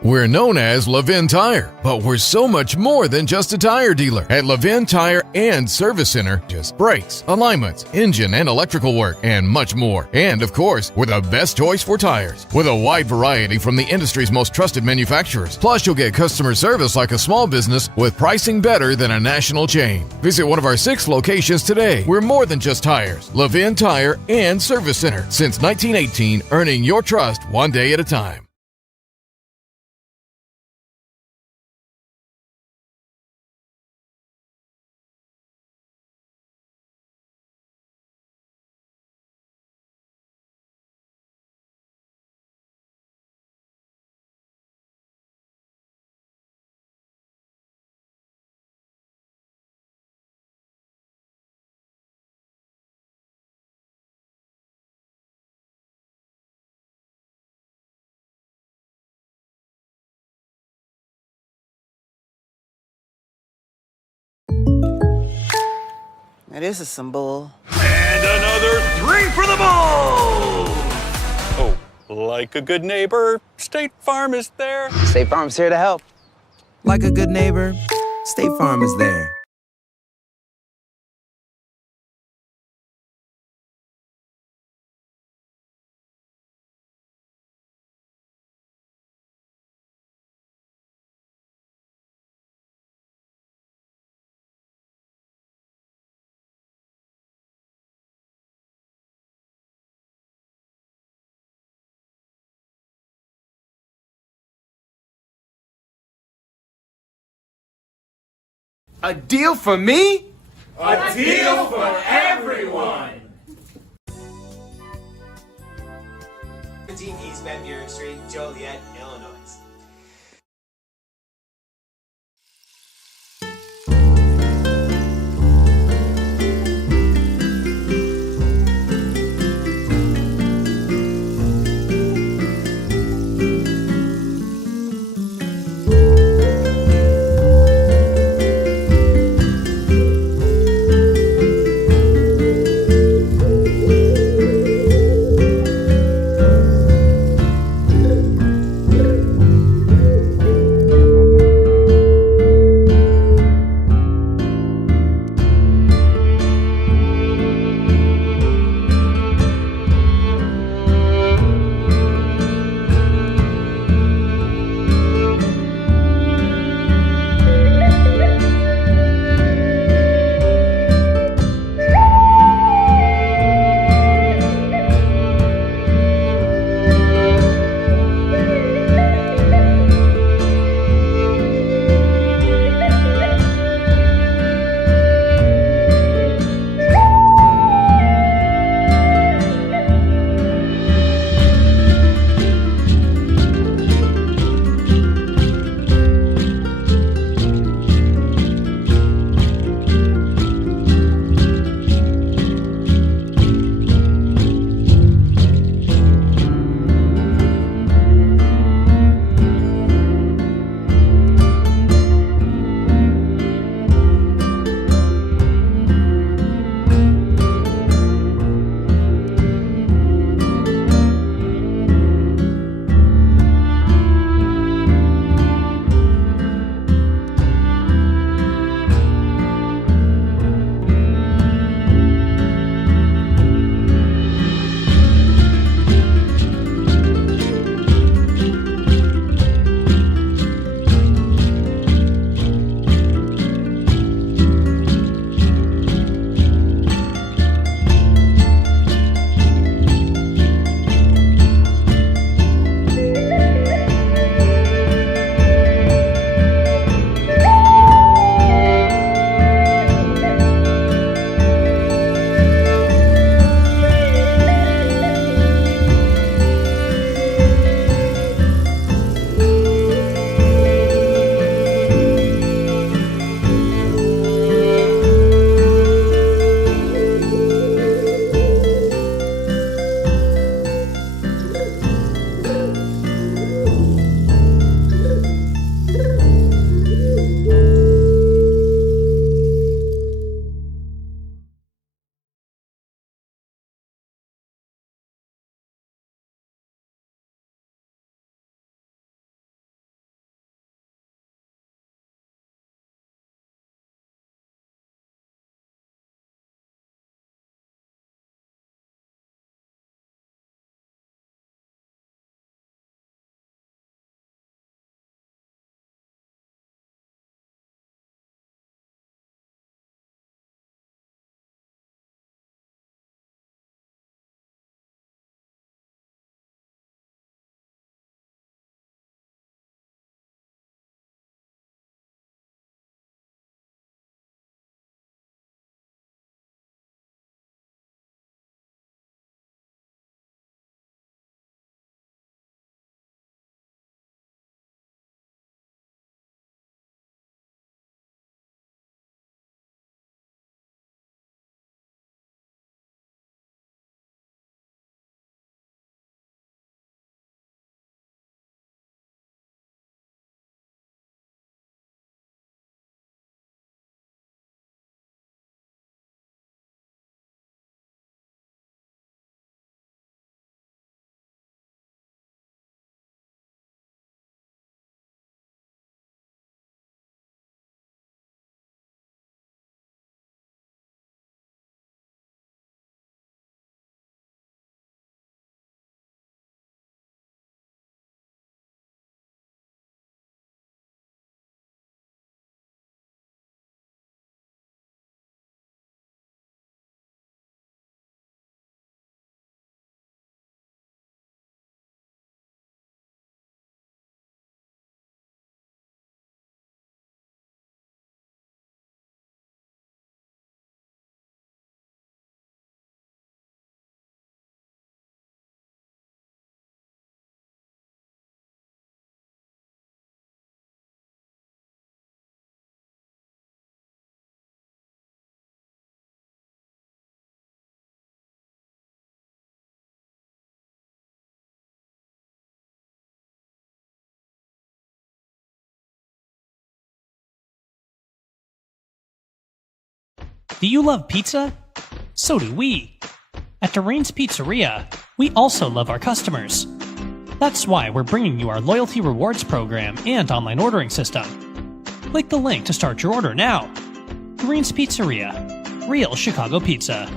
We're known as Levin Tire, but we're so much more than just a tire dealer. At Levin Tire and Service Center, just brakes, alignments, engine and electrical work, and much more. And of course, we're the best choice for tires, with a wide variety from the industry's most trusted manufacturers. Plus, you'll get customer service like a small business with pricing better than a national chain. Visit one of our 6 locations today. We're more than just tires. Levin Tire and Service Center, since 1918, earning your trust one day at a time. Now this is some bull. And another 3 for the ball! Oh, like a good neighbor, State Farm is there. State Farm's here to help. Like a good neighbor, State Farm is there. A deal for me? A deal for everyone! 17 East Van Buren Street, Joliet, Illinois. Do you love pizza? So do we. At Doreen's Pizzeria, we also love our customers. That's why we're bringing you our loyalty rewards program and online ordering system. Click the link to start your order now. Doreen's Pizzeria. Real Chicago pizza.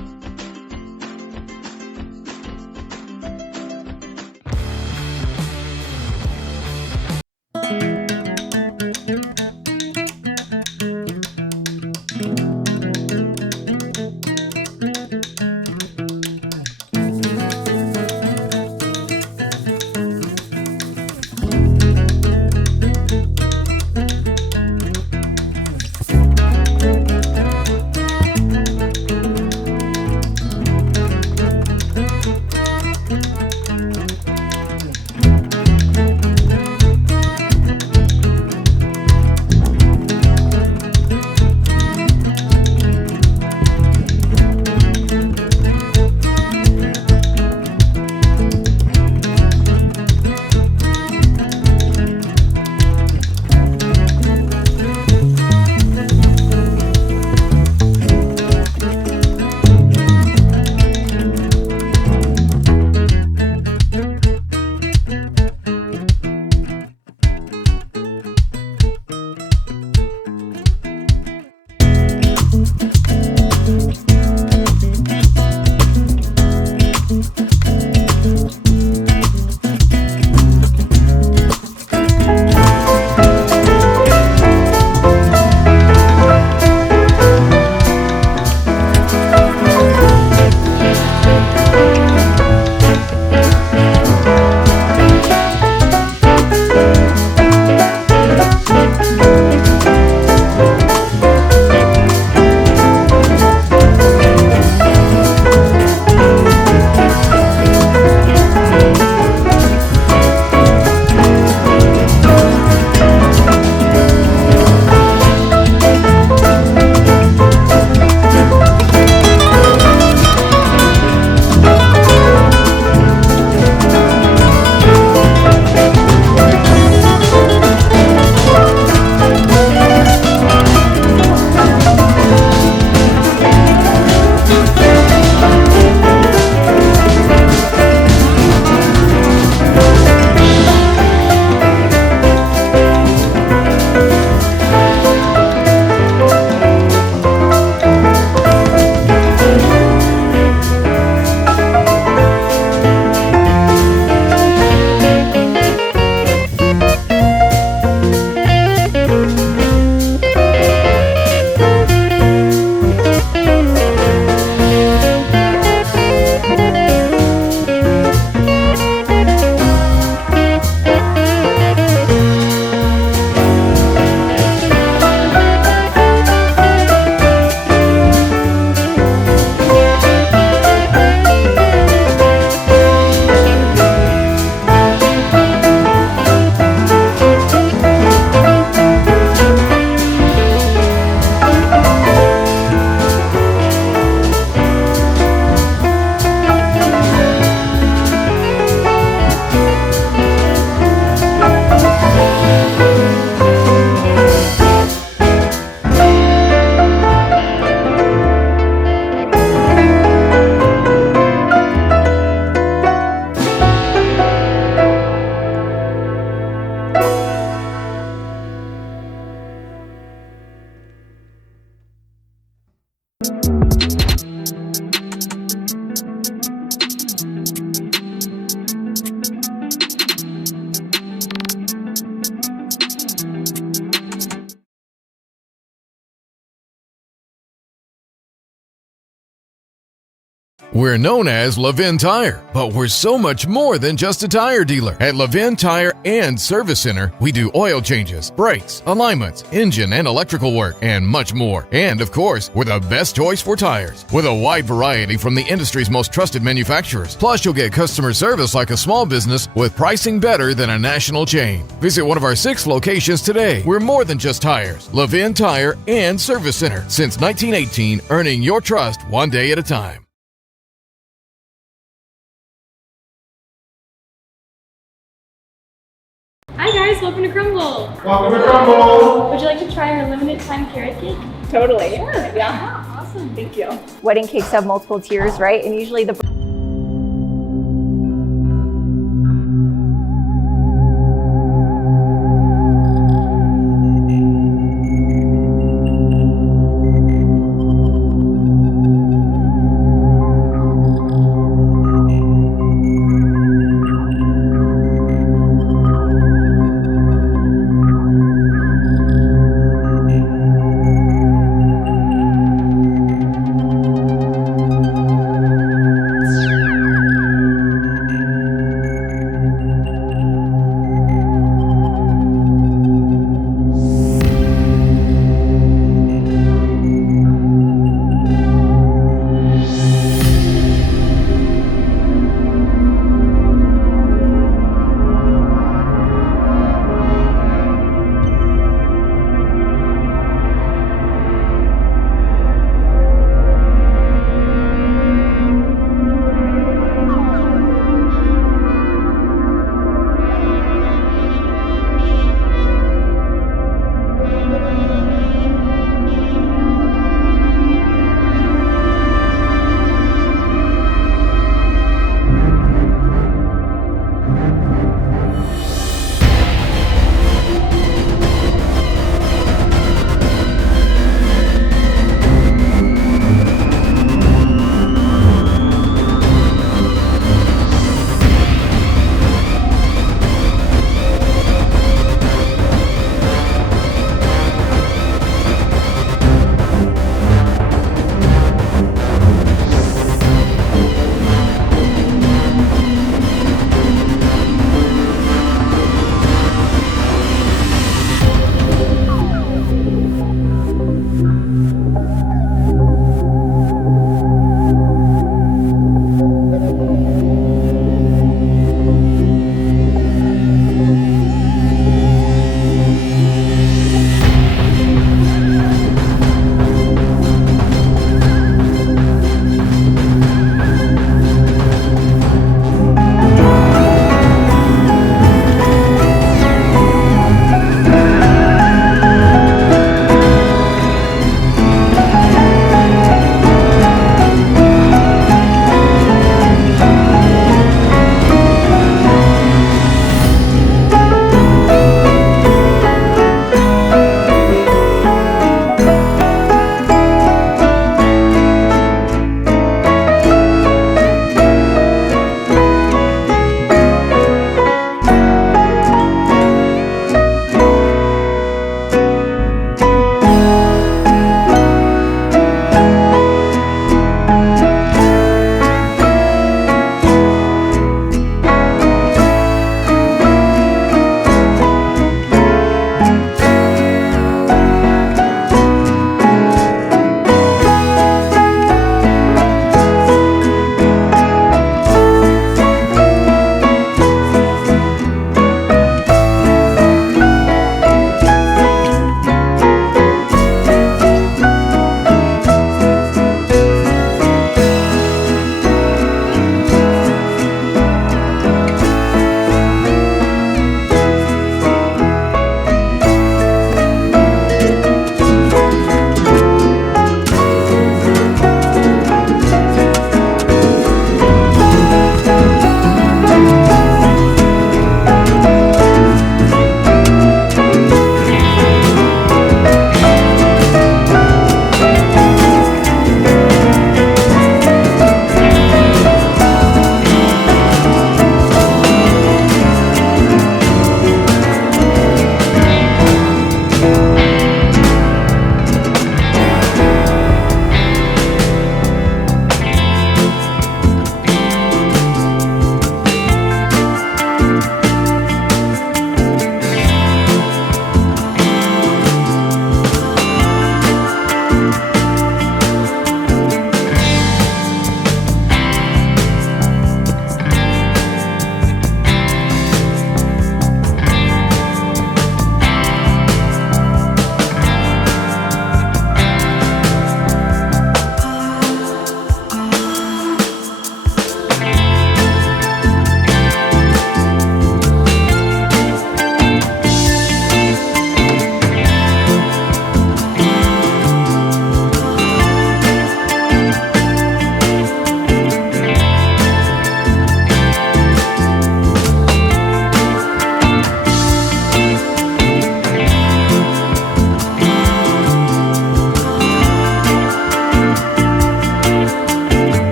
We're known as Levin Tire, but we're so much more than just a tire dealer. At Levin Tire and Service Center, we do oil changes, brakes, alignments, engine and electrical work, and much more. And of course, we're the best choice for tires, with a wide variety from the industry's most trusted manufacturers. Plus, you'll get customer service like a small business with pricing better than a national chain. Visit one of our 6 locations today. We're more than just tires. Levin Tire and Service Center, since 1918, earning your trust one day at a time. Hi guys, welcome to Crumble. Welcome to Crumble. Would you like to try our limited time carrot cake? Totally. Yeah. Awesome. Thank you. Wedding cakes have multiple tiers, right? And usually the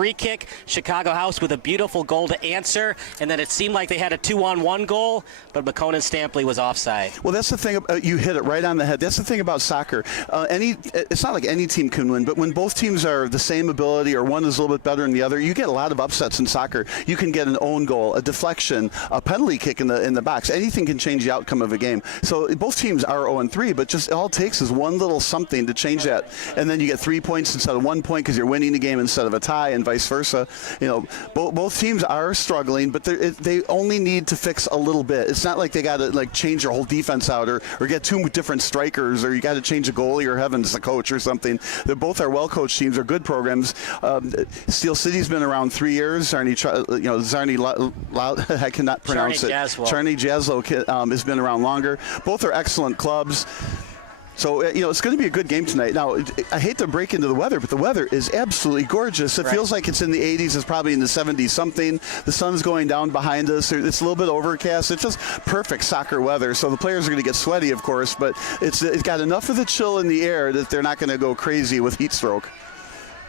free kick. Chicago House with a beautiful goal to answer, and then it seemed like they had a 2-on-1 goal, but McConan-Stampley was offside. Well, that's the thing. You hit it right on the head. That's the thing about soccer. It's not like any team can win, but when both teams are the same ability or one is a little bit better than the other, you get a lot of upsets in soccer. You can get an own goal, a deflection, a penalty kick in the box. Anything can change the outcome of a game. So both teams are 0-3, but just all it takes is one little something to change that, and then you get 3 points instead of 1 point because you're winning the game instead of a tie, and vice versa. You know, both teams are struggling, but they only need to fix a little bit. It's not like they got to like change their whole defense out or get two different strikers, or you got to change a goalie or heavens a coach or something. They both are well-coached teams, are good programs. Steel City's been around 3 years. I cannot pronounce it. Czarni Jaslo has been around longer. Both are excellent clubs. So, it's going to be a good game tonight. Now, I hate to break into the weather, but the weather is absolutely gorgeous. It feels like it's in the 80s. It's probably in the 70s something. The sun's going down behind us. It's a little bit overcast. It's just perfect soccer weather. So the players are going to get sweaty, of course, but it's got enough of the chill in the air that they're not going to go crazy with heat stroke.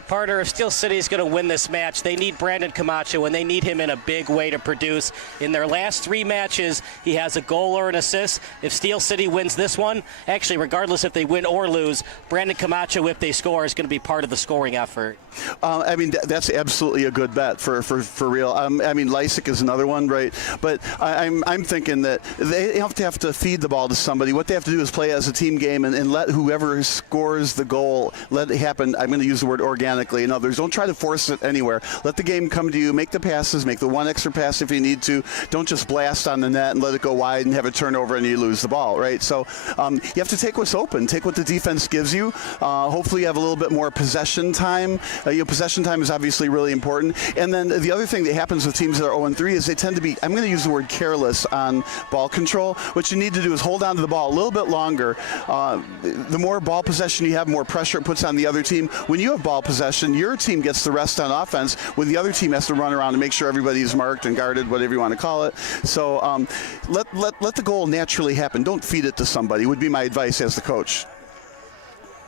Partner, if Steel City is going to win this match, they need Brandon Camacho, and they need him in a big way to produce. In their last 3 matches, he has a goal or an assist. If Steel City wins this one, actually, regardless if they win or lose, Brandon Camacho, if they score, is going to be part of the scoring effort. That's absolutely a good bet for real. Lysick is another one, right? But I'm thinking that they have to feed the ball to somebody. What they have to do is play as a team game and let whoever scores the goal, let it happen. I'm going to use the word organically. In others, don't try to force it anywhere. Let the game come to you. Make the passes. Make the one extra pass if you need to. Don't just blast on the net and let it go wide and have a turnover and you lose the ball, right? So you have to take what's open. Take what the defense gives you. Hopefully you have a little bit more possession time. Possession time is obviously really important. And then the other thing that happens with teams that are 0-3 is they tend to be, I'm going to use the word careless on ball control. What you need to do is hold on to the ball a little bit longer. The more ball possession you have, more pressure it puts on the other team. When you have ball possession, your team gets the rest on offense, when the other team has to run around and make sure everybody's marked and guarded, whatever you want to call it. So let the goal naturally happen. Don't feed it to somebody, would be my advice as the coach.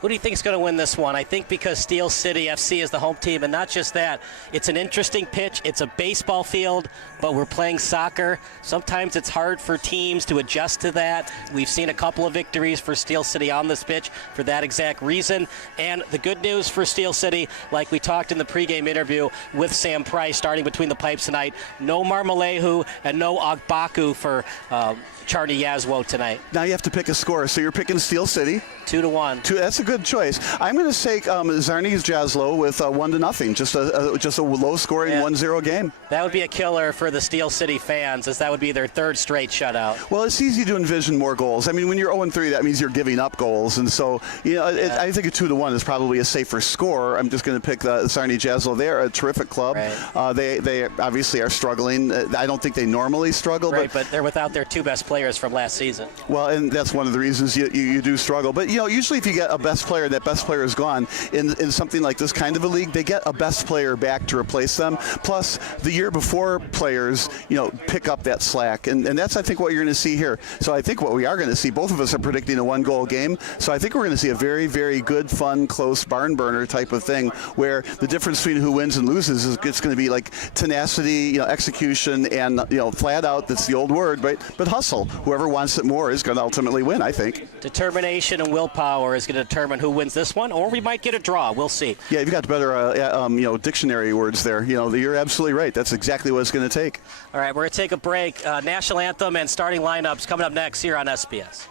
Who do you think is going to win this one? I think because Steel City FC is the home team, and not just that, it's an interesting pitch. It's a baseball field, but we're playing soccer. Sometimes it's hard for teams to adjust to that. We've seen a couple of victories for Steel City on this pitch for that exact reason. And the good news for Steel City, like we talked in the pregame interview with Sam Price starting between the pipes tonight, no Marmolehu and no Agbaku for Czarni Jaslo tonight. Now you have to pick a score. So you're picking Steel City. 2-1. That's a good choice. I'm going to say Czarni Jaslo with 1-0. Just a low-scoring 1-0 game. That would be a killer for the Steel City fans, as that would be their 3rd straight shutout. Well, it's easy to envision more goals. I mean, when you're 0-3, that means you're giving up goals, and so I think a 2-1 is probably a safer score. I'm just going to pick the Czarni Jaslo. They're a terrific club. Right. They obviously are struggling. I don't think they normally struggle, right, but they're without their 2 best players from last season. Well, and that's one of the reasons you do struggle. But usually if you get a best player, that best player is gone. In something like this kind of a league, they get a best player back to replace them. Plus, the year before players, pick up that slack. And that's, I think, what you're going to see here. So I think what we are going to see, both of us are predicting a 1-goal game. So I think we're going to see a very, very good, fun, close barn burner type of thing where the difference between who wins and loses is it's going to be like tenacity, execution, and, flat out, that's the old word, right? But hustle. Whoever wants it more is going to ultimately win, I think. Determination and willpower is going to determine who wins this one, or we might get a draw. We'll see. Yeah, you've got better, dictionary words there. You're absolutely right. That's exactly what it's going to take. All right, we're going to take a break. National anthem and starting lineups coming up next here on SBS.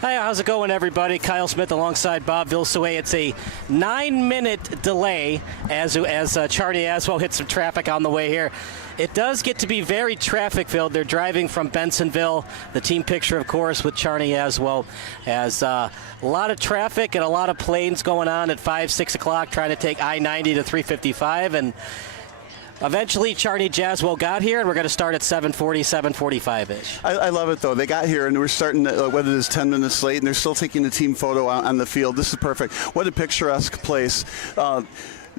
Hi, how's it going, everybody? Kyle Smith alongside Bob Vilsaway. It's a 9-minute delay as Czarni Jaslo hits some traffic on the way here. It does get to be very traffic-filled. They're driving from Bensonville. The team picture, of course, with Czarni Jaslo, as a lot of traffic and a lot of planes going on at 5, 6 o'clock trying to take I-90 to 355. And eventually, Czarni Jaslo got here, and we're going to start at 7:40, 7:45-ish. I love it, though. They got here, and we're starting, what it is, 10 minutes late, and they're still taking the team photo on the field. This is perfect. What a picturesque place.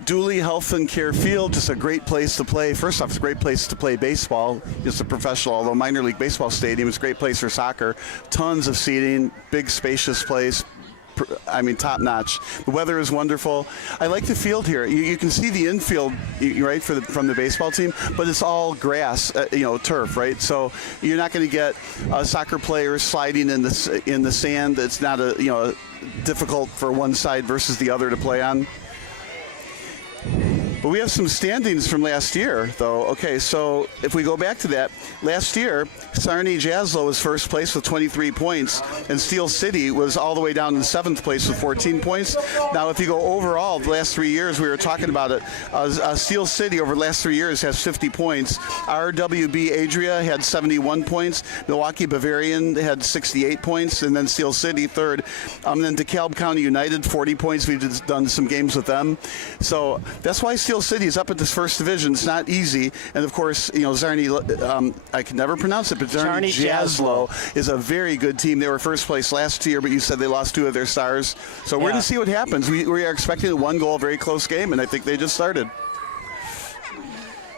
Dooley Health and Care Field, just a great place to play. First off, it's a great place to play baseball. It's a professional, although minor league baseball stadium. It's a great place for soccer. Tons of seating, big, spacious place. I mean, top notch. The weather is wonderful. I like the field here. You can see the infield, right, from the baseball team, but it's all grass, turf, right? So you're not going to get soccer players sliding in the sand. It's not difficult for one side versus the other to play on. But we have some standings from last year, though. Okay, so if we go back to that, last year, Czarni Jaslo was first place with 23 points, and Steel City was all the way down in 7th place with 14 points. Now, if you go overall, the last 3 years, we were talking about it, Steel City over the last 3 years has 50 points. RWB Adria had 71 points. Milwaukee Bavarian had 68 points, and then Steel City third. Then DeKalb County United, 40 points. We've done some games with them. So that's why Steel City is up at this first division. It's not easy. And, of course, Czarni, I can never pronounce it, but Czarni Jaslo is a very good team. They were first place last year, but you said they lost 2 of their stars. So we're going to see what happens. We are expecting a 1-goal, very close game, and I think they just started.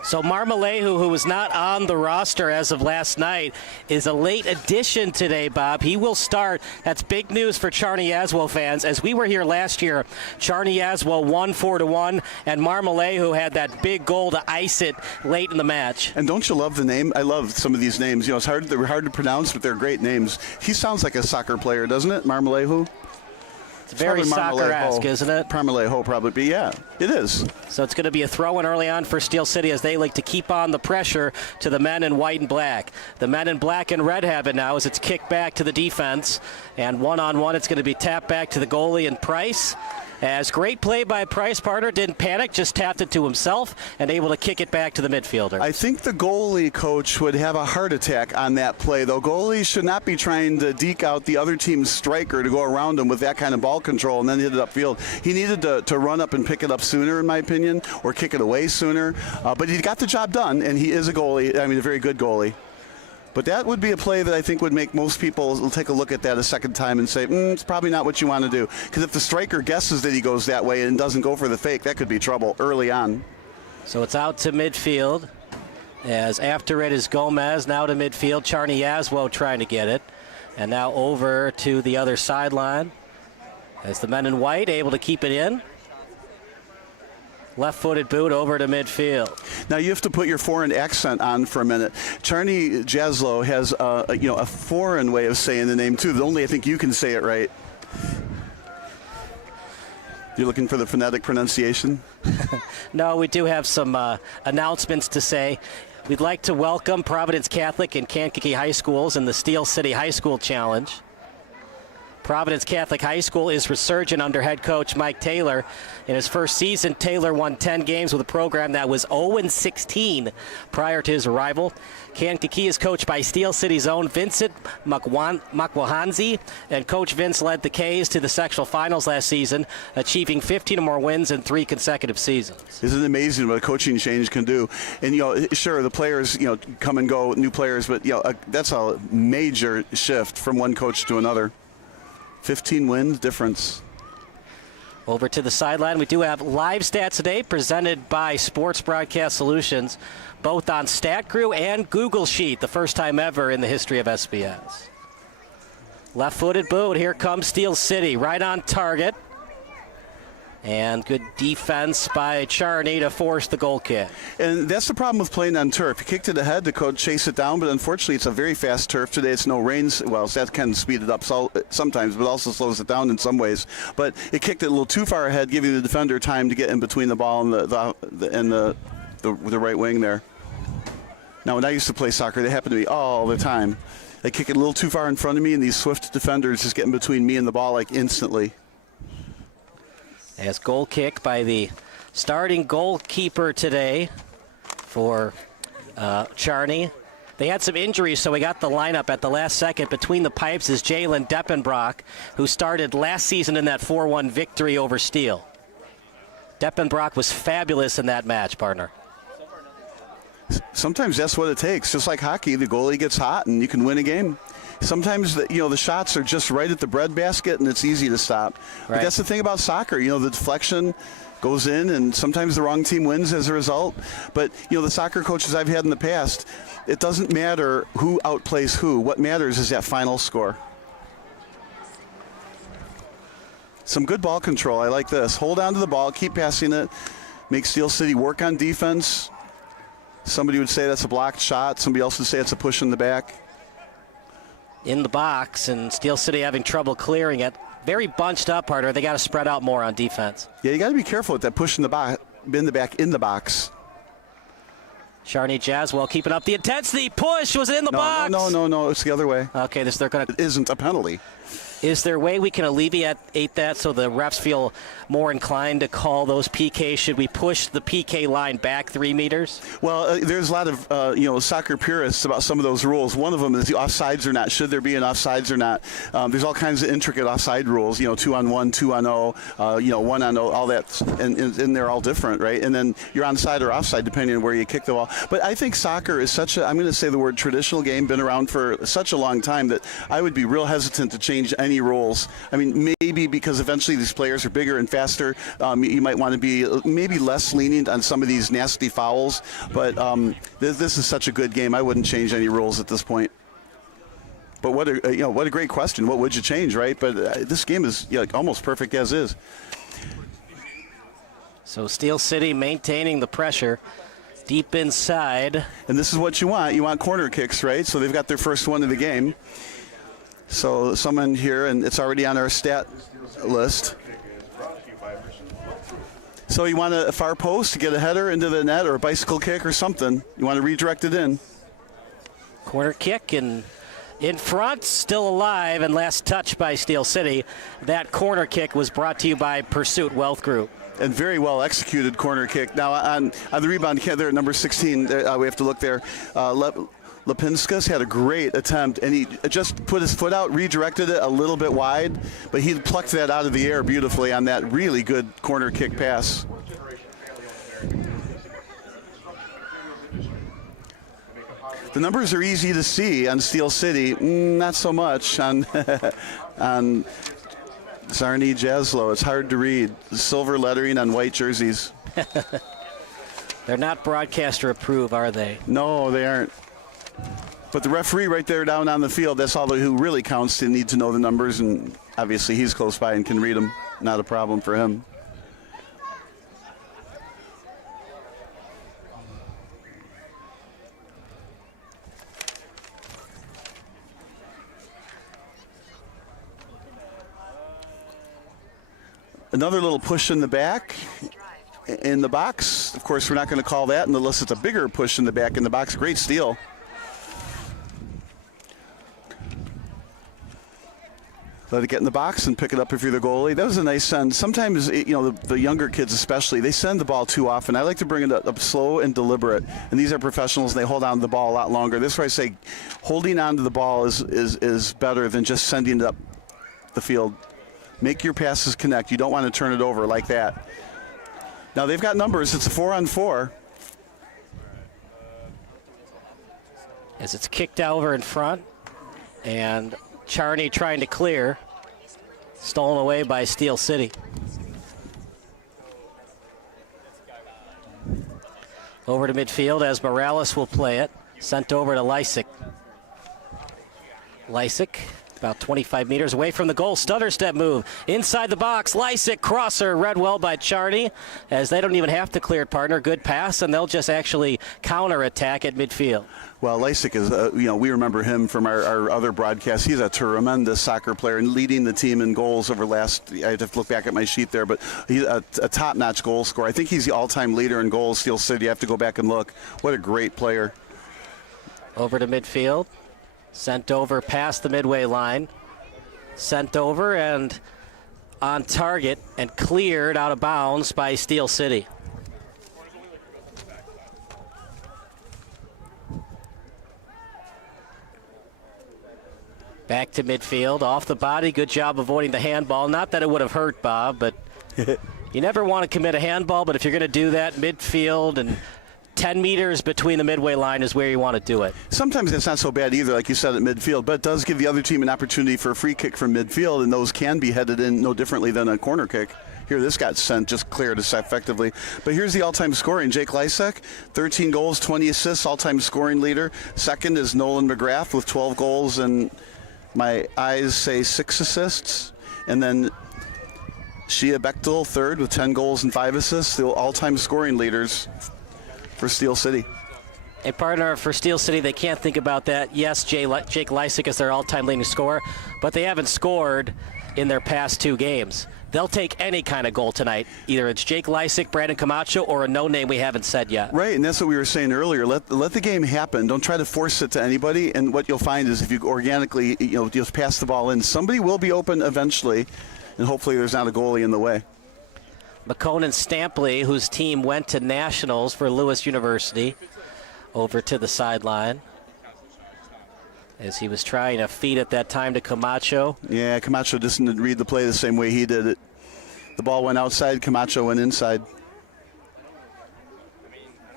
So Marmolejo, who was not on the roster as of last night, is a late addition today, Bob. He will start. That's big news for Czarni Jaslo fans. As we were here last year, Czarni Jaslo won 4-1, and Marmolejo had that big goal to ice it late in the match. And don't you love the name? I love some of these names. They're hard to pronounce, but they're great names. He sounds like a soccer player, doesn't it? Marmolejo? It's very soccer-esque, isn't it? Marmolejo probably, but yeah, it is. So it's going to be a throw-in early on for Steel City as they like to keep on the pressure to the men in white and black. The men in black and red have it now as it's kicked back to the defense. And one-on-one, it's going to be tapped back to the goalie and Price. As great play by Price, partner didn't panic, just tapped it to himself and able to kick it back to the midfielder. I think the goalie coach would have a heart attack on that play, though. Goalies should not be trying to deke out the other team's striker to go around him with that kind of ball control and then hit it upfield. He needed to run up and pick it up sooner, in my opinion, or kick it away sooner. But he got the job done, and he is a goalie, a very good goalie. But that would be a play that I think would make most people take a look at that a second time and say, it's probably not what you want to do. Because if the striker guesses that he goes that way and doesn't go for the fake, that could be trouble early on. So it's out to midfield. As after it is Gomez, now to midfield. Czarni Jaslo trying to get it. And now over to the other sideline. As the men in white able to keep it in. Left-footed boot over to midfield. Now you have to put your foreign accent on for a minute. Czarni Jaslo has a foreign way of saying the name too. Only I think you can say it right. You're looking for the phonetic pronunciation? No, we do have some announcements to say. We'd like to welcome Providence Catholic and Kankakee High Schools in the Steel City High School Challenge. Providence Catholic High School is resurgent under head coach Mike Taylor. In his first season, Taylor won 10 games with a program that was 0-16 prior to his arrival. Kankakee is coached by Steel City's own Vincent Makwahanzi, and Coach Vince led the K's to the sectional finals last season, achieving 15 or more wins in 3 consecutive seasons. Isn't it amazing what a coaching change can do? And, sure, the players, come and go, new players, but, that's a major shift from one coach to another. 15 wins difference. Over to the sideline, we do have live stats today presented by Sports Broadcast Solutions, both on StatCrew and Google Sheet, the first time ever in the history of SBS. Left-footed boot, here comes Steel City, right on target. And good defense by Czarni to force the goal kick. And that's the problem with playing on turf. You kicked it ahead to chase it down, but unfortunately it's a very fast turf today. It's no rains. Well, so that can speed it up sometimes, but also slows it down in some ways. But it kicked it a little too far ahead, giving the defender time to get in between the ball and the right wing there. Now, when I used to play soccer, they happened to me all the time. They kick it a little too far in front of me, and these swift defenders just getting between me and the ball like instantly. As goal kick by the starting goalkeeper today for Czarni. They had some injuries, so we got the lineup at the last second. Between the pipes is Jalen Deppenbrock, who started last season in that 4-1 victory over Steel. Deppenbrock was fabulous in that match, partner. Sometimes that's what it takes. Just like hockey, the goalie gets hot and you can win a game. Sometimes the shots are just right at the breadbasket and it's easy to stop. Right. But that's the thing about soccer. The deflection goes in and sometimes the wrong team wins as a result. But the soccer coaches I've had in the past, it doesn't matter who outplays who. What matters is that final score. Some good ball control. I like this. Hold on to the ball, keep passing it, make Steel City work on defense. Somebody would say that's a blocked shot. Somebody else would say it's a push in the back. In the box, and Steel City having trouble clearing it. Very bunched up, partner. They got to spread out more on defense. Yeah, you got to be careful with that push in the box. Czarni Jaslo keeping up the intensity. Push. Was it in the box? No. It's the other way. Okay, they're going to. It isn't a penalty. Is there a way we can alleviate that so the refs feel more inclined to call those PKs? Should we push the PK line back 3 meters? Well, there's a lot of soccer purists about some of those rules. One of them is the offsides or not. Should there be an offsides or not? There's all kinds of intricate offside rules. 2-on-1, 2-on-0, 1-on-0, all that, and they're all different, right? And then you're onside or offside depending on where you kick the ball. But I think soccer is such a, I'm going to say the word traditional game, been around for such a long time that I would be real hesitant to change any rules. I mean, maybe because eventually these players are bigger and faster, you might want to be maybe less lenient on some of these nasty fouls. But this is such a good game. I wouldn't change any rules at this point. But what a great question. What would you change, right? But this game is almost perfect as is. So Steel City maintaining the pressure deep inside. And this is what you want. You want corner kicks, right? So they've got their first one of the game. So someone here, and it's already on our stat list. So you want a far post to get a header into the net or a bicycle kick or something. You want to redirect it in. Corner kick and in front, still alive, and last touch by Steel City. That corner kick was brought to you by Pursuit Wealth Group. And very well executed corner kick. Now on the rebound, there at number 16, we have to look there. Lepinskas had a great attempt, and he just put his foot out, redirected it a little bit wide, but he plucked that out of the air beautifully on that really good corner kick pass. The numbers are easy to see on Steel City, not so much on on Czarni Jaslo. It's hard to read. Silver lettering on white jerseys. They're not broadcaster approved, are they? No, they aren't. But the referee right there down on the field, that's all who really counts to need to know the numbers, and obviously he's close by and can read them. Not a problem for him. Another little push in the back. In the box. Of course, we're not going to call that unless it's a bigger push in the back in the box. Great steal. Let it get in the box and pick it up if you're the goalie. That was a nice send. Sometimes, the younger kids especially, they send the ball too often. I like to bring it up slow and deliberate. And these are professionals, and they hold on to the ball a lot longer. This is where I say holding on to the ball is better than just sending it up the field. Make your passes connect. You don't want to turn it over like that. Now they've got numbers. It's a 4-on-4. As it's kicked over in front, and Czarni trying to clear. Stolen away by Steel City. Over to midfield as Morales will play it. Sent over to Lysick. Lysick, about 25 meters away from the goal. Stutter step move. Inside the box. Lysick, crosser, read well by Czarni, as they don't even have to clear it, partner. Good pass, and they'll just actually counter-attack at midfield. Well, Lysick is, we remember him from our other broadcasts. He's a tremendous soccer player and leading the team in goals over last, I have to look back at my sheet there, but he's a top-notch goal scorer. I think he's the all-time leader in goals, Steel City. You have to go back and look. What a great player. Over to midfield. Sent over past the midway line. Sent over and on target and cleared out of bounds by Steel City. Back to midfield, off the body. Good job avoiding the handball. Not that it would have hurt, Bob, but you never want to commit a handball, but if you're going to do that, midfield and 10 meters between the midway line is where you want to do it. Sometimes it's not so bad either, like you said, at midfield, but it does give the other team an opportunity for a free kick from midfield, and those can be headed in no differently than a corner kick. Here, this got sent, just cleared us effectively. But here's the all-time scoring. Jake Lysek, 13 goals, 20 assists, all-time scoring leader. Second is Nolan McGrath with 12 goals, and my eyes say 6 assists. And then Shia Bechtel, third with 10 goals and 5 assists, the all-time scoring leaders for Steel City. A partner for Steel City, they can't think about that. Yes, Jake Lysek is their all-time leading scorer, but they haven't scored in their past 2 games. They'll take any kind of goal tonight. Either it's Jake Lysek, Brandon Camacho, or a no-name we haven't said yet. Right, and that's what we were saying earlier. Let the game happen. Don't try to force it to anybody. And what you'll find is if you organically, just pass the ball in, somebody will be open eventually, and hopefully there's not a goalie in the way. McConan Stampley, whose team went to nationals for Lewis University, over to the sideline as he was trying to feed at that time to Camacho. Yeah, Camacho didn't read the play the same way he did it. The ball went outside, Camacho went inside.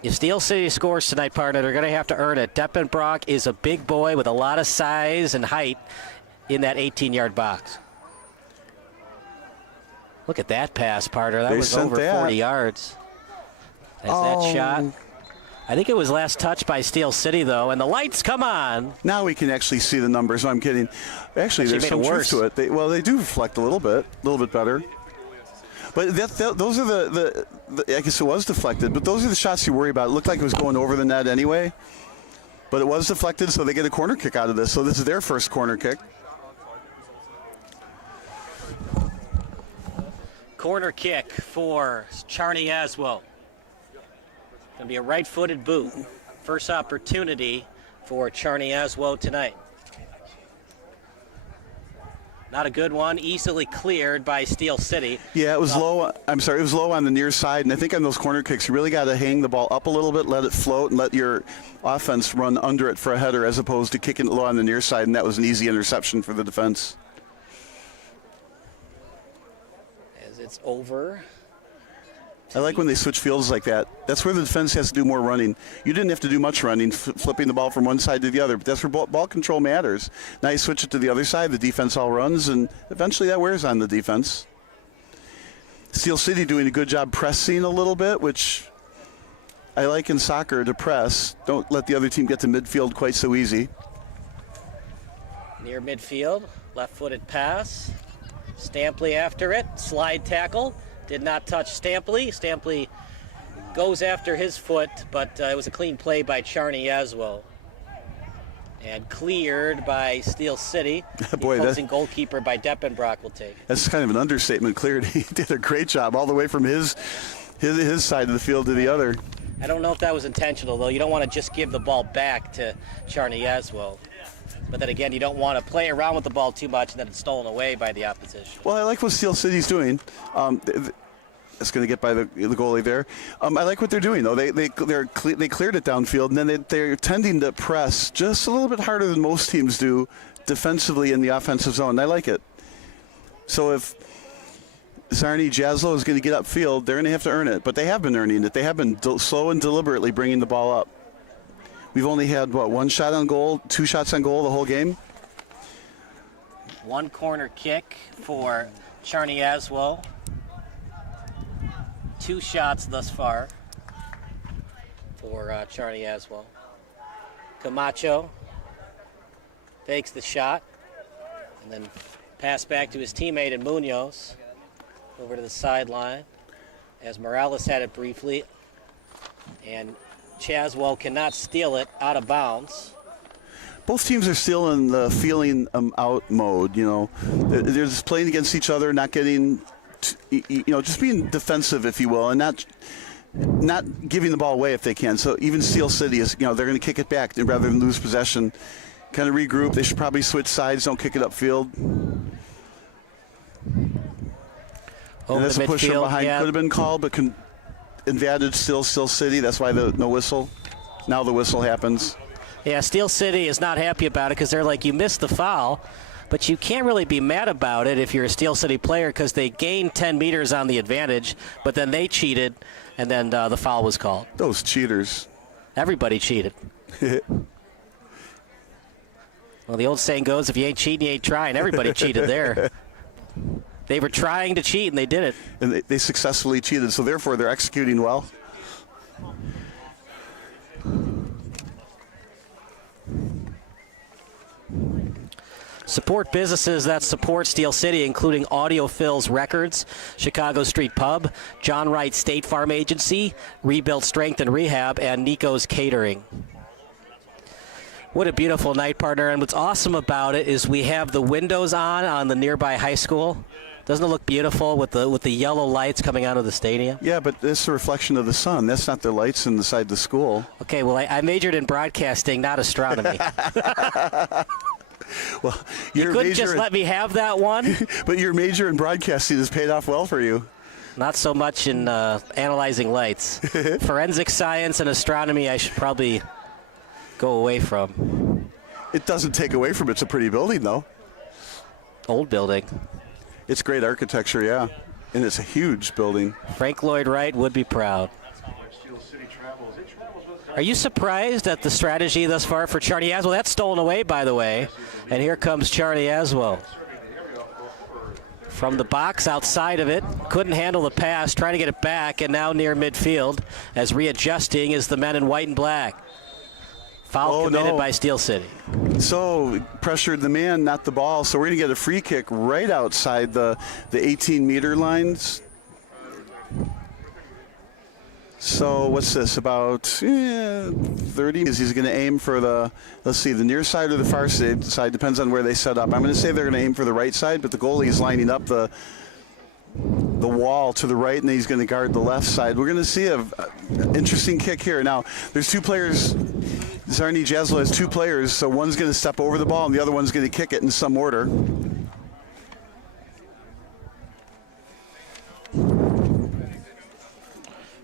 If Steel City scores tonight, partner, they're going to have to earn it. Deppenbrock is a big boy with a lot of size and height in that 18-yard box. Look at that pass, partner. That was over 40 yards. There's that shot. I think it was last touched by Steel City, though, and the lights come on. Now we can actually see the numbers. No, I'm kidding. Actually there's some truth to it. They do reflect a little bit better. But those are the I guess it was deflected, but those are the shots you worry about. It looked like it was going over the net anyway, but it was deflected, so they get a corner kick out of this. So this is their first corner kick. Corner kick for Czarni Jaslo. Going to be a right-footed boot. First opportunity for Czarni Jaslo tonight. Not a good one. Easily cleared by Steel City. Yeah, it was low. I'm sorry, it was low on the near side, and I think on those corner kicks, you really got to hang the ball up a little bit, let it float, and let your offense run under it for a header as opposed to kicking it low on the near side, and that was an easy interception for the defense. As it's over. I like when they switch fields like that. That's where the defense has to do more running. You didn't have to do much running, flipping the ball from one side to the other, but that's where ball control matters. Now you switch it to the other side, the defense all runs, and eventually that wears on the defense. Steel City doing a good job pressing a little bit, which I like in soccer, to press. Don't let the other team get to midfield quite so easy. Near midfield, left-footed pass. Stampley after it, slide tackle. Did not touch Stampley. Stampley goes after his foot, but it was a clean play by Czarni Jaslo. And cleared by Steel City. Boy, the opposing goalkeeper by Deppenbrock will take. That's kind of an understatement. Cleared. He did a great job all the way from his side of the field to the other. I don't know if that was intentional, though. You don't want to just give the ball back to Czarni Jaslo. But then again, you don't want to play around with the ball too much and then it's stolen away by the opposition. Well, I like what Steel City's doing. It's going to get by the goalie there. I like what they're doing, though. They cleared it downfield, and then they're tending to press just a little bit harder than most teams do defensively in the offensive zone. I like it. So if Czarni Jaslo is going to get upfield, they're going to have to earn it. But they have been earning it. They have been slow and deliberately bringing the ball up. We've only had, one shot on goal, 2 shots on goal the whole game? One corner kick for Czarni Jaslo. 2 shots thus far for Czarni Jaslo. Camacho takes the shot and then pass back to his teammate in Munoz over to the sideline as Morales had it briefly, and Jaslo cannot steal it out of bounds. Both teams are still in the feeling out mode. They're just playing against each other, not getting, just being defensive, if you will, and not giving the ball away if they can. So even Steel City is, they're going to kick it back rather than lose possession. kind of regroup. They should probably switch sides, don't kick it upfield. And that's a push from behind. Could have been called, but advantage still City. That's why no whistle. Now the whistle happens. Yeah, Steel City is not happy about it because they're like, you missed the foul, but you can't really be mad about it if you're a Steel City player because they gained 10 meters on the advantage, but then they cheated, and then the foul was called. Those cheaters. Everybody cheated. Well, the old saying goes, if you ain't cheating, you ain't trying. Everybody cheated there. They were trying to cheat, and they did it. And they successfully cheated, so therefore they're executing well. Support businesses that support Steel City, including Audiophils Records, Chicago Street Pub, John Wright State Farm Agency, Rebuild Strength and Rehab, and Nico's Catering. What a beautiful night, partner. And what's awesome about it is we have the windows on the nearby high school. Doesn't it look beautiful with the yellow lights coming out of the stadium? Yeah, but it's a reflection of the sun. That's not the lights inside the school. Okay, well, I majored in broadcasting, not astronomy. Well, you couldn't just let me have that one? But your major in broadcasting has paid off well for you. Not so much in analyzing lights. Forensic science and astronomy I should probably go away from. It doesn't take away from it. It's a pretty building, though. Old building. It's great architecture, yeah. And it's a huge building. Frank Lloyd Wright would be proud. Are you surprised at the strategy thus far for Czarni Jaslo? That's stolen away, by the way. And here comes Czarni Jaslo. From the box outside of it, couldn't handle the pass, trying to get it back, and now near midfield as readjusting is the men in white and black. Foul committed by Steel City. So pressured the man, not the ball. So we're going to get a free kick right outside the 18-meter lines. So what's this, about 30? He's going to aim for the, let's see, the near side or the far side, depends on where they set up. I'm going to say they're going to aim for the right side, but the goalie is lining up the wall to the right, and he's going to guard the left side. We're going to see an interesting kick here. Now, there's two players. Czarni Jaslo has two players, so one's going to step over the ball, and the other one's going to kick it in some order.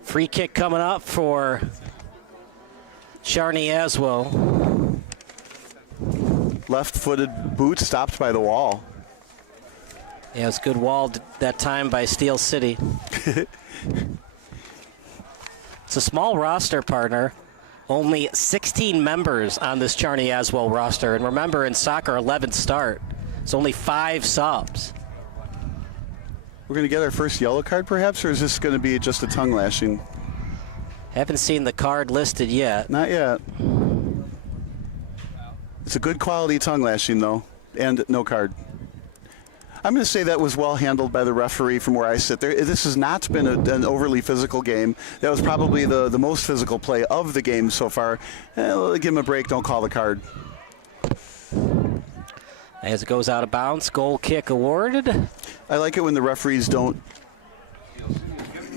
Free kick coming up for Czarni Jaslo. Left-footed boot stopped by the wall. Yeah, it was good wall that time by Steel City. It's a small roster, partner. Only 16 members on this Czarni Jaslo roster. And remember, in soccer, 11 start. It's only 5 subs. We're going to get our first yellow card, perhaps, or is this going to be just a tongue lashing? Haven't seen the card listed yet. Not yet. It's a good quality tongue lashing, though, and no card. I'm going to say that was well handled by the referee from where I sit there. This has not been an overly physical game. That was probably the most physical play of the game so far. Give him a break. Don't call the card. As it goes out of bounds, goal kick awarded. I like it when the referees don't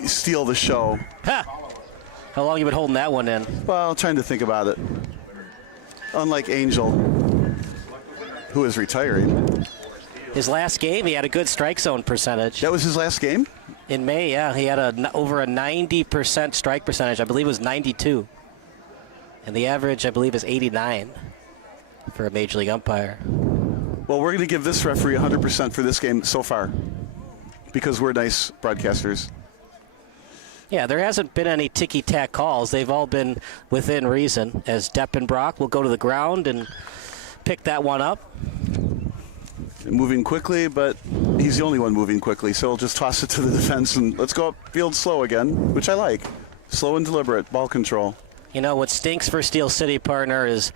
steal the show. Ha! How long have you been holding that one in? Well, trying to think about it. Unlike Angel, who is retiring. His last game, he had a good strike zone percentage. That was his last game? In May, yeah. He had over a 90% strike percentage. I believe it was 92. And the average, I believe, is 89 for a Major League umpire. Well, we're going to give this referee 100% for this game so far because we're nice broadcasters. Yeah, there hasn't been any ticky-tack calls. They've all been within reason, as Deppenbrock will go to the ground and pick that one up. Moving quickly, but he's the only one moving quickly, so he'll just toss it to the defense and let's go upfield slow again, which I like. Slow and deliberate, ball control. You know, what stinks for Steel City, partner, is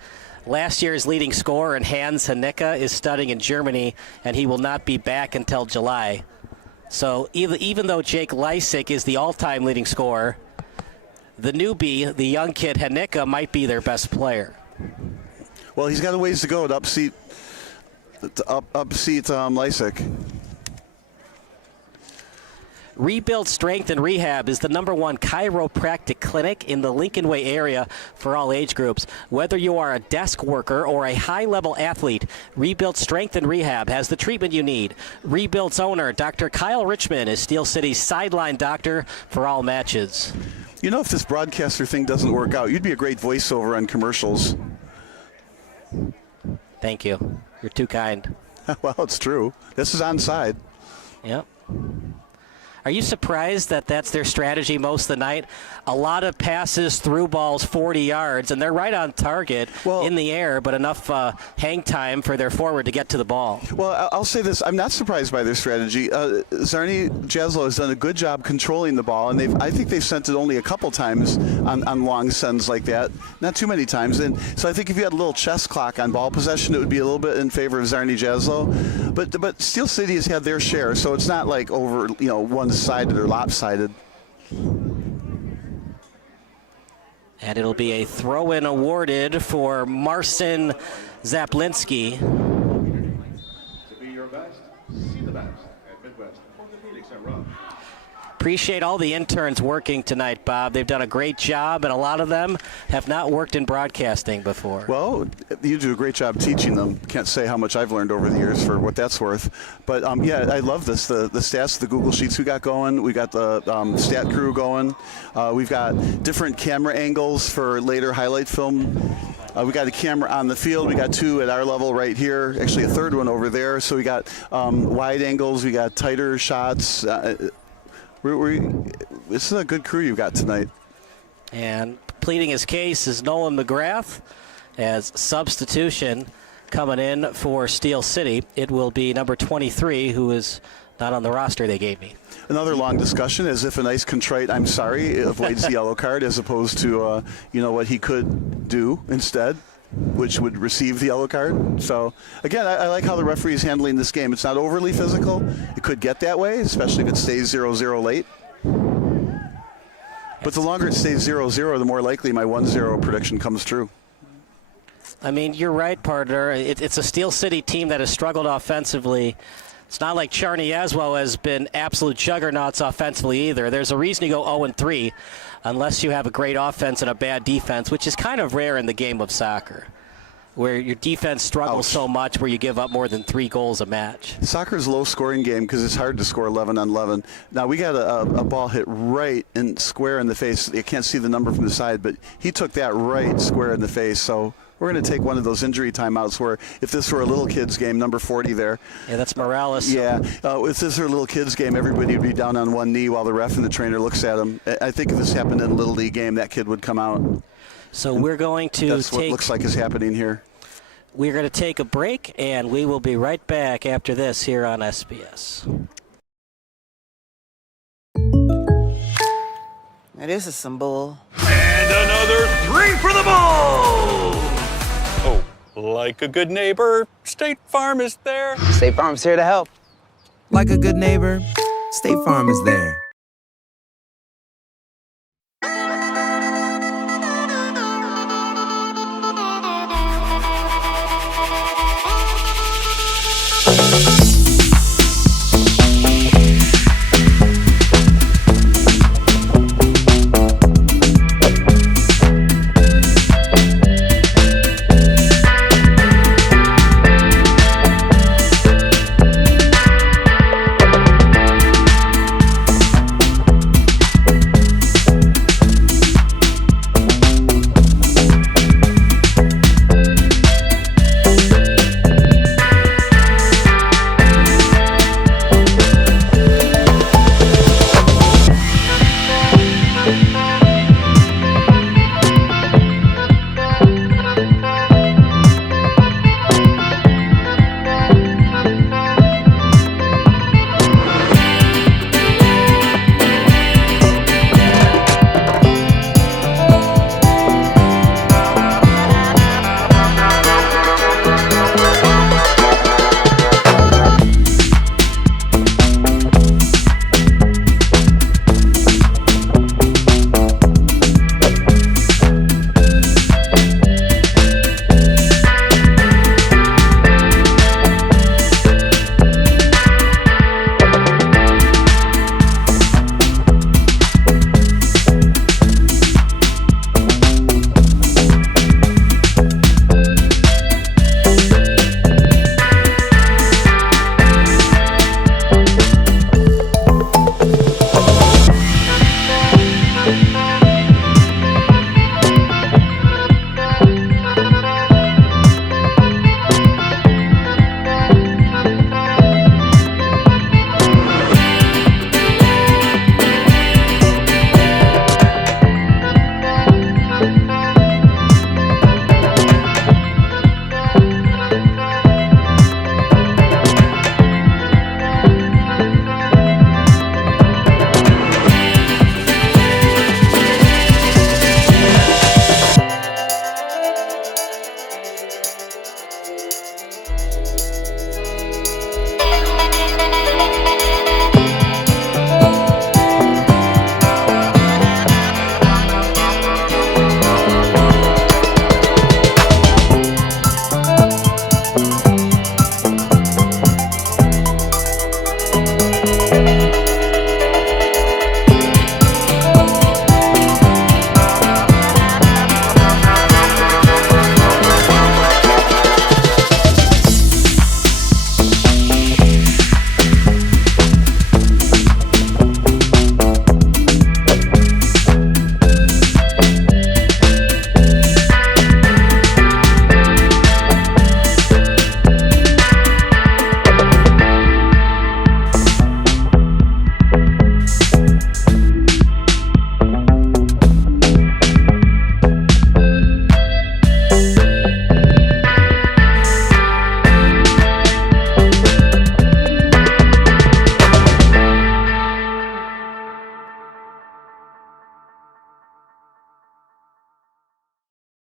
last year's leading scorer in Hans Hanicka is studying in Germany, and he will not be back until July. So even though Jake Lysick is the all-time leading scorer, the newbie, the young kid Hanicka, might be their best player. Well, he's got a ways to go to upseat Lysick. Rebuild Strength and Rehab is the #1 chiropractic clinic in the Lincoln Way area for all age groups. Whether you are a desk worker or a high-level athlete, Rebuild Strength and Rehab has the treatment you need. Rebuild's owner, Dr. Kyle Richmond, is Steel City's sideline doctor for all matches. You know, if this broadcaster thing doesn't work out, you'd be a great voiceover on commercials. Thank you. You're too kind. Well, it's true. This is onside. Yep. Are you surprised that that's their strategy most of the night? A lot of passes, through balls 40 yards, and they're right on target in the air, but enough hang time for their forward to get to the ball. Well, I'll say this. I'm not surprised by their strategy. Czarni Jaslo has done a good job controlling the ball, and I think they've sent it only a couple times on long sends like that. Not too many times. And so I think if you had a little chess clock on ball possession, it would be a little bit in favor of Czarni Jaslo. But Steel City has had their share, so it's not like over, one-sided or lopsided. And it'll be a throw-in awarded for Marcin Zaplinski. To be your best, see the best at Midwest Orthopedics and Run. Appreciate all the interns working tonight, Bob. They've done a great job, and a lot of them have not worked in broadcasting before. Well, you do a great job teaching them. Can't say how much I've learned over the years for what that's worth. But, yeah, I love this. The stats, the Google Sheets we got going. We got the stat crew going. We've got different camera angles for later highlight film. We got a camera on the field. We got 2 at our level right here. Actually, a 3rd one over there. So we got wide angles. We got tighter shots. This is a good crew you've got tonight. And pleading his case is Nolan McGrath as substitution coming in for Steel City. It will be number 23, who is not on the roster they gave me. Another long discussion, as if a nice contrite "I'm sorry" avoids the yellow card, as opposed to what he could do instead, which would receive the yellow card. So, again, I like how the referee is handling this game. It's not overly physical. It could get that way, especially if it stays 0-0 late. But the longer it stays 0-0, the more likely my 1-0 prediction comes true. I mean, you're right, partner. It's a Steel City team that has struggled offensively. It's not like Czarni Jaslo has been absolute juggernauts offensively either. There's a reason you go 0-3 unless you have a great offense and a bad defense, which is kind of rare in the game of soccer, where your defense struggles so much where you give up more than 3 goals a match. Soccer is a low-scoring game because it's hard to score 11 on 11. Now, we got a ball hit right and square in the face. You can't see the number from the side, but he took that right square in the face. So we're going to take one of those injury timeouts where if this were a little kids game, number 40 there. Yeah, that's Morales. Yeah, if this were a little kids game, everybody would be down on one knee while the ref and the trainer looks at him. I think if this happened in a Little League game, that kid would come out. So we're going to That's what looks like is happening here. We're going to take a break, and we will be right back after this here on SBS. Now this is some bull. And another 3 for the ball! Oh, like a good neighbor, State Farm is there. State Farm's here to help. Like a good neighbor, State Farm is there.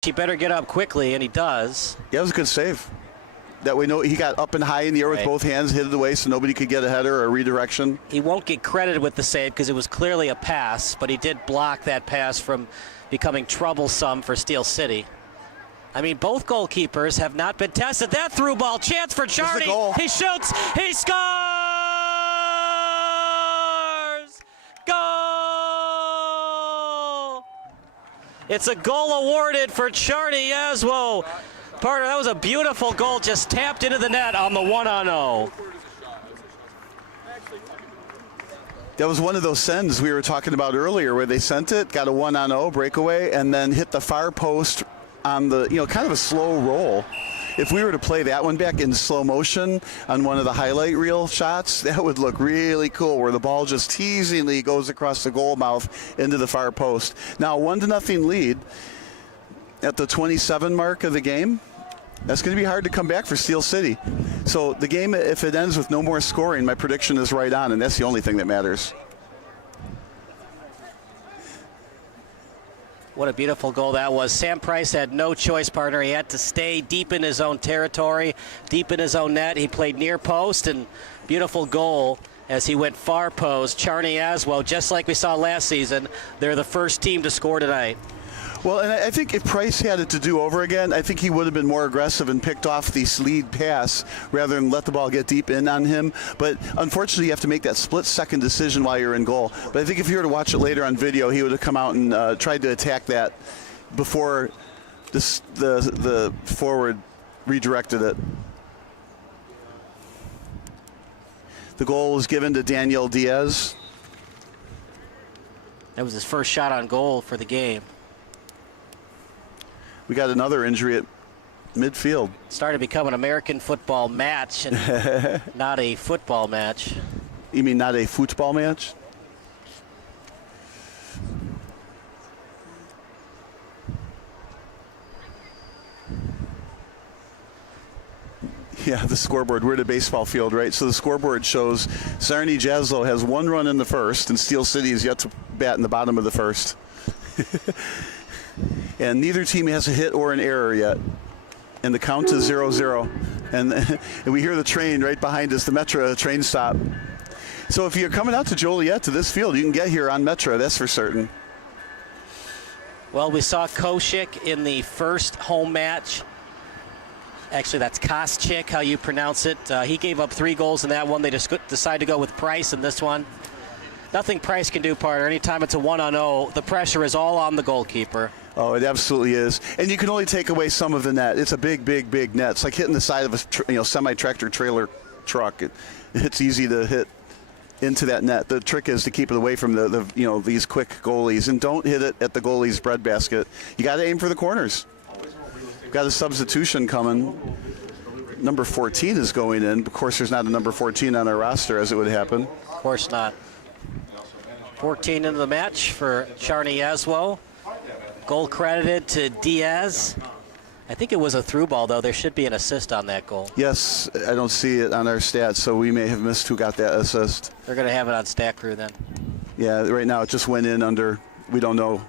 He better get up quickly, and he does. Yeah, it was a good save. That way, he got up and high in the air with both hands, hit it away so nobody could get a header or a redirection. He won't get credited with the save because it was clearly a pass, but he did block that pass from becoming troublesome for Steel City. I mean, both goalkeepers have not been tested. That through ball, chance for Czarni. He shoots, he scores! Goal! It's a goal awarded for Czarni Jaslo. Partner, that was a beautiful goal, just tapped into the net on the 1-on-0. That was one of those sends we were talking about earlier where they sent it, got a 1-on-0 breakaway, and then hit the far post on the, kind of a slow roll. If we were to play that one back in slow motion on one of the highlight reel shots, that would look really cool, where the ball just teasingly goes across the goal mouth into the far post. Now, 1-0 lead at the 27 mark of the game. That's going to be hard to come back for Steel City. So the game, if it ends with no more scoring, my prediction is right on, and that's the only thing that matters. What a beautiful goal that was. Sam Price had no choice, partner. He had to stay deep in his own territory, deep in his own net. He played near post, and beautiful goal as he went far post. Czarni Jaslo, just like we saw last season, they're the first team to score tonight. Well, and I think if Price had it to do over again, I think he would have been more aggressive and picked off the lead pass rather than let the ball get deep in on him. But unfortunately, you have to make that split-second decision while you're in goal. But I think if you were to watch it later on video, he would have come out and tried to attack that before the forward redirected it. The goal was given to Daniel Diaz. That was his first shot on goal for the game. We got another injury at midfield. Started to become an American football match and not a football match. You mean not a football match? Yeah, the scoreboard. We're at a baseball field, right? So the scoreboard shows Czarni Jaslo has 1 run in the first, and Steel City is yet to bat in the bottom of the first. And neither team has a hit or an error yet. And the count is 0-0. And we hear the train right behind us, the Metra train stop. So if you're coming out to Joliet to this field, you can get here on Metra, that's for certain. Well, we saw Koshik in the first home match. Actually, that's Koschik, how you pronounce it. He gave up 3 goals in that one. They just decided to go with Price in this one. Nothing Price can do, partner. Anytime it's a 1-on-0, the pressure is all on the goalkeeper. Oh, it absolutely is. And you can only take away some of the net. It's a big, big, big net. It's like hitting the side of a semi-tractor trailer truck. It's easy to hit into that net. The trick is to keep it away from these quick goalies, and don't hit it at the goalie's breadbasket. You got to aim for the corners. Got a substitution coming. Number 14 is going in. Of course, there's not a number 14 on our roster, as it would happen. Of course not. 14 into the match for Czarni Jaslo. Goal credited to Diaz. I think it was a through ball, though. There should be an assist on that goal. Yes, I don't see it on our stats, so we may have missed who got that assist. They're going to have it on Stat Crew then. Yeah, right now it just went in under, we don't know.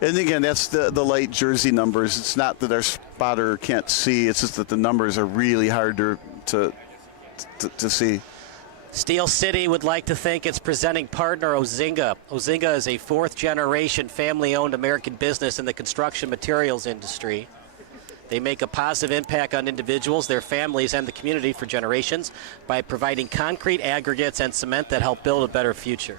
And again, that's the light jersey numbers. It's not that our spotter can't see. It's just that the numbers are really hard to see. Steel City would like to thank its presenting partner, Ozinga. Ozinga is a 4th-generation family-owned American business in the construction materials industry. They make a positive impact on individuals, their families, and the community for generations by providing concrete, aggregates, and cement that help build a better future.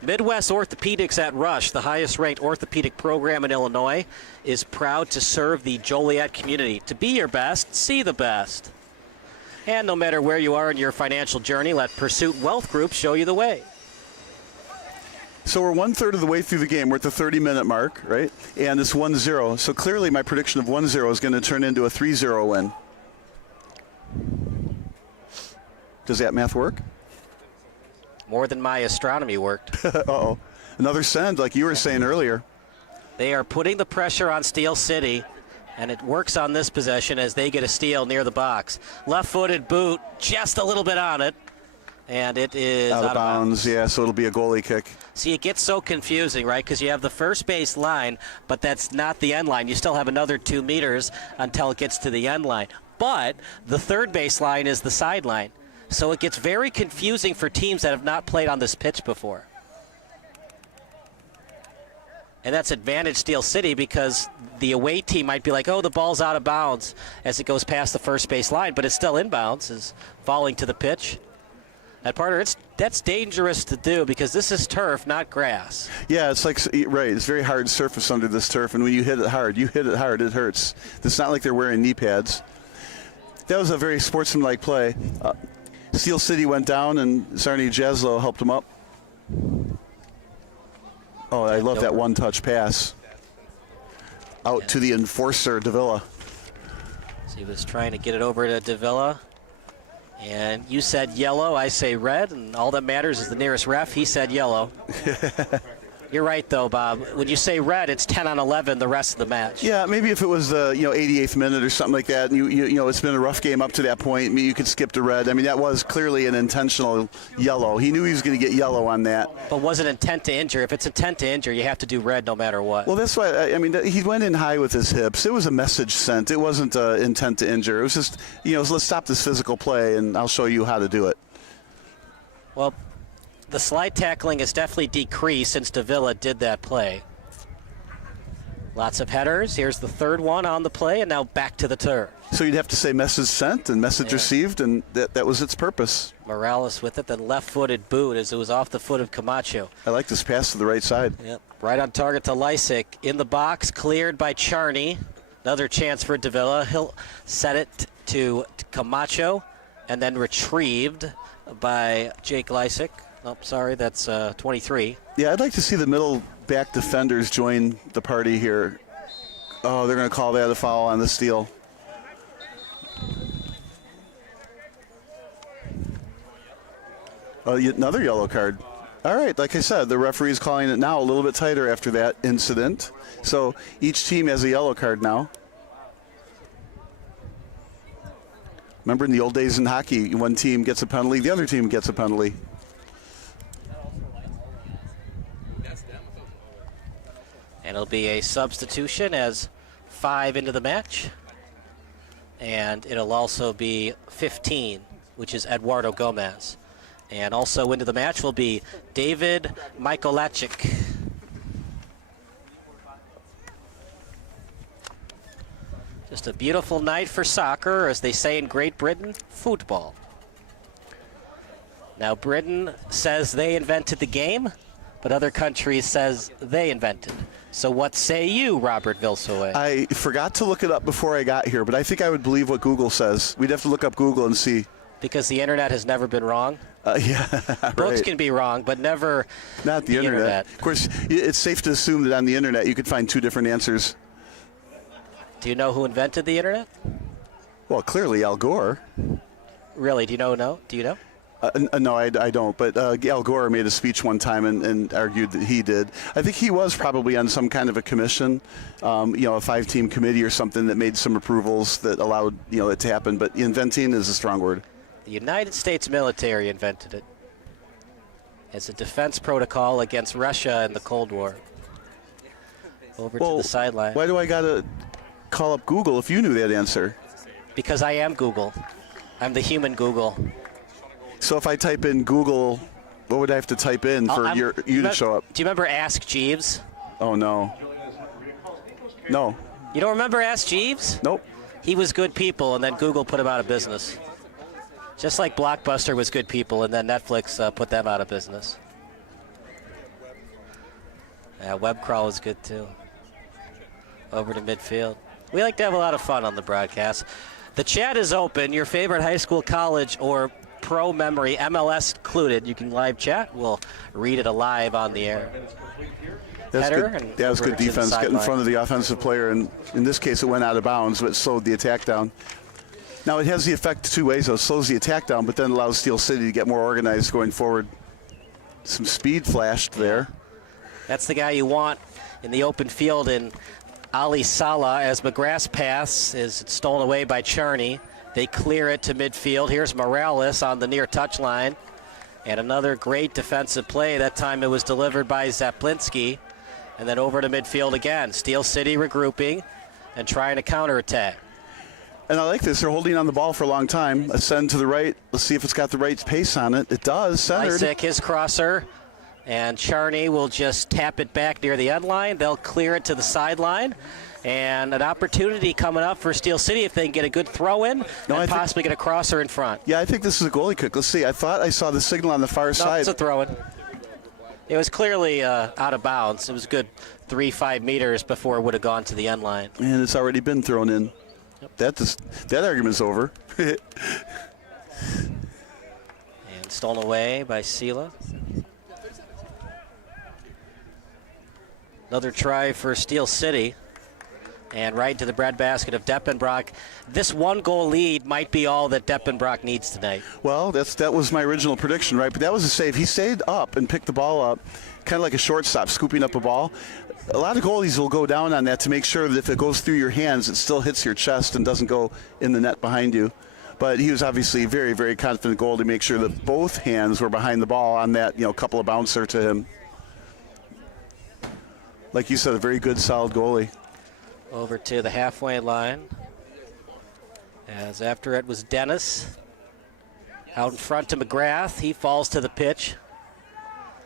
Midwest Orthopedics at Rush, the highest-ranked orthopedic program in Illinois, is proud to serve the Joliet community. To be your best, see the best. And no matter where you are in your financial journey, let Pursuit Wealth Group show you the way. So we're 1/3 of the way through the game. We're at the 30-minute mark, right? And it's 1-0. So clearly my prediction of 1-0 is going to turn into a 3-0 win. Does that math work? More than my astronomy worked. Uh-oh. Another send, like you were saying earlier. They are putting the pressure on Steel City, and it works on this possession as they get a steal near the box. Left-footed boot, just a little bit on it, And it is out of bounds. Yeah, so it'll be a goalie kick. See, it gets so confusing, right? Because you have the first base line, but that's not the end line. You still have another 2 meters until it gets to the end line. But the third base line is the sideline. So it gets very confusing for teams that have not played on this pitch before. And that's advantage Steel City because the away team might be like, oh, the ball's out of bounds as it goes past the first base line, but it's still inbounds, is falling to the pitch. That partner, that's dangerous to do because this is turf, not grass. Yeah, it's like, right, it's very hard surface under this turf, and when you hit it hard, it hurts. It's not like they're wearing knee pads. That was a very sportsmanlike play. Steel City went down, and Czarni Jaslo helped him up. Oh, I love that one-touch pass out to the enforcer, Davila. So he was trying to get it over to Davila. And you said yellow, I say red, and all that matters is the nearest ref. He said yellow. You're right, though, Bob. When you say red, it's 10-on-11 the rest of the match. Yeah, maybe if it was the 88th minute or something like that, and you know it's been a rough game up to that point, you could skip to red. I mean, that was clearly an intentional yellow. He knew he was going to get yellow on that. But was it intent to injure? If it's intent to injure, you have to do red no matter what. Well, that's why, I mean, he went in high with his hips. It was a message sent. It wasn't intent to injure. It was just, let's stop this physical play, and I'll show you how to do it. Well, the slide tackling has definitely decreased since Davila did that play. Lots of headers. Here's the third one on the play, and now back to the turf. So you'd have to say message sent and message received, and that was its purpose. Morales with it, then left-footed boot as it was off the foot of Camacho. I like this pass to the right side. Yep, right on target to Lysick. In the box, cleared by Czarni. Another chance for Davila. He'll set it to Camacho, and then retrieved by Jake Lysick. Oh, sorry, that's 23. Yeah, I'd like to see the middle back defenders join the party here. Oh, they're going to call that a foul on the steal. Oh, another yellow card. All right, like I said, the referee's calling it now a little bit tighter after that incident. So each team has a yellow card now. Remember in the old days in hockey, one team gets a penalty, the other team gets a penalty. And it'll be a substitution as 5 into the match. And it'll also be 15, which is Eduardo Gomez. And also into the match will be David Mikolacik. Just a beautiful night for soccer, or as they say in Great Britain, football. Now Britain says they invented the game, but other countries says they invented. So what say you, Robert Vilsoe? I forgot to look it up before I got here, but I think I would believe what Google says. We'd have to look up Google and see. Because the internet has never been wrong? Yeah, right. Books can be wrong, but never not the internet. Of course, it's safe to assume that on the internet you could find 2 different answers. Do you know who invented the internet? Well, clearly Al Gore. Really? Do you know? No? Do you know? No, I don't. But Al Gore made a speech one time and argued that he did. I think he was probably on some kind of a commission, a 5-team committee or something that made some approvals that allowed it to happen. But inventing is a strong word. The United States military invented it as a defense protocol against Russia in the Cold War. Over to the sideline. Why do I gotta call up Google if you knew that answer? Because I am Google. I'm the human Google. So if I type in Google, what would I have to type in for you to show up? Do you remember Ask Jeeves? Oh, no. No. You don't remember Ask Jeeves? Nope. He was good people, and then Google put him out of business. Just like Blockbuster was good people, and then Netflix put them out of business. Yeah, web crawl was good, too. Over to midfield. We like to have a lot of fun on the broadcast. The chat is open. Your favorite high school, college, or pro memory, MLS included. You can live chat. We'll read it alive on the air. That's Header good. That was good defense. Get in front of the offensive player, and in this case, it went out of bounds, but it slowed the attack down. Now, it has the effect 2 ways, though. It slows the attack down, but then allows Steel City to get more organized going forward. Some speed flashed there. That's the guy you want in the open field in Ali Salah as McGrath's pass is stolen away by Czarni. They clear it to midfield. Here's Morales on the near touchline. And another great defensive play. That time it was delivered by Zaplinski. And then over to midfield again. Steel City regrouping and trying to counterattack. And I like this. They're holding on the ball for a long time. Ascend to the right. Let's see if it's got the right pace on it. It does. Centered. Isaac, his crosser. And Czarni will just tap it back near the end line. They'll clear it to the sideline. And an opportunity coming up for Steel City if they can get a good throw in and possibly get a crosser in front. Yeah, I think this is a goalie kick. Let's see. I thought I saw the signal on the far side. It's a throw in. It was clearly out of bounds. It was a good 3-5 meters before it would have gone to the end line. And it's already been thrown in. Yep. That argument's over. And stolen away by Sela. Another try for Steel City. And right to the breadbasket of Deppenbrock. This 1-goal lead might be all that Deppenbrock needs tonight. Well, that was my original prediction, right? But that was a save. He stayed up and picked the ball up, kind of like a shortstop, scooping up a ball. A lot of goalies will go down on that to make sure that if it goes through your hands, it still hits your chest and doesn't go in the net behind you. But he was obviously a very, very confident goal to make sure that both hands were behind the ball on that, couple of bouncer to him. Like you said, a very good, solid goalie. Over to the halfway line. As after it was Dennis. Out in front to McGrath. He falls to the pitch.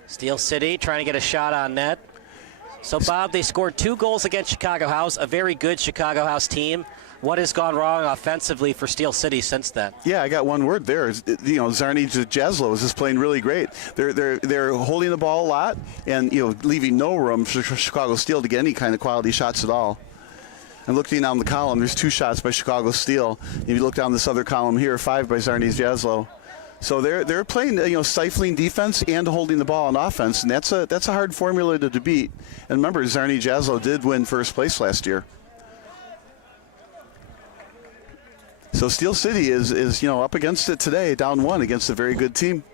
Steel City trying to get a shot on net. So, Bob, they scored 2 goals against Chicago House, a very good Chicago House team. What has gone wrong offensively for Steel City since then? Yeah, I got one word there. Czarni Jaslo is just playing really great. They're holding the ball a lot and leaving no room for Chicago Steel to get any kind of quality shots at all. And looking down the column, there's 2 shots by Chicago Steel. If you look down this other column here, 5 by Czarni Jaslo. So they're playing stifling defense and holding the ball on offense, and that's a hard formula to beat. And remember, Czarni Jaslo did win first place last year. So Steel City is up against it today, down 1 against a very good team,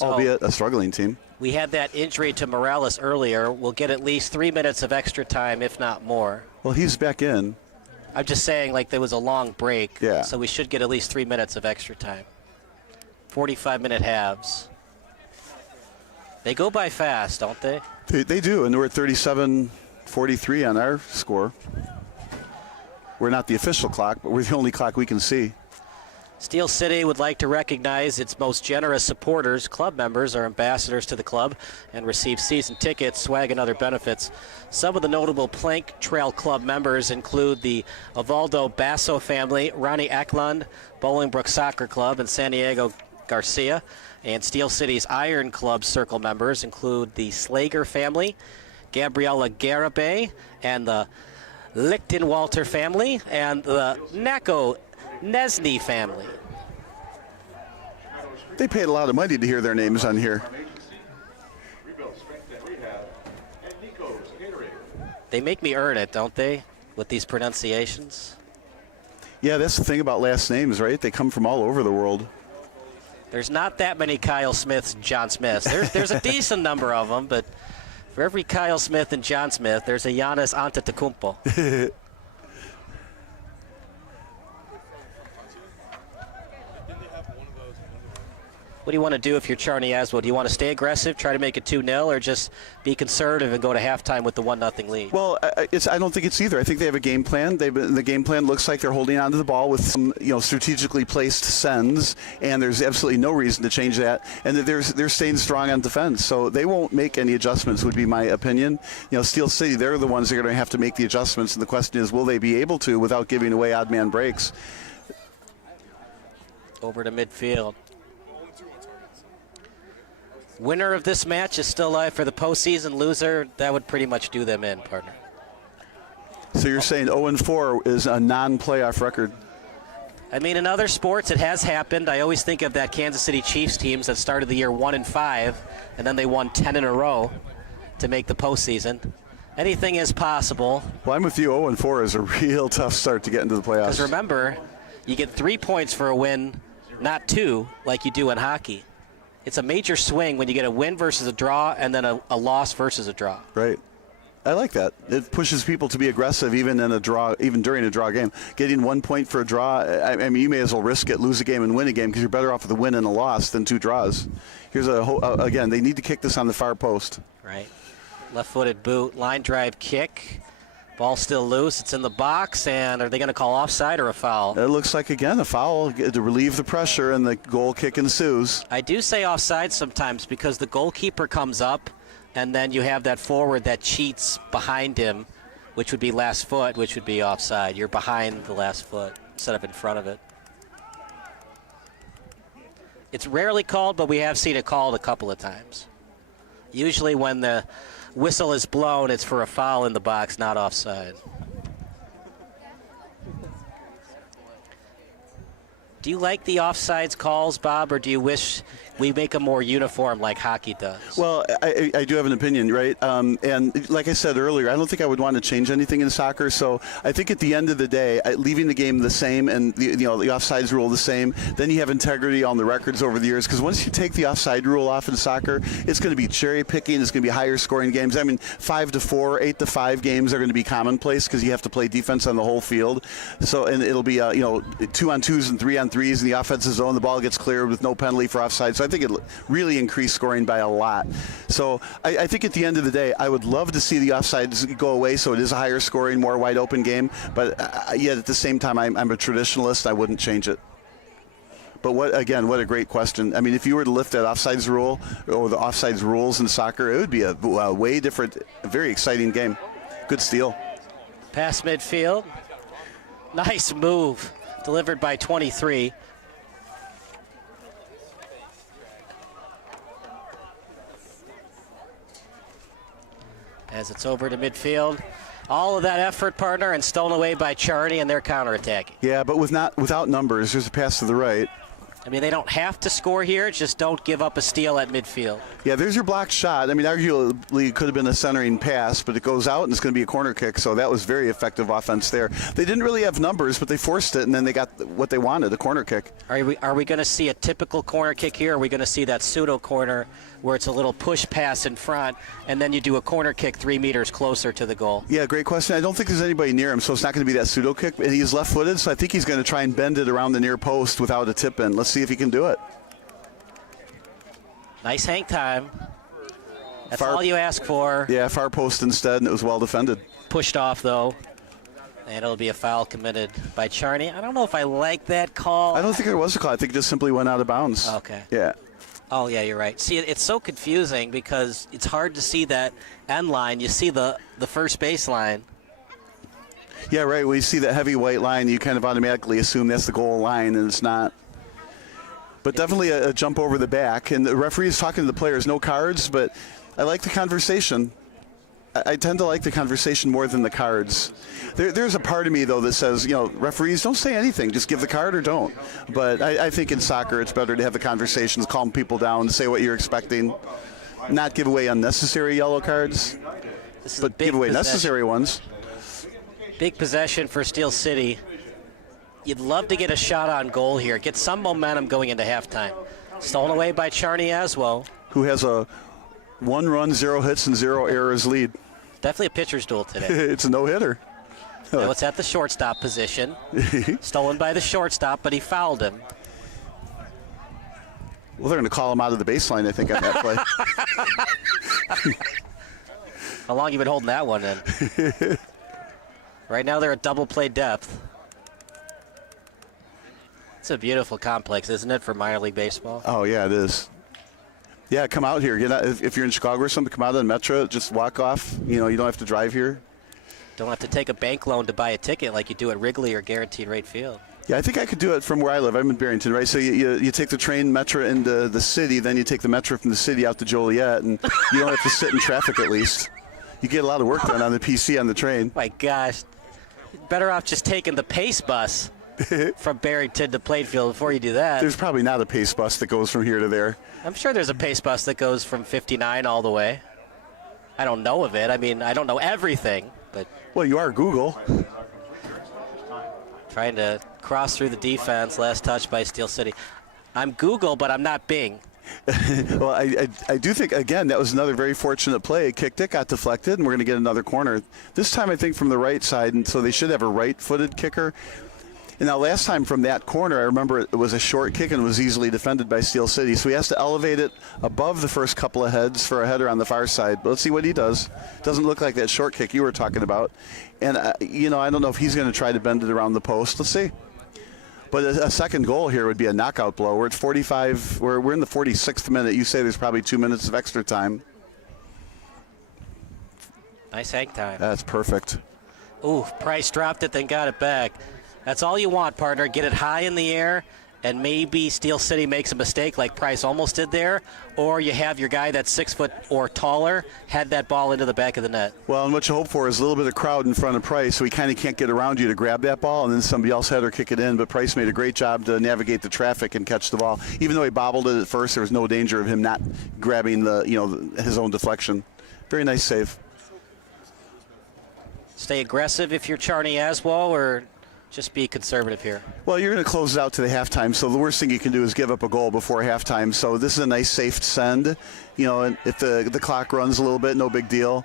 albeit a struggling team. We had that injury to Morales earlier. We'll get at least 3 minutes of extra time, if not more. Well, he's back in. I'm just saying, there was a long break, yeah. So we should get at least 3 minutes of extra time. 45-minute halves. They go by fast, don't they? They do, and we're at 37-43 on our score. We're not the official clock, but we're the only clock we can see. Steel City would like to recognize its most generous supporters. Club members are ambassadors to the club and receive season tickets, swag, and other benefits. Some of the notable Plank Trail Club members include the Evaldo Basso family, Ronnie Eklund, Bolingbrook Soccer Club, and San Diego Garcia. And Steel City's Iron Club Circle members include the Slager family, Gabriella Garibay, and the Lichtenwalter family, and the Nako Nesny family. They paid a lot of money to hear their names on here. They make me earn it, don't they, with these pronunciations? Yeah, that's the thing about last names, right? They come from all over the world. There's not that many Kyle Smiths and John Smiths. There's a decent number of them, but for every Kyle Smith and John Smith, there's a Giannis Antetokounmpo. What do you want to do if you're Czarni Jaslo? Do you want to stay aggressive, try to make it 2-0, or just be conservative and go to halftime with the 1-0 lead? Well, I don't think it's either. I think they have a game plan. The game plan looks like they're holding onto the ball with some, strategically placed sends, and there's absolutely no reason to change that. And that they're staying strong on defense, so they won't make any adjustments, would be my opinion. Steel City, they're the ones that are going to have to make the adjustments, and the question is, will they be able to without giving away odd man breaks? Over to midfield. Winner of this match is still alive for the postseason. Loser, that would pretty much do them in, partner. So you're saying 0-4 is a non-playoff record? I mean, in other sports, it has happened. I always think of that Kansas City Chiefs teams that started the year 1-5, and then they won 10 in a row to make the postseason. Anything is possible. Well, I'm with you. 0-4 is a real tough start to get into the playoffs. Because remember, you get 3 points for a win, not 2, like you do in hockey. It's a major swing when you get a win versus a draw and then a loss versus a draw. Right. I like that. It pushes people to be aggressive even in a draw, even during a draw game. Getting 1 point for a draw, I mean, you may as well risk it, lose a game and win a game, because you're better off with a win and a loss than 2 draws. Here's again, they need to kick this on the far post. Right. Left-footed boot, line drive kick. Ball still loose. It's in the box, and are they going to call offside or a foul? It looks like, again, a foul to relieve the pressure, and the goal kick ensues. I do say offside sometimes because the goalkeeper comes up, and then you have that forward that cheats behind him, which would be last foot, which would be offside. You're behind the last foot instead of in front of it. It's rarely called, but we have seen it called a couple of times. Usually when the whistle is blown, it's for a foul in the box, not offside. Do you like the offsides calls, Bob, or do you wish we make them more uniform like hockey does? Well, I do have an opinion, right? And like I said earlier, I don't think I would want to change anything in soccer. So I think at the end of the day, leaving the game the same and the offsides rule the same, then you have integrity on the records over the years. Because once you take the offside rule off in soccer, it's going to be cherry picking. It's going to be higher scoring games. I mean, 5-4, 8-5 games are going to be commonplace because you have to play defense on the whole field. So and it'll be 2-on-2s and 3-on-3s in the offensive zone. The ball gets cleared with no penalty for offside. So I think it really increased scoring by a lot. So I think at the end of the day, I would love to see the offsides go away so it is a higher scoring, more wide open game. But yet at the same time, I'm a traditionalist. I wouldn't change it. But what a great question. I mean, if you were to lift that offsides rule or the offsides rules in soccer, it would be a way different, a very exciting game. Good steal. Pass midfield. Nice move. Delivered by 23. As it's over to midfield. All of that effort, partner, and stolen away by Czarni, and they're counterattacking. Yeah, but without numbers. There's a pass to the right. I mean, they don't have to score here, just don't give up a steal at midfield. Yeah, there's your blocked shot. I mean, arguably it could have been a centering pass, but it goes out and it's going to be a corner kick, so that was very effective offense there. They didn't really have numbers, but they forced it, and then they got what they wanted, a corner kick. Are we going to see a typical corner kick here, or are we going to see that pseudo corner where it's a little push pass in front, and then you do a corner kick 3 meters closer to the goal? Yeah, great question. I don't think there's anybody near him, so it's not going to be that pseudo kick. And he's left-footed, so I think he's going to try and bend it around the near post without a tip in. Let's see if he can do it. Nice hang time. That's all you ask for. Yeah, far post instead, and it was well defended. Pushed off, though. And it'll be a foul committed by Czarni. I don't know if I like that call. I don't think there was a call. I think it just simply went out of bounds. Okay. Yeah. Oh, yeah, you're right. See, it's so confusing because it's hard to see that end line. You see the first baseline. Yeah, right. When you see that heavy white line, you kind of automatically assume that's the goal line, and it's not. But definitely a jump over the back. And the referee is talking to the players. No cards, but I like the conversation. I tend to like the conversation more than the cards. There's a part of me, though, that says, referees, don't say anything. Just give the card or don't. But I think in soccer it's better to have the conversations, calm people down, say what you're expecting, not give away unnecessary yellow cards, but give away necessary ones. Big possession for Steel City. You'd love to get a shot on goal here, get some momentum going into halftime. Stolen away by Czarni Jaslo, who has a 1 run, 0 hits, and 0 errors lead. Definitely a pitcher's duel today. It's a no-hitter. Now it's at the shortstop position. Stolen by the shortstop, but he fouled him. Well, they're going to call him out of the baseline, I think, on that play. How long you been holding that one in? Right now they're at double play depth. It's a beautiful complex, isn't it, for minor league baseball? Oh, yeah, it is. Yeah, come out here. Get out, if you're in Chicago or something, come out on Metro. Just walk off. You don't have to drive here. Don't have to take a bank loan to buy a ticket like you do at Wrigley or Guaranteed Rate Field. Yeah, I think I could do it from where I live. I'm in Barrington, right? So you take the train Metro into the city, then you take the Metro from the city out to Joliet, and you don't have to sit in traffic at least. You get a lot of work done on the PC on the train. My gosh. Better off just taking the Pace bus from Barrington to Plainfield before you do that. There's probably not a Pace bus that goes from here to there. I'm sure there's a Pace bus that goes from 59 all the way. I don't know of it. I mean, I don't know everything, but... Well, you are Google. Trying to cross through the defense. Last touch by Steel City. I'm Google, but I'm not Bing. Well, I do think, again, that was another very fortunate play. Kicked it, got deflected, and we're going to get another corner. This time, I think, from the right side, and so they should have a right-footed kicker. And now last time from that corner, I remember it was a short kick and was easily defended by Steel City. So he has to elevate it above the first couple of heads for a header on the far side. But let's see what he does. Doesn't look like that short kick you were talking about. And, you know, I don't know if he's going to try to bend it around the post. Let's see. But a second goal here would be a knockout blow. We're at 45. We're in the 46th minute. You say there's probably 2 minutes of extra time. Nice hang time. That's perfect. Ooh, Price dropped it, then got it back. That's all you want, partner. Get it high in the air, and maybe Steel City makes a mistake like Price almost did there, or you have your guy that's 6 foot or taller head that ball into the back of the net. Well, and what you hope for is a little bit of crowd in front of Price, so he kind of can't get around you to grab that ball, and then somebody else head or kick it in. But Price made a great job to navigate the traffic and catch the ball. Even though he bobbled it at first, there was no danger of him not grabbing his own deflection. Very nice save. Stay aggressive if you're Czarni Jaslo, or just be conservative here. Well, you're going to close it out to the halftime, so the worst thing you can do is give up a goal before halftime. So this is a nice, safe send. You know, and if the clock runs a little bit, no big deal.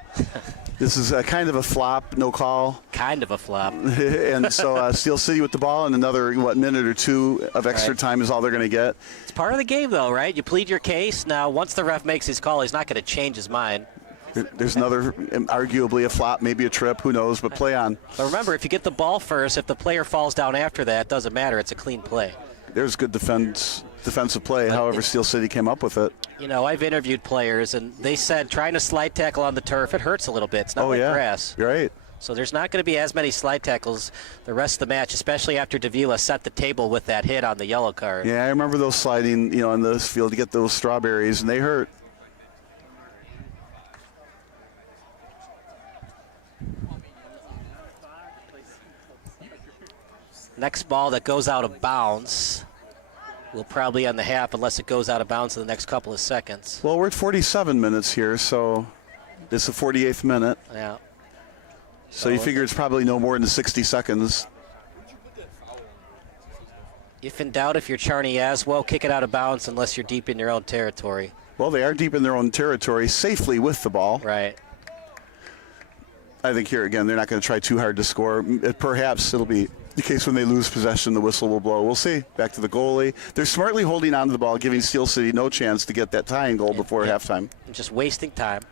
This is kind of a flop, no call. Kind of a flop. And so Steel City with the ball, and another, minute or two of extra time is all they're going to get. It's part of the game, though, right? You plead your case. Now, once the ref makes his call, he's not going to change his mind. There's another, arguably a flop, maybe a trip, who knows, but play on. But remember, if you get the ball first, if the player falls down after that, it doesn't matter. It's a clean play. There's good defensive play, however Steel City came up with it. You know, I've interviewed players, and they said trying to slide tackle on the turf, it hurts a little bit. It's not like grass. You're right. So there's not going to be as many slide tackles the rest of the match, especially after Davila set the table with that hit on the yellow card. Yeah, I remember those sliding, on this field to get those strawberries, and they hurt. Next ball that goes out of bounds will probably end the half unless it goes out of bounds in the next couple of seconds. Well, we're at 47 minutes here, so this is the 48th minute. Yeah. So you figure it's probably no more than 60 seconds. If in doubt, if you're Czarni Jaslo, kick it out of bounds unless you're deep in your own territory. Well, they are deep in their own territory, safely with the ball. Right. I think here, again, they're not going to try too hard to score. Perhaps it'll be the case when they lose possession, the whistle will blow. We'll see. Back to the goalie. They're smartly holding on to the ball, giving Steel City no chance to get that tying goal before halftime. Just wasting time.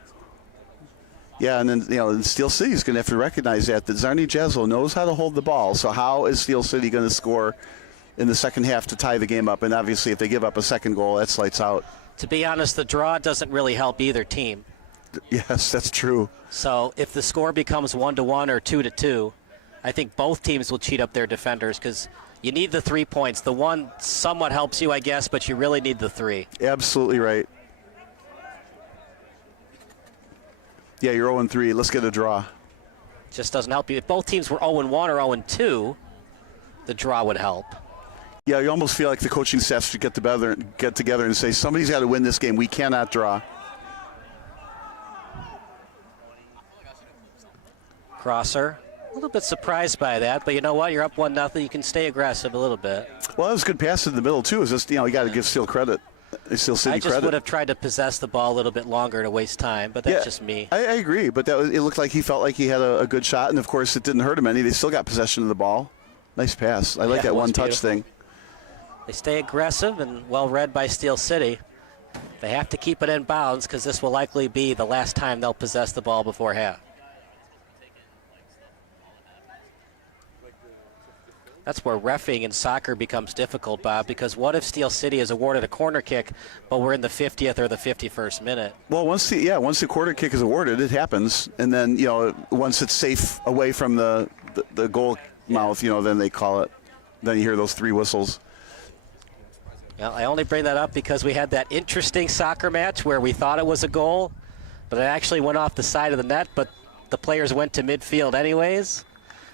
Yeah, and then Steel City's going to have to recognize that Czarni Jaslo knows how to hold the ball. So how is Steel City going to score in the second half to tie the game up? And obviously, if they give up a second goal, that's lights out. To be honest, the draw doesn't really help either team. Yes, that's true. So if the score becomes 1-1 or 2-2, I think both teams will cheat up their defenders because you need the 3 points. The one somewhat helps you, I guess, but you really need the 3. Absolutely right. Yeah, you're 0-3. Let's get a draw. Just doesn't help you. If both teams were 0-1 or 0-2, the draw would help. Yeah, you almost feel like the coaching staff should get together and say, somebody's got to win this game. We cannot draw. Crosser. A little bit surprised by that, but you know what? You're up 1-0. You can stay aggressive a little bit. Well, that was a good pass in the middle, too. It's just, you got to give Steel credit. Steel City credit. I just would have tried to possess the ball a little bit longer to waste time, but that's just me. I agree, but it looked like he felt like he had a good shot, and, of course, it didn't hurt him any. They still got possession of the ball. Nice pass. I like that one-touch thing. They stay aggressive and well-read by Steel City. They have to keep it in bounds because this will likely be the last time they'll possess the ball before half. That's where reffing in soccer becomes difficult, Bob, because what if Steel City is awarded a corner kick, but we're in the 50th or the 51st minute? Well, once the corner kick is awarded, it happens. And then, once it's safe away from the goal mouth, then they call it. Then you hear those 3 whistles. Well, I only bring that up because we had that interesting soccer match where we thought it was a goal, but it actually went off the side of the net, but the players went to midfield anyways.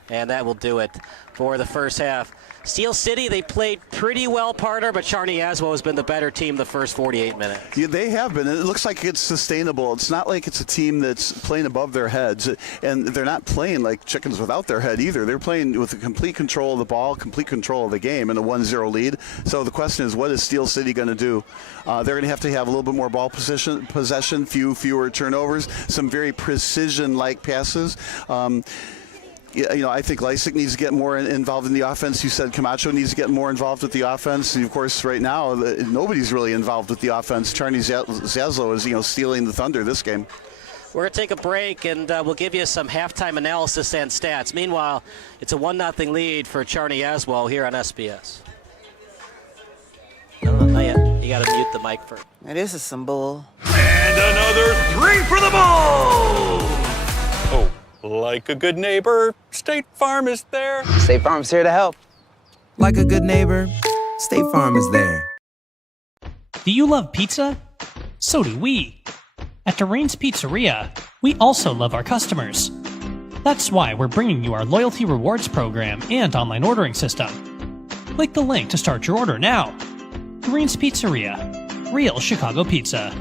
And that will do it for the first half. Steel City, they played pretty well, partner, but Czarni Jaslo has been the better team the first 48 minutes. Yeah, they have been. It looks like it's sustainable. It's not like it's a team that's playing above their heads, and they're not playing like chickens without their head either. They're playing with complete control of the ball, complete control of the game, and a 1-0 lead. So the question is, what is Steel City going to do? They're going to have a little bit more ball possession, fewer turnovers, some very precision-like passes. I think Lysick needs to get more involved in the offense. You said Camacho needs to get more involved with the offense. And, of course, right now, nobody's really involved with the offense. Czarni Jaslo is, stealing the thunder this game. We're going to take a break, and we'll give you some halftime analysis and stats. Meanwhile, it's a 1-0 lead for Czarni Jaslo here on SBS. No, not yet. You got to mute the mic first. This is some bull. And another 3 for the ball! Oh, like a good neighbor, State Farm is there. State Farm's here to help. Like a good neighbor, State Farm is there. Do you love pizza? So do we. At Durain's Pizzeria, we also love our customers. That's why we're bringing you our loyalty rewards program and online ordering system. Click the link to start your order now. Durain's Pizzeria, real Chicago pizza.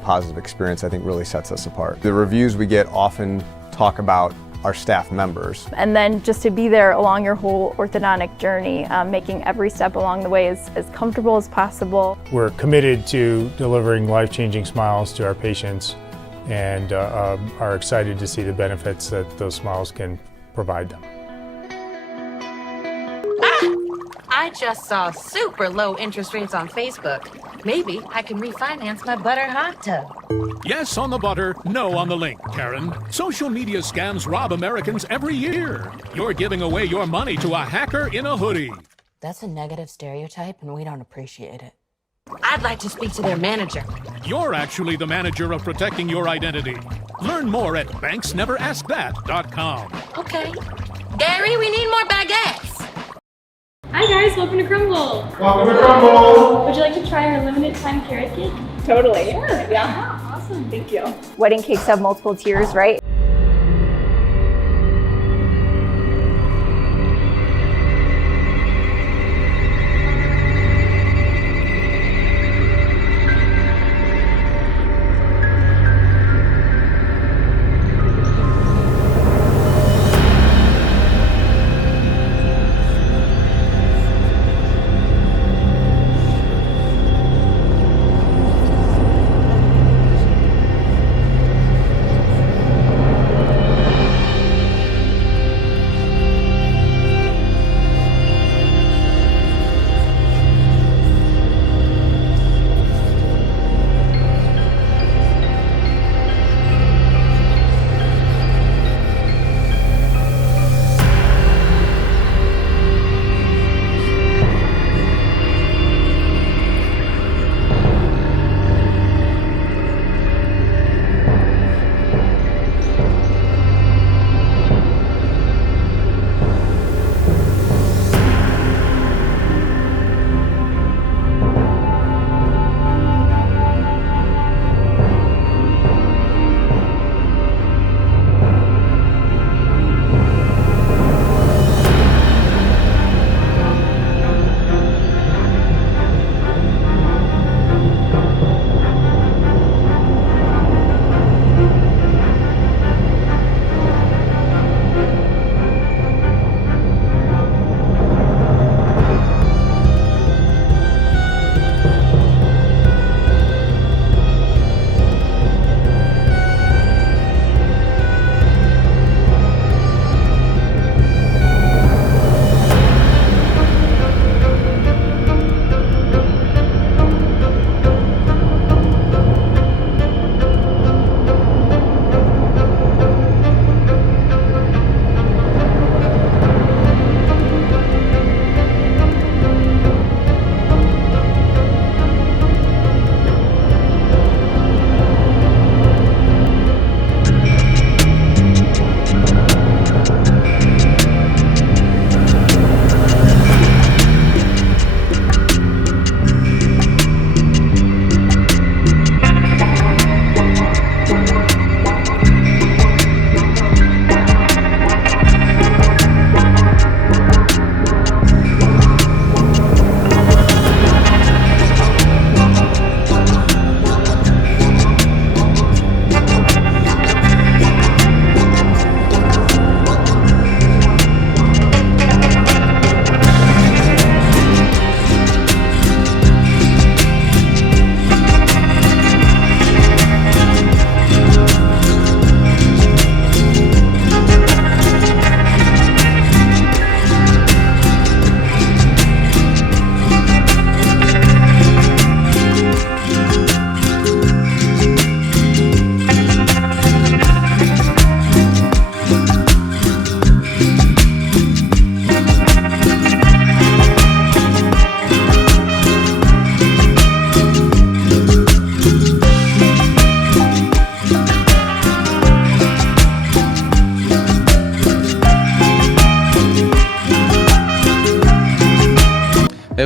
Positive experience, I think, really sets us apart. The reviews we get often talk about our staff members. And then just to be there along your whole orthodontic journey, making every step along the way as comfortable as possible. We're committed to delivering life-changing smiles to our patients and are excited to see the benefits that those smiles can provide them. I just saw super low interest rates on Facebook. Maybe I can refinance my butter hot tub. Yes on the butter, no on the link, Karen. Social media scams rob Americans every year. You're giving away your money to a hacker in a hoodie. That's a negative stereotype, and we don't appreciate it. I'd like to speak to their manager. You're actually the manager of protecting your identity. Learn more at banksneveraskthat.com. Okay. Gary, we need more baguettes. Hi guys, welcome to Crumble. Welcome to Crumble. Would you like to try our limited time carrot cake? Totally. Sure. Yeah. Awesome. Thank you. Wedding cakes have multiple tiers, right?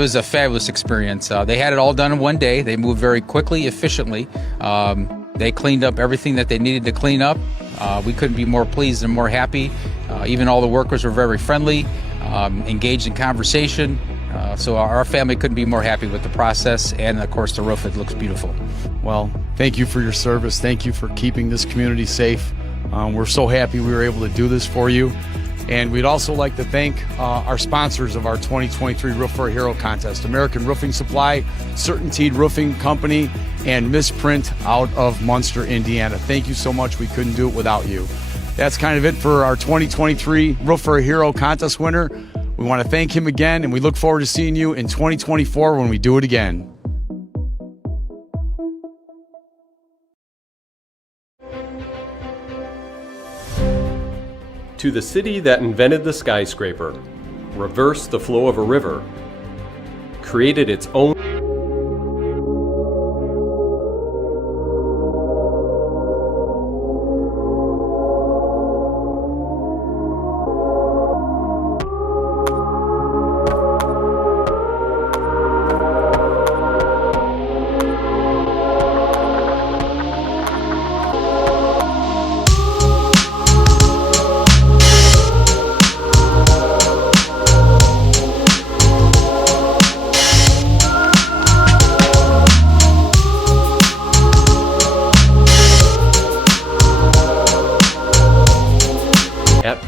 was a fabulous experience. They had it all done in one day. They moved very quickly, efficiently. They cleaned up everything that they needed to clean up. We couldn't be more pleased and more happy. Even all the workers were very friendly, engaged in conversation. So our family couldn't be more happy with the process, and of course the roof, it looks beautiful. Well, thank you for your service. Thank you for keeping this community safe. We're so happy we were able to do this for you. And we'd also like to thank our sponsors of our 2023 Roof for a Hero contest, American Roofing Supply, Certainteed Roofing Company, and Misprint out of Munster, Indiana. Thank you so much. We couldn't do it without you. That's kind of it for our 2023 Roof for a Hero contest winner. We want to thank him again, and we look forward to seeing you in 2024 when we do it again. To the city that invented the skyscraper, reversed the flow of a river, created its own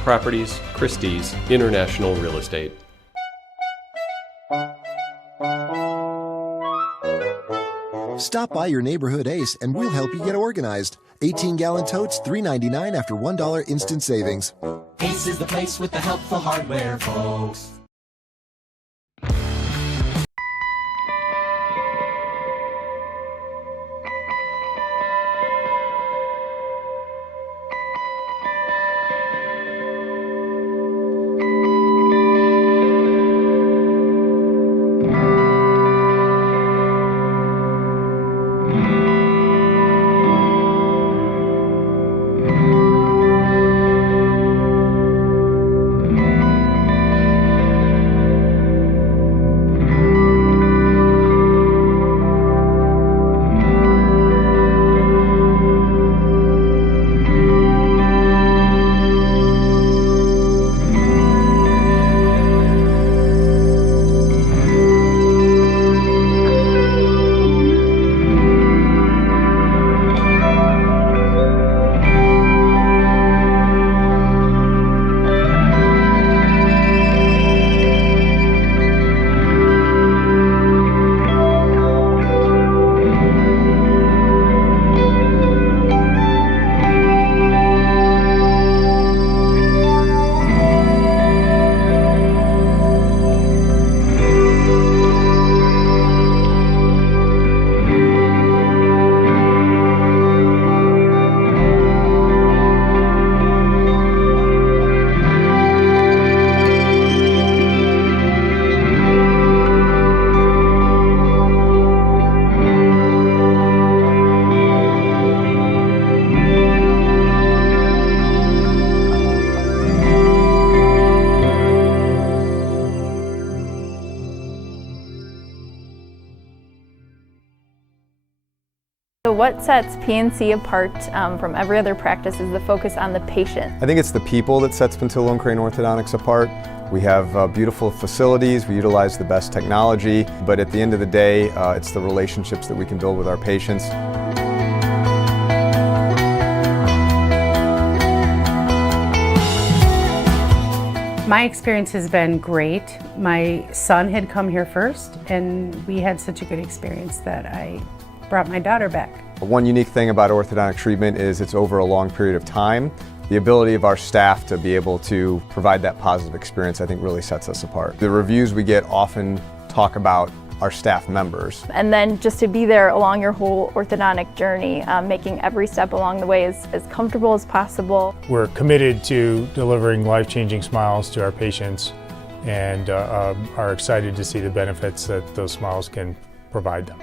Properties, Christie's International Real Estate. Stop by your neighborhood Ace and we'll help you get organized. 18-gallon totes, $3.99 after $1 instant savings. Ace is the place with the helpful hardware, folks. So what sets PNC apart from every other practice is the focus on the patient. I think it's the people that sets Pintillo and Crane Orthodontics apart. We have beautiful facilities, we utilize the best technology, but at the end of the day, it's the relationships that we can build with our patients. My experience has been great. My son had come here first, and we had such a good experience that I brought my daughter back. One unique thing about orthodontic treatment is it's over a long period of time. The ability of our staff to be able to provide that positive experience, I think, really sets us apart. The reviews we get often talk about our staff members. And then just to be there along your whole orthodontic journey, making every step along the way as comfortable as possible. We're committed to delivering life-changing smiles to our patients and are excited to see the benefits that those smiles can provide them.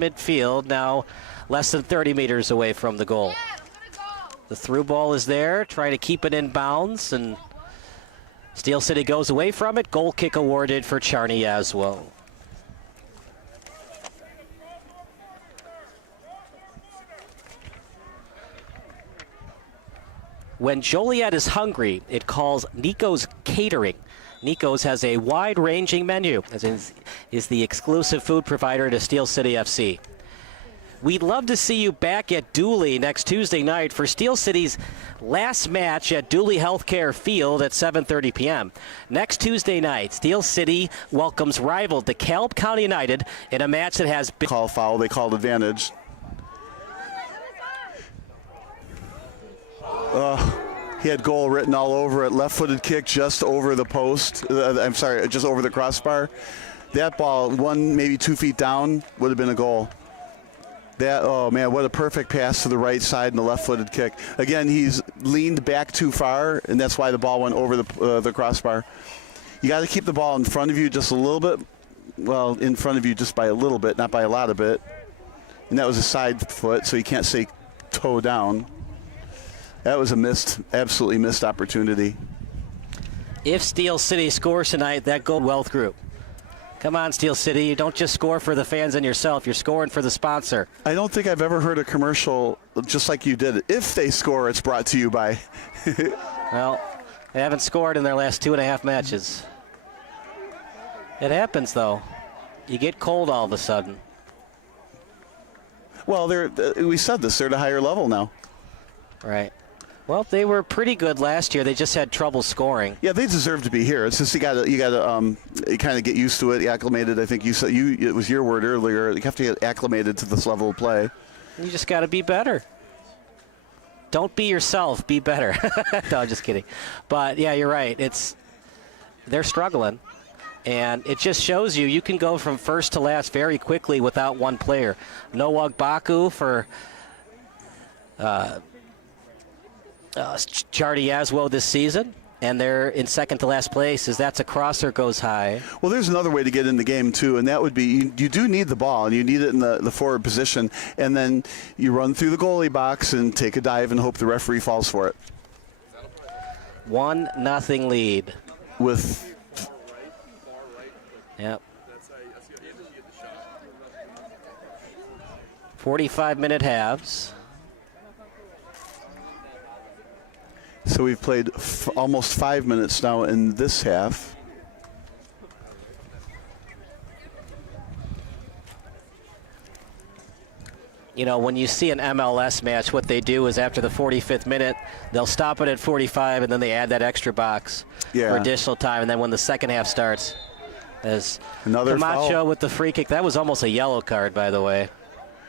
midfield, now less than 30 meters away from the goal. The through ball is there, trying to keep it in bounds, and Steel City goes away from it. Goal kick awarded for Czarni Jaslo. When Joliet is hungry, it calls Nico's Catering. Nico's has a wide-ranging menu, as is the exclusive food provider to Steel City FC. We'd love to see you back at Dooley next Tuesday night for Steel City's last match at Dooley Healthcare Field at 7:30 p.m. Next Tuesday night, Steel City welcomes rival DeKalb County United in a match that has been call foul. They called advantage. He had goal written all over it. Left-footed kick just over the post. I'm sorry, just over the crossbar. That ball, 1 maybe 2 feet down, would have been a goal. That, oh man, what a perfect pass to the right side and the left-footed kick. Again, he's leaned back too far, and that's why the ball went over the crossbar. You got to keep the ball in front of you just a little bit. Well, in front of you just by a little bit, not by a lot of bit. And that was a side foot, so you can't say toe down. That was a absolutely missed opportunity. If Steel City scores tonight, that goal Wealth Group. Come on, Steel City. You don't just score for the fans and yourself. You're scoring for the sponsor. I don't think I've ever heard a commercial just like you did. If they score, it's brought to you by. Well, they haven't scored in their last 2.5 matches. It happens, though. You get cold all of a sudden. Well, we said this. They're at a higher level now. Right. Well, they were pretty good last year. They just had trouble scoring. Yeah, they deserve to be here. It's just you got to kind of get used to it, acclimated. I think you said it was your word earlier. You have to get acclimated to this level of play. You just got to be better. Don't be yourself. Be better. No, I'm just kidding. But yeah, you're right. They're struggling, and it just shows you can go from first to last very quickly without one player. Noah Baku for. Czarni Jaslo this season, and they're in second to last place as that's a crosser goes high. Well, there's another way to get in the game, too, and that would be you do need the ball, and you need it in the forward position, and then you run through the goalie box and take a dive and hope the referee falls for it. 1-0 lead. With... Yep. 45-minute halves. So we've played almost 5 minutes now in this half. You know, when you see an MLS match, what they do is after the 45th minute, they'll stop it at 45, and then they add that extra box for additional time. And then when the second half starts, as another Camacho foul with the free kick, that was almost a yellow card, by the way.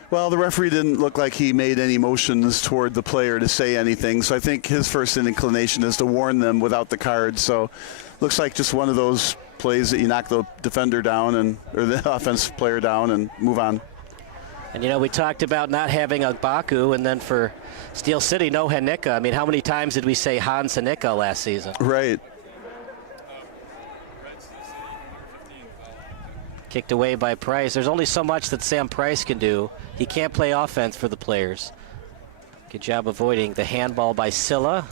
Well, the referee didn't look like he made any motions toward the player to say anything, so I think his first inclination is to warn them without the card. So looks like just one of those plays that you knock the defender down or the offensive player down and move on. And, you know, we talked about not having a Baku, and then for Steel City, no Hanika. I mean, how many times did we say Hans Hanika last season? Right. Kicked away by Price. There's only so much that Sam Price can do. He can't play offense for the players. Good job avoiding the handball by Silla.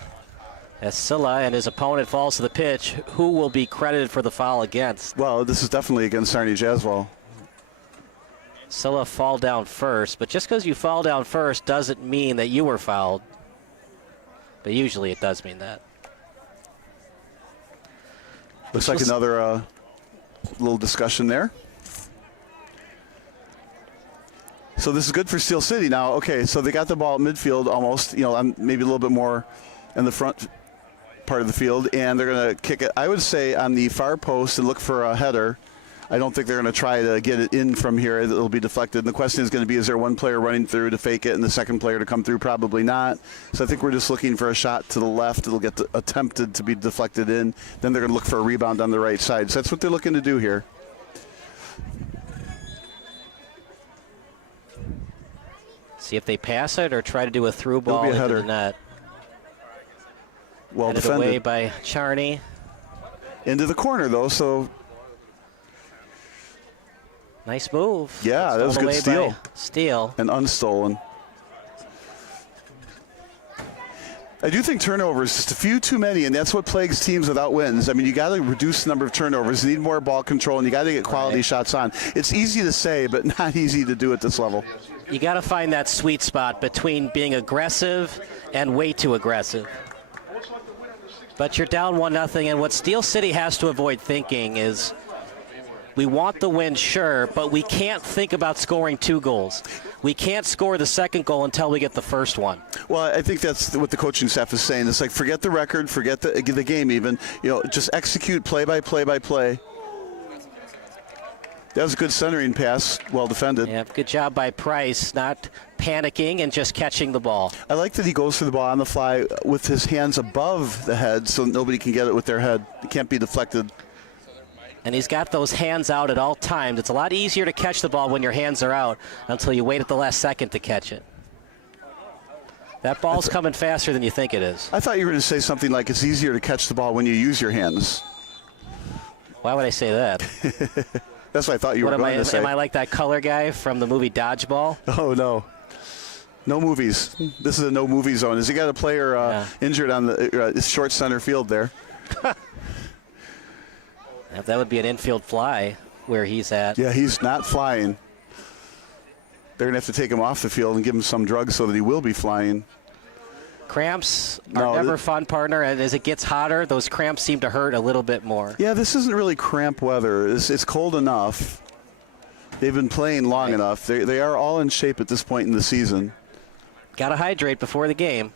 As Silla and his opponent falls to the pitch, who will be credited for the foul against? Well, this is definitely against Czarni Jaslo. Silla fall down first, but just because you fall down first doesn't mean that you were fouled. But usually it does mean that. Looks like another little discussion there. So this is good for Steel City now. Okay, so they got the ball at midfield almost, maybe a little bit more in the front part of the field, and they're going to kick it, I would say, on the far post and look for a header. I don't think they're going to try to get it in from here. It'll be deflected. And the question is going to be, is there one player running through to fake it and the second player to come through? Probably not. So I think we're just looking for a shot to the left. It'll get attempted to be deflected in. Then they're going to look for a rebound on the right side. So that's what they're looking to do here. See if they pass it or try to do a through ball into the net. Well defended. Away by Czarni. Into the corner, though, so... Nice move. Yeah, that was a good steal. Steal. And unstolen. I do think turnovers just a few too many, and that's what plagues teams without wins. I mean, you got to reduce the number of turnovers. You need more ball control, and you got to get quality shots on. It's easy to say, but not easy to do at this level. You got to find that sweet spot between being aggressive and way too aggressive. But you're down 1-0, and what Steel City has to avoid thinking is, we want the win, sure, but we can't think about scoring 2 goals. We can't score the second goal until we get the first one. Well, I think that's what the coaching staff is saying. It's like, forget the record, forget the game even. Just execute play by play by play. That was a good centering pass, well defended. Yeah, good job by Price, not panicking and just catching the ball. I like that he goes for the ball on the fly with his hands above the head so nobody can get it with their head. It can't be deflected. And he's got those hands out at all times. It's a lot easier to catch the ball when your hands are out until you wait at the last second to catch it. That ball's coming faster than you think it is. I thought you were going to say something like it's easier to catch the ball when you use your hands. Why would I say that? That's what I thought you were going to say. Am I like that color guy from the movie Dodgeball? Oh, no. No movies. This is a no-movie zone. Has he got a player injured on the short center field there? That would be an infield fly where he's at. Yeah, he's not flying. They're going to have to take him off the field and give him some drugs so that he will be flying. Cramps are never fun, partner. And as it gets hotter, those cramps seem to hurt a little bit more. Yeah, this isn't really cramp weather. It's cold enough. They've been playing long enough. They are all in shape at this point in the season. Got to hydrate before the game.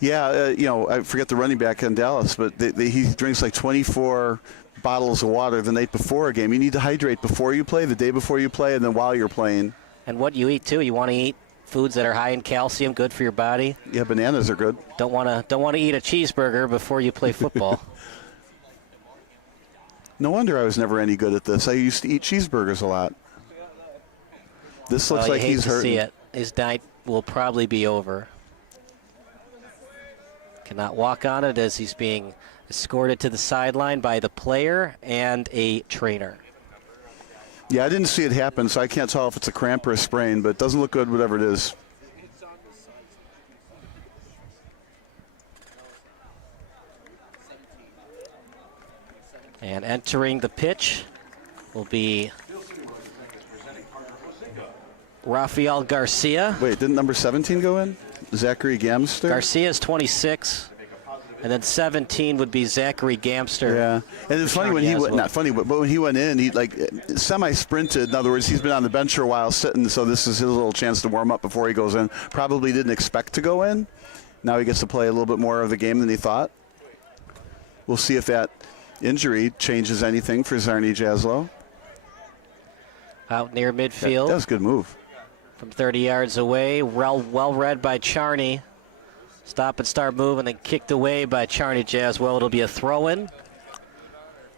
Yeah, I forget the running back in Dallas, but he drinks like 24 bottles of water the night before a game. You need to hydrate before you play, the day before you play, and then while you're playing. And what you eat too. You want to eat foods that are high in calcium, good for your body. Yeah, bananas are good. Don't want to eat a cheeseburger before you play football. No wonder I was never any good at this. I used to eat cheeseburgers a lot. This looks like he's hurting. See it. His night will probably be over. Cannot walk on it as he's being escorted to the sideline by the player and a trainer. Yeah, I didn't see it happen, so I can't tell if it's a cramp or a sprain, but it doesn't look good, whatever it is. And entering the pitch will be Rafael Garcia. Wait, didn't number 17 go in? Zachary Gamster? Garcia's 26. And then 17 would be Zachary Gamster. Yeah, and it's funny when he went, not funny, but when he went in, he like semi-sprinted. In other words, he's been on the bench for a while sitting, so this is his little chance to warm up before he goes in. Probably didn't expect to go in. Now he gets to play a little bit more of the game than he thought. We'll see if that injury changes anything for Czarni Jaslo. Out near midfield. That was a good move. From 30 yards away, well read by Czarni. Stop and start move and then kicked away by Czarni Jaslo. It'll be a throw-in.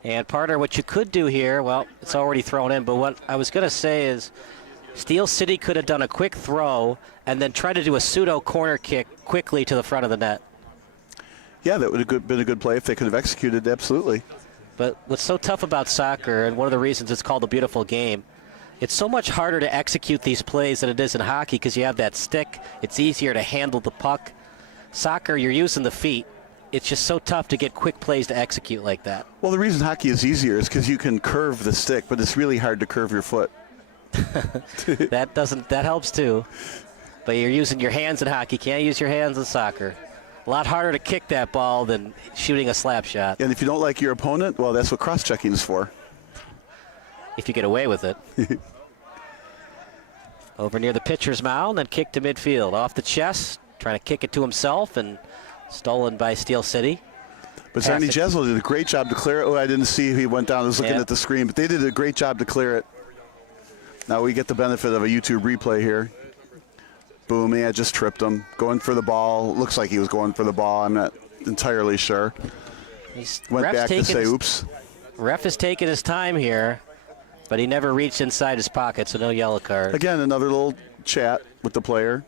And partner, what you could do here, well, it's already thrown in, but what I was going to say is Steel City could have done a quick throw and then try to do a pseudo corner kick quickly to the front of the net. Yeah, that would have been a good play if they could have executed, absolutely. But what's so tough about soccer, and one of the reasons it's called a beautiful game, it's so much harder to execute these plays than it is in hockey because you have that stick. It's easier to handle the puck. Soccer, you're using the feet. It's just so tough to get quick plays to execute like that. Well, the reason hockey is easier is because you can curve the stick, but it's really hard to curve your foot. That helps too. But you're using your hands in hockey. Can't use your hands in soccer. A lot harder to kick that ball than shooting a slap shot. And if you don't like your opponent, well, that's what cross-checking is for. If you get away with it. Over near the pitcher's mound, then kick to midfield. Off the chest, trying to kick it to himself, and stolen by Steel City. But Czarni Jaslo did a great job to clear it. Oh, I didn't see if he went down. I was looking at the screen, but they did a great job to clear it. Now we get the benefit of a YouTube replay here. Boom, yeah, just tripped him. Going for the ball. Looks like he was going for the ball. I'm not entirely sure. Went back to say, oops. Ref is taking his time here, but he never reached inside his pocket, so no yellow card. Again, another little chat with the player.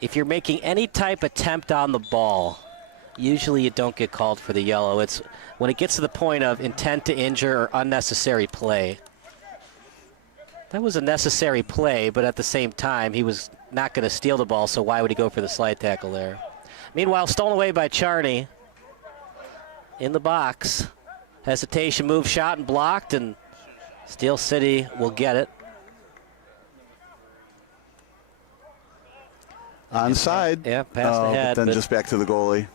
If you're making any type attempt on the ball, usually you don't get called for the yellow. It's when it gets to the point of intent to injure or unnecessary play. That was a necessary play, but at the same time, he was not going to steal the ball, so why would he go for the slide tackle there? Meanwhile, stolen away by Czarni in the box. Hesitation move, shot, and blocked, and Steel City will get it. Onside. Yeah, past the head. But then just back to the goalie.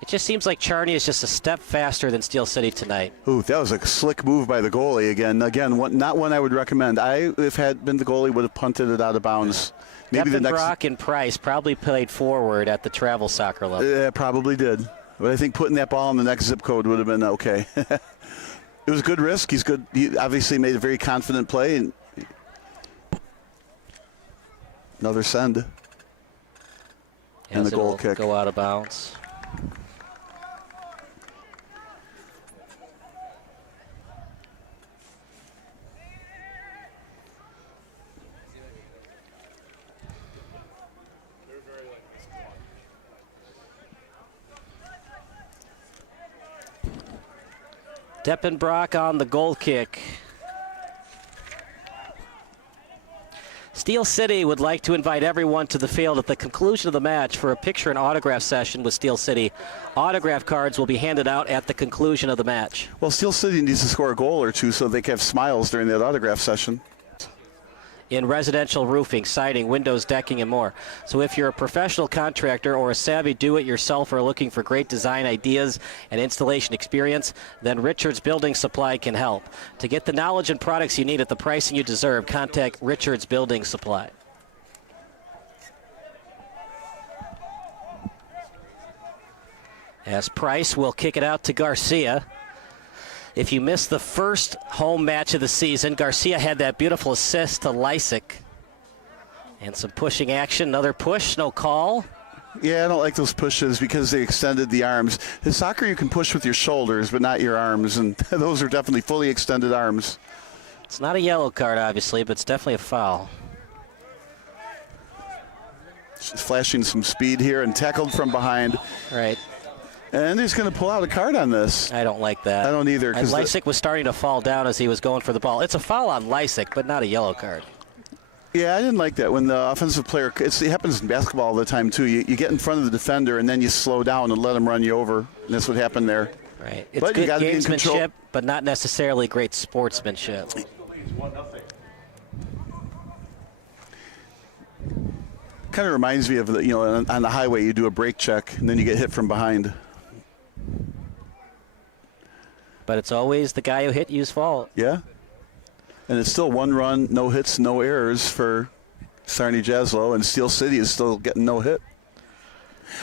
It just seems like Czarni is just a step faster than Steel City tonight. Ooh, that was a slick move by the goalie again. Again, not one I would recommend. If had been the goalie, would have punted it out of bounds. Maybe the next. Brock and Price probably played forward at the travel soccer level. Yeah, probably did. But I think putting that ball in the next zip code would have been okay. It was a good risk. He's good. He obviously made a very confident play. And another send. And the goal kick. Go out of bounds. Deppenbrock on the goal kick. Steel City would like to invite everyone to the field at the conclusion of the match for a picture and autograph session with Steel City. Autograph cards will be handed out at the conclusion of the match. Well, Steel City needs to score a goal or two so they can have smiles during that autograph session. In residential roofing, siding, windows, decking, and more. So if you're a professional contractor or a savvy do-it-yourselfer looking for great design ideas and installation experience, then Richards Building Supply can help. To get the knowledge and products you need at the pricing you deserve, contact Richards Building Supply. As Price will kick it out to Garcia. If you missed the first home match of the season, Garcia had that beautiful assist to Lysick. And some pushing action, another push, no call. Yeah, I don't like those pushes because they extended the arms. In soccer, you can push with your shoulders, but not your arms, and those are definitely fully extended arms. It's not a yellow card, obviously, but it's definitely a foul. She's flashing some speed here and tackled from behind. Right. And he's going to pull out a card on this. I don't like that. I don't either. And Lysick was starting to fall down as he was going for the ball. It's a foul on Lysick, but not a yellow card. Yeah, I didn't like that. When the offensive player, it happens in basketball all the time too. You get in front of the defender and then you slow down and let him run you over. And that's what happened there. Right. It's but good you gamesmanship, but not necessarily great sportsmanship. Kind of reminds me of on the highway you do a brake check and then you get hit from behind. But it's always the guy who hit you's fault. Yeah. And it's still one run, no hits, no errors for Czarni Jaslo, and Steel City is still getting no hit.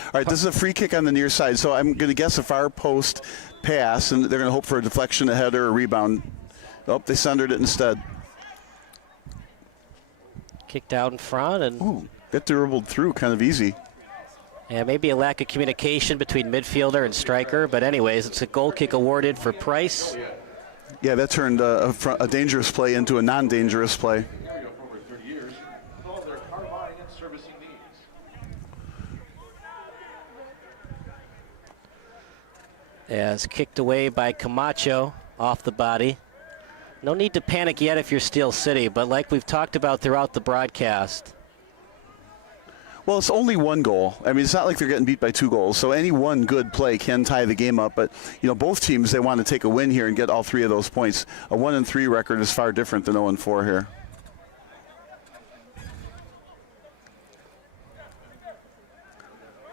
All right, this is a free kick on the near side, so I'm going to guess a far post pass, and they're going to hope for a deflection, a header, or a rebound. Oh, they centered it instead. Kicked out in front, and ooh, that dribbled through kind of easy. Yeah, maybe a lack of communication between midfielder and striker, but anyways, it's a goal kick awarded for Price. Yeah, that turned a dangerous play into a non-dangerous play. As kicked away by Camacho off the body. No need to panic yet if you're Steel City, but like we've talked about throughout the broadcast. Well, it's only one goal. I mean, it's not like they're getting beat by 2 goals, so any one good play can tie the game up. But, both teams, they want to take a win here and get all 3 of those points. A 1-3 record is far different than 0-4 here.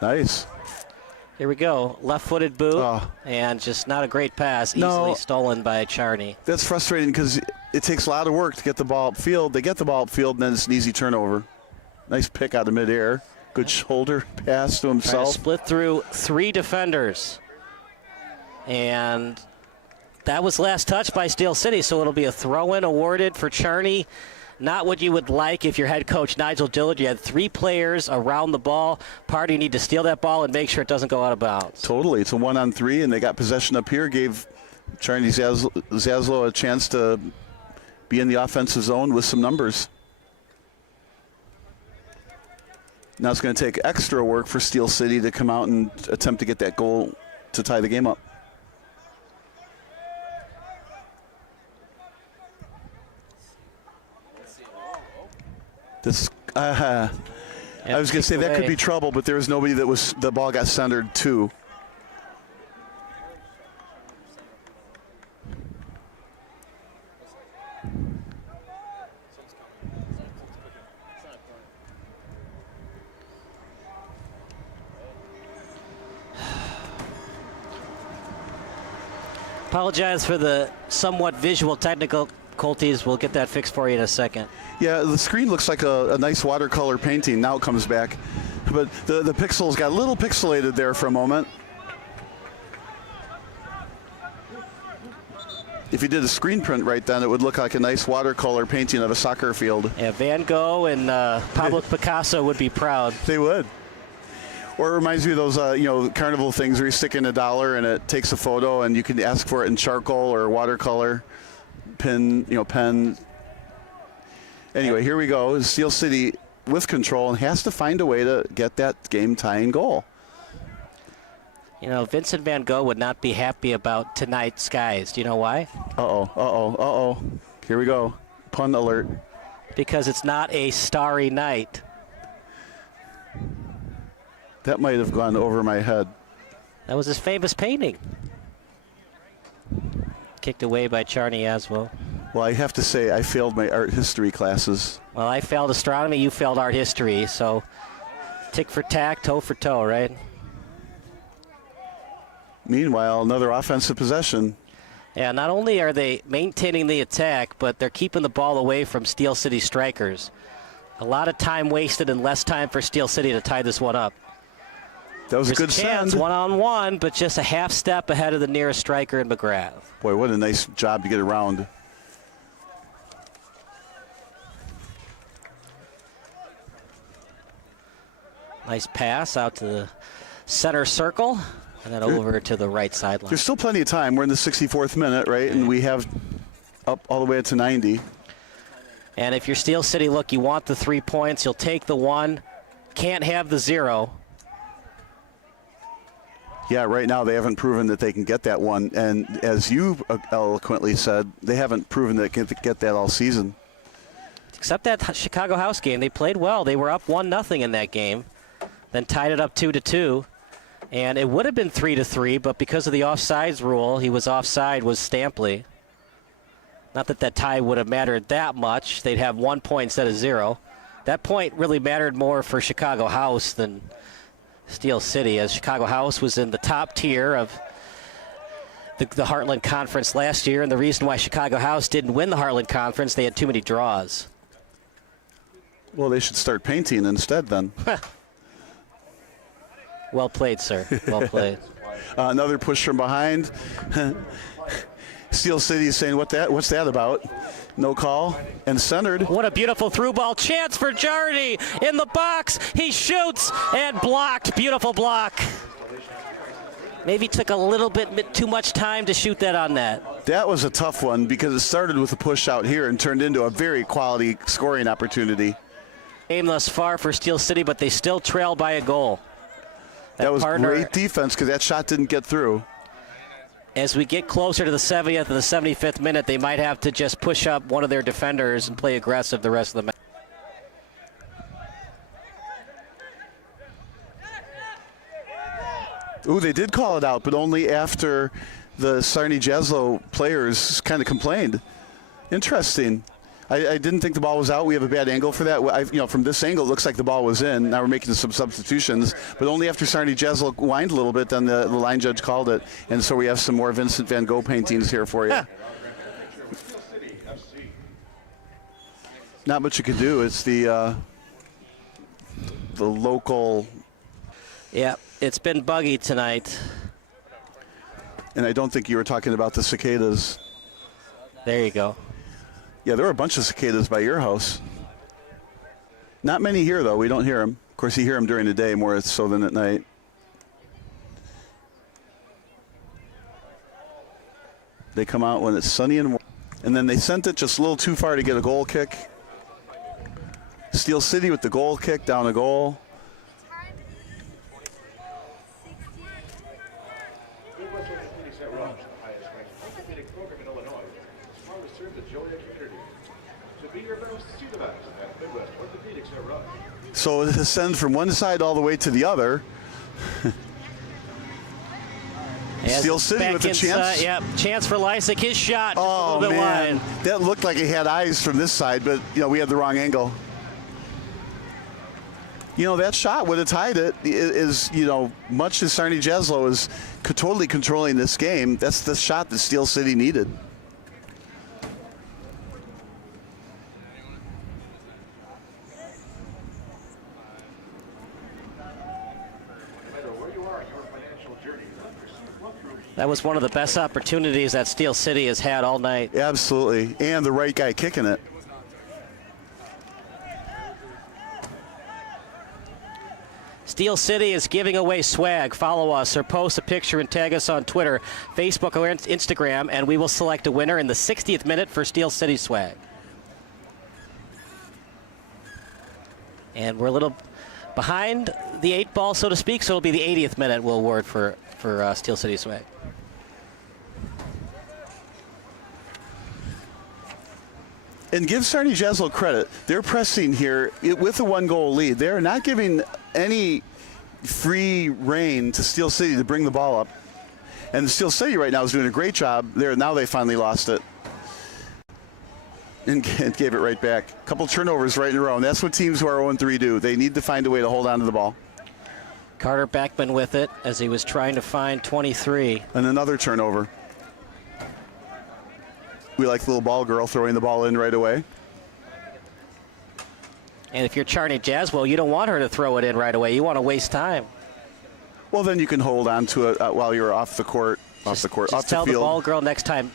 Nice. Here we go. Left-footed boot, and just not a great pass. Easily stolen by Czarni. That's frustrating because it takes a lot of work to get the ball upfield. They get the ball upfield, and then it's an easy turnover. Nice pick out of midair. Good shoulder pass to himself. Trying to split through 3 defenders. And that was last touch by Steel City, so it'll be a throw-in awarded for Czarni. Not what you would like if your head coach, Nigel Dillard, you had 3 players around the ball. Part of you need to steal that ball and make sure it doesn't go out of bounds. Totally. It's a 1-on-3, and they got possession up here. Gave Czarni Jaslo a chance to be in the offensive zone with some numbers. Now it's going to take extra work for Steel City to come out and attempt to get that goal to tie the game up. This, I was going to say that could be trouble, but there was nobody that was, the ball got centered to. Apologize for the somewhat visual technical difficulties. We'll get that fixed for you in a second. Yeah, the screen looks like a nice watercolor painting. Now it comes back. But the pixels got a little pixelated there for a moment. If you did a screen print right then, it would look like a nice watercolor painting of a soccer field. Yeah, Van Gogh and Pablo Picasso would be proud. They would. Or it reminds me of those, carnival things where you stick in $1 and it takes a photo, and you can ask for it in charcoal or watercolor, pen. Anyway, here we go. Steel City with control and has to find a way to get that game-tying goal. You know, Vincent Van Gogh would not be happy about tonight's skies. Do you know why? Uh-oh. Here we go. Pun alert. Because it's not a starry night. That might have gone over my head. That was his famous painting. Kicked away by Czarni Jaslo. Well, I have to say, I failed my art history classes. Well, I failed astronomy, you failed art history, so tick for tack, toe for toe, right? Meanwhile, another offensive possession. Yeah, not only are they maintaining the attack, but they're keeping the ball away from Steel City strikers. A lot of time wasted and less time for Steel City to tie this one up. That was There's a good chance, send. one-on-one, but just a half step ahead of the nearest striker in McGrath. Boy, what a nice job to get around. Nice pass out to the center circle, and then over to the right sideline. There's still plenty of time. We're in the 64th minute, right? And we have up all the way to 90. And if you're Steel City, look, you want the 3 points. You'll take the 1. Can't have the 0. Yeah, right now they haven't proven that they can get that 1. And as you eloquently said, they haven't proven that they can get that all season. Except that Chicago House game. They played well. They were up 1-0 in that game, then tied it up 2-2. And it would have been 3-3, but because of the offsides rule, he was offside, was Stampley. Not that that tie would have mattered that much. They'd have 1 point instead of 0. That point really mattered more for Chicago House than Steel City, as Chicago House was in the top tier of the Heartland Conference last year, and the reason why Chicago House didn't win the Heartland Conference, they had too many draws. Well, they should start painting instead then. Well played, sir. Well played. Another push from behind. Steel City is saying, what's that about? No call, and centered. What a beautiful through ball. Chance for Jardy in the box. He shoots and blocked. Beautiful block. Maybe took a little bit too much time to shoot that on net. That was a tough one because it started with a push out here and turned into a very quality scoring opportunity. Game thus far for Steel City, but they still trail by a goal. That was great defense because that shot didn't get through. As we get closer to the 70th and the 75th minute, they might have to just push up one of their defenders and play aggressive the rest of the match. Ooh, they did call it out, but only after the Czarni Jaslo players kind of complained. Interesting. I didn't think the ball was out. We have a bad angle for that. From this angle, it looks like the ball was in. Now we're making some substitutions, but only after Czarni Jaslo whined a little bit, then the line judge called it. And so we have some more Vincent Van Gogh paintings here for you. Not much you can do. It's the local. Yeah, it's been buggy tonight. And I don't think you were talking about the cicadas. There you go. Yeah, there were a bunch of cicadas by your house. Not many here, though. We don't hear them. Of course, you hear them during the day more so than at night. They come out when it's sunny and warm. And then they sent it just a little too far to get a goal kick. Steel City with the goal kick, down a goal. To be your best, see the best at Midwest Orthopedics MRI. So to send from one side all the way to the other. Steel City with a chance. Yep, chance for Lysick. His shot just Oh, a little bit man. wide. That looked like it had eyes from this side, but, we had the wrong angle. That shot would have tied it. Much as Czarni Jaslo is totally controlling this game, that's the shot that Steel City needed. That was one of the best opportunities that Steel City has had all night. Absolutely, and the right guy kicking it. Steel City is giving away swag. Follow us or post a picture and tag us on Twitter, Facebook, or Instagram, and we will select a winner in the 60th minute for Steel City swag. And we're a little behind the 8 ball, so to speak, so it'll be the 80th minute we'll award for Steel City swag. And give Czarni Jaslo credit. They're pressing here with a 1-goal lead. They're not giving any free rein to Steel City to bring the ball up. And Steel City right now is doing a great job. Now they finally lost it. And gave it right back. A couple turnovers right in a row. And that's what teams who are 0-3 do. They need to find a way to hold on to the ball. Carter Beckman with it as he was trying to find 23. And another turnover. We like the little ball girl throwing the ball in right away. And if you're Czarni Jaslo, you don't want her to throw it in right away. You want to waste time. Well, then you can hold on to it while you're off the court, Just off the tell field. the ball girl next time,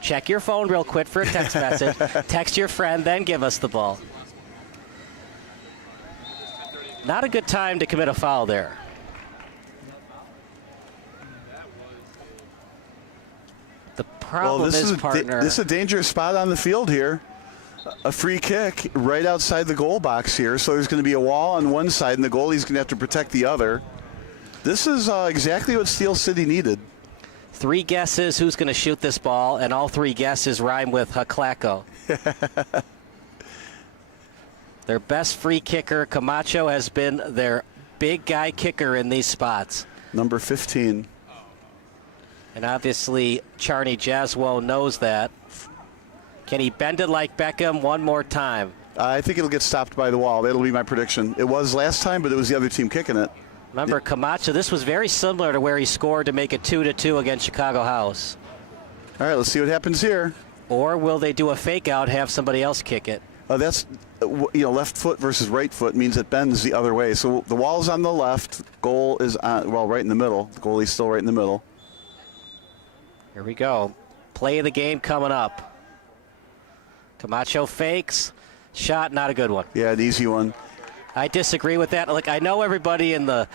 check your phone real quick for a text message. Text your friend, then give us the ball. Not a good time to commit a foul there. The problem this is, partner. This is a dangerous spot on the field here. A free kick right outside the goal box here. So there's going to be a wall on one side, and the goalie's going to have to protect the other. This is exactly what Steel City needed. 3 guesses who's going to shoot this ball, and all 3 guesses rhyme with Haklako. Their best free kicker, Camacho, has been their big guy kicker in these spots. Number 15. And obviously, Czarni Jaslo knows that. Can he bend it like Beckham one more time? I think it'll get stopped by the wall. That'll be my prediction. It was last time, but it was the other team kicking it. Remember, Camacho, this was very similar to where he scored to make it 2-2 against Chicago House. All right, let's see what happens here. Or will they do a fake out, have somebody else kick it? That's, left foot versus right foot means it bends the other way. So the wall's on the left, goal is right in the middle. The goalie's still right in the middle. Here we go. Play of the game coming up. Camacho fakes. Shot, not a good one. Yeah, an easy one. I disagree with that. Look, I know everybody in the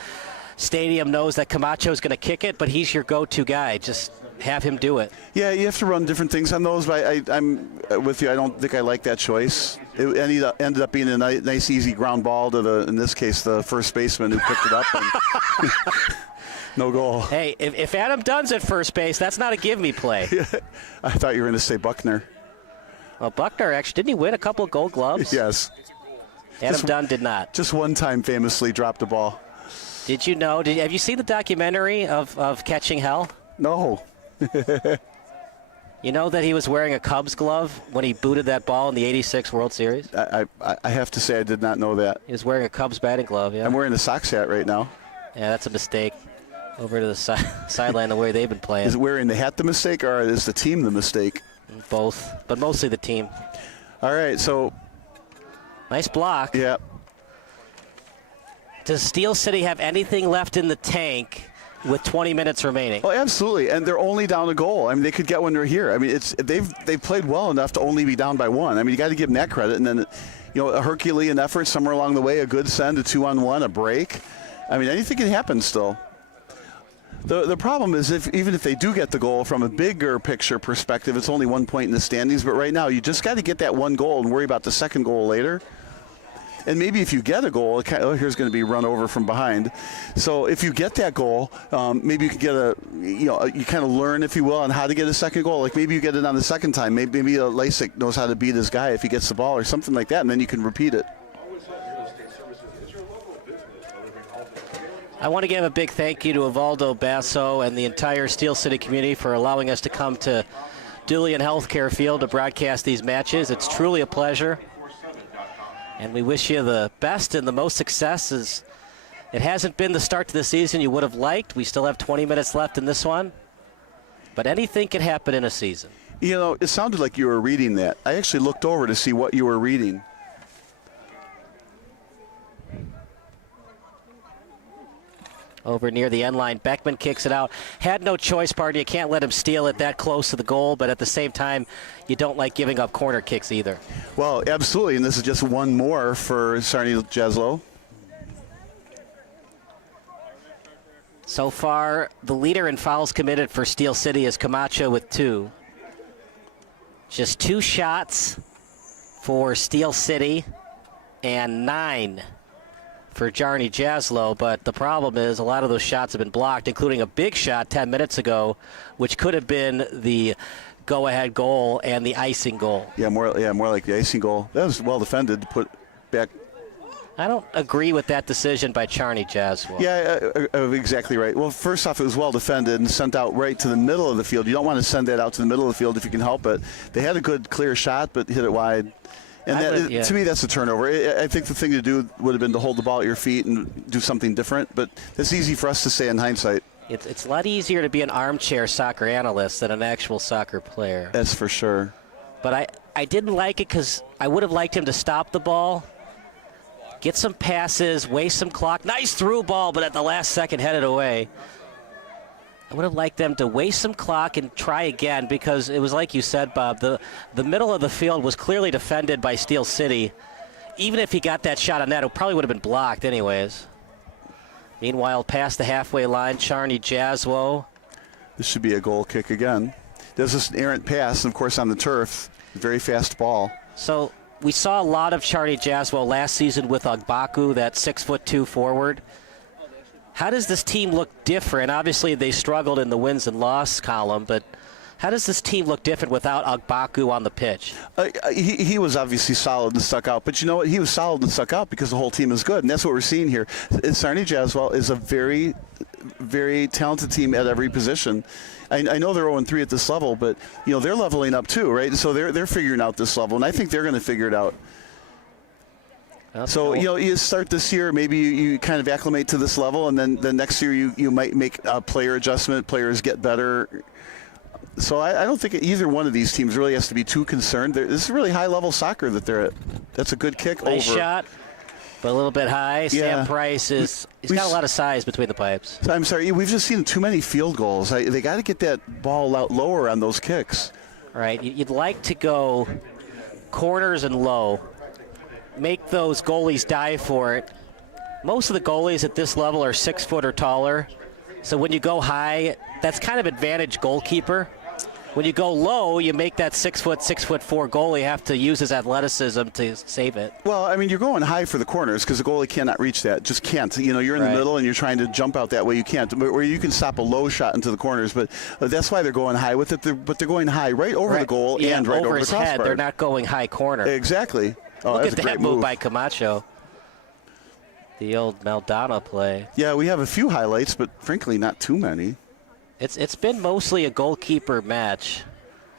stadium knows that Camacho's going to kick it, but he's your go-to guy. Just have him do it. Yeah, you have to run different things on those, but I'm with you. I don't think I like that choice. It ended up being a nice, easy ground ball to, in this case, the first baseman who picked it up. And no goal. Hey, if Adam Dunn's at first base, that's not a give-me play. I thought you were going to say Buckner. Well, Buckner, actually, didn't he win a couple of gold gloves? Yes. Adam Dunn did not. Just one time famously dropped a ball. Did you know? Have you seen the documentary of Catching Hell? No. You know that he was wearing a Cubs glove when he booted that ball in the '86 World Series? I have to say I did not know that. He was wearing a Cubs batting glove, yeah. I'm wearing a Sox hat right now. Yeah, that's a mistake. Over to the sideline the way they've been playing. Is wearing the hat the mistake, or is the team the mistake? Both, but mostly the team. All right, so. Nice block. Yeah. Does Steel City have anything left in the tank with 20 minutes remaining? Oh, absolutely, and they're only down a goal. I mean, they could get one right here. I mean, they've played well enough to only be down by 1. I mean, you got to give them that credit. And then, a Herculean effort somewhere along the way, a good send, a 2-on-1, a break. I mean, anything can happen still. The problem is even if they do get the goal from a bigger picture perspective, it's only 1 point in the standings. But right now, you just got to get that 1 goal and worry about the second goal later. And maybe if you get a goal, here's going to be run over from behind. So if you get that goal, maybe you can get you kind of learn, if you will, on how to get a second goal. Like maybe you get it on the second time. Maybe Lasik knows how to beat his guy if he gets the ball or something like that, and then you can repeat it. I want to give a big thank you to Evaldo Basso and the entire Steel City community for allowing us to come to Dulian Healthcare Field to broadcast these matches. It's truly a pleasure. And we wish you the best and the most success. It hasn't been the start to the season you would have liked. We still have 20 minutes left in this one. But anything can happen in a season. You know, it sounded like you were reading that. I actually looked over to see what you were reading. Over near the end line, Beckman kicks it out. Had no choice, partner. You can't let him steal it that close to the goal, but at the same time, you don't like giving up corner kicks either. Well, absolutely, and this is just one more for Czarni Jaslo. So far, the leader in fouls committed for Steel City is Camacho with 2. Just 2 shots for Steel City and 9 for Czarni Jaslo, but the problem is a lot of those shots have been blocked, including a big shot 10 minutes ago, which could have been the go-ahead goal and the icing goal. Yeah, more like the icing goal. That was well defended to put back. I don't agree with that decision by Czarni Jaslo. Yeah, exactly right. Well, first off, it was well defended and sent out right to the middle of the field. You don't want to send that out to the middle of the field if you can help it. They had a good, clear shot, but hit it wide. And to me, that's a turnover. I think the thing to do would have been to hold the ball at your feet and do something different, but that's easy for us to say in hindsight. It's a lot easier to be an armchair soccer analyst than an actual soccer player. That's for sure. But I didn't like it because I would have liked him to stop the ball, get some passes, waste some clock. Nice through ball, but at the last second headed away. I would have liked them to waste some clock and try again because it was like you said, Bob, the middle of the field was clearly defended by Steel City. Even if he got that shot on net, it probably would have been blocked anyways. Meanwhile, past the halfway line, Czarni Jaslo. This should be a goal kick again. There's this errant pass, and of course on the turf, very fast ball. So we saw a lot of Czarni Jaslo last season with Agbaku, that 6'2" forward. How does this team look different? Obviously, they struggled in the wins and loss column, but how does this team look different without Agbaku on the pitch? He was obviously solid and stuck out, but you know what? He was solid and stuck out because the whole team is good, and that's what we're seeing here. Czarni Jaslo is a very, very talented team at every position. I know they're 0-3 at this level, but you know they're leveling up too, right? So they're figuring out this level, and I think they're going to figure it out. So, you know, you start this year, maybe you kind of acclimate to this level, and then the next year you might make a player adjustment, players get better. So I don't think either one of these teams really has to be too concerned. This is really high-level soccer that they're at. That's a good kick. Nice over. Shot, but a little bit high. Sam Price he's got a lot of size between the pipes. I'm sorry, we've just seen too many field goals. They got to get that ball out lower on those kicks. Right, you'd like to go corners and low. Make those goalies die for it. Most of the goalies at this level are 6 foot or taller. So when you go high, that's kind of advantage goalkeeper. When you go low, you make that 6 foot, 6'4" goalie have to use his athleticism to save it. Well, I mean, you're going high for the corners because the goalie cannot reach that. Just can't. You know, you're in the middle and you're trying to jump out that way. You can't. Or you can stop a low shot into the corners, but that's why they're going high with it. But they're going high right over the goal and right over the crossbar. Head. They're not going high corner. Exactly. Oh, Look that's at a great that move by Camacho. The old Maldonado play. Yeah, we have a few highlights, but frankly, not too many. It's been mostly a goalkeeper match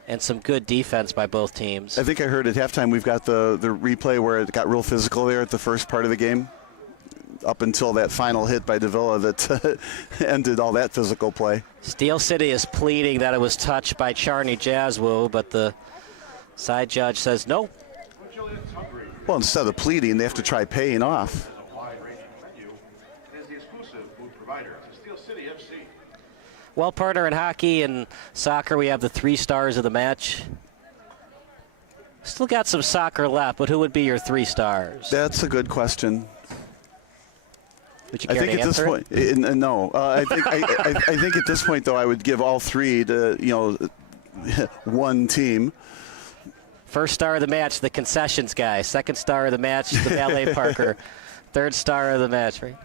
and some good defense by both teams. I think I heard at halftime we've got the replay where it got real physical there at the first part of the game, up until that final hit by Davila that ended all that physical play. Steel City is pleading that it was touched by Czarni Jaslo, but the side judge says nope. Well, instead of pleading, they have to try paying off. Well, partner, in hockey and soccer, we have the 3 stars of the match. Still got some soccer left, but who would be your 3 stars? That's a good question. Would you care to answer point, no. I think at this point, though, I would give all 3 to one team. First star of the match, the concessions guy. Second star of the match, the valet parker. Third star of the match, right?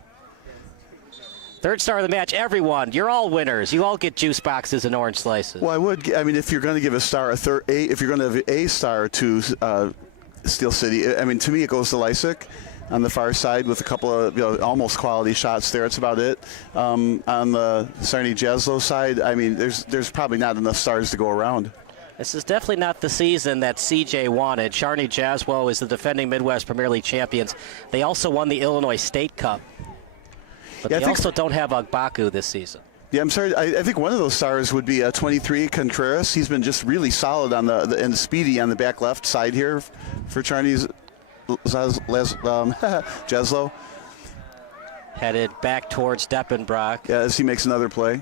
Third star of the match, everyone. You're all winners. You all get juice boxes and orange slices. Well, I mean, if you're going to give a star if you're going to have a star to Steel City, I mean, to me it goes to Lysick on the far side with a couple of almost quality shots there. That's about it. On the Czarni Jaslo side, I mean, there's probably not enough stars to go around. This is definitely not the season that CJ wanted. Czarni Jaslo is the defending Midwest Premier League champions. They also won the Illinois State Cup. But they also don't have Agbaku this season. Yeah, I'm sorry. I think one of those stars would be 23 Contreras. He's been just really solid on and speedy on the back left side here for Czarni's Jaslo. Headed back towards Deppenbrock. Yeah, as he makes another play.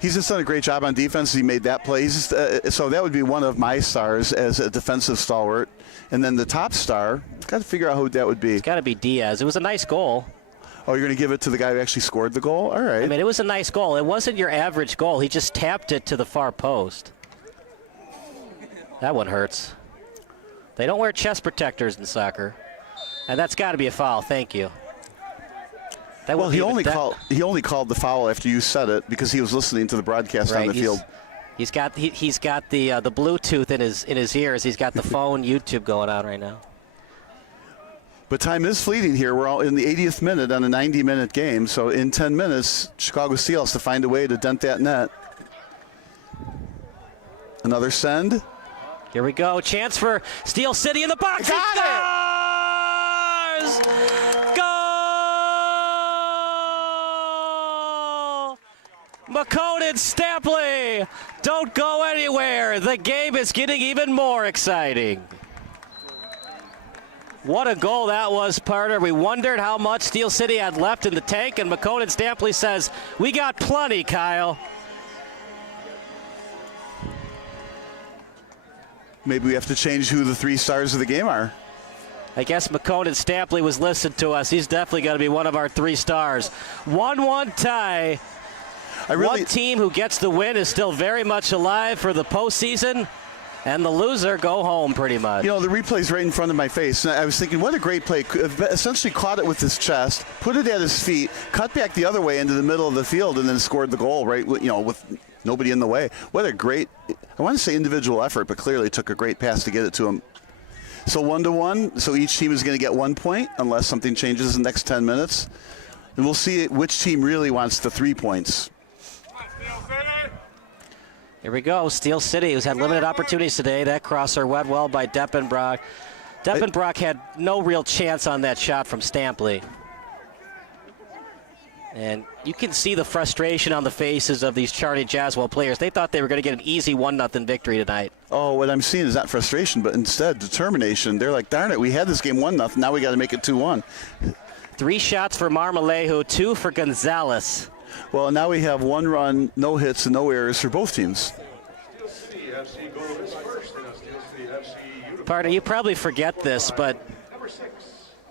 He's just done a great job on defense. He made that play. So that would be one of my stars as a defensive stalwart. And then the top star, got to figure out who that would be. It's got to be Diaz. It was a nice goal. Oh, you're going to give it to the guy who actually scored the goal? All right. I mean, it was a nice goal. It wasn't your average goal. He just tapped it to the far post. That one hurts. They don't wear chest protectors in soccer. And that's got to be a foul. Thank you. Well, he only called the foul after you said it because he was listening to the broadcast on the field. He's got the Bluetooth in his ears. He's got the phone YouTube going on right now. But time is fleeting here. We're all in the 80th minute on a 90-minute game. So in 10 minutes, Chicago Steel has to find a way to dent that net. Another send. Here we go. Chance for Steel City in the box. Got it! Goal! McConan Stampley, don't go anywhere. The game is getting even more exciting. What a goal that was, partner. We wondered how much Steel City had left in the tank, and McConan Stampley says, we got plenty, Kyle. Maybe we have to change who the 3 stars of the game are. I guess McConan Stampley was listening to us. He's definitely going to be one of our 3 stars. 1-1 tie. One team who gets the win is still very much alive for the postseason, and the loser go home pretty much. You know, the replay's right in front of my face. And I was thinking, what a great play. Essentially caught it with his chest, put it at his feet, cut back the other way into the middle of the field, and then scored the goal, right, with nobody in the way. What a great, I want to say individual effort, but clearly took a great pass to get it to him. So 1-1, so each team is going to get 1 point unless something changes in the next 10 minutes. And we'll see which team really wants the 3 points. Here we go. Steel City, who's had limited opportunities today. That crosser went well by Deppenbrock. Deppenbrock had no real chance on that shot from Stampley. And you can see the frustration on the faces of these Czarni Jaslo players. They thought they were going to get an easy 1-0 victory tonight. Oh, what I'm seeing is not frustration, but instead determination. They're like, darn it, we had this game 1-0. Now we got to make it 2-1. 3 shots for Marmolejo, 2 for Gonzalez. Well, now we have 1 run, no hits, and no errors for both teams. Partner, you probably forget this, but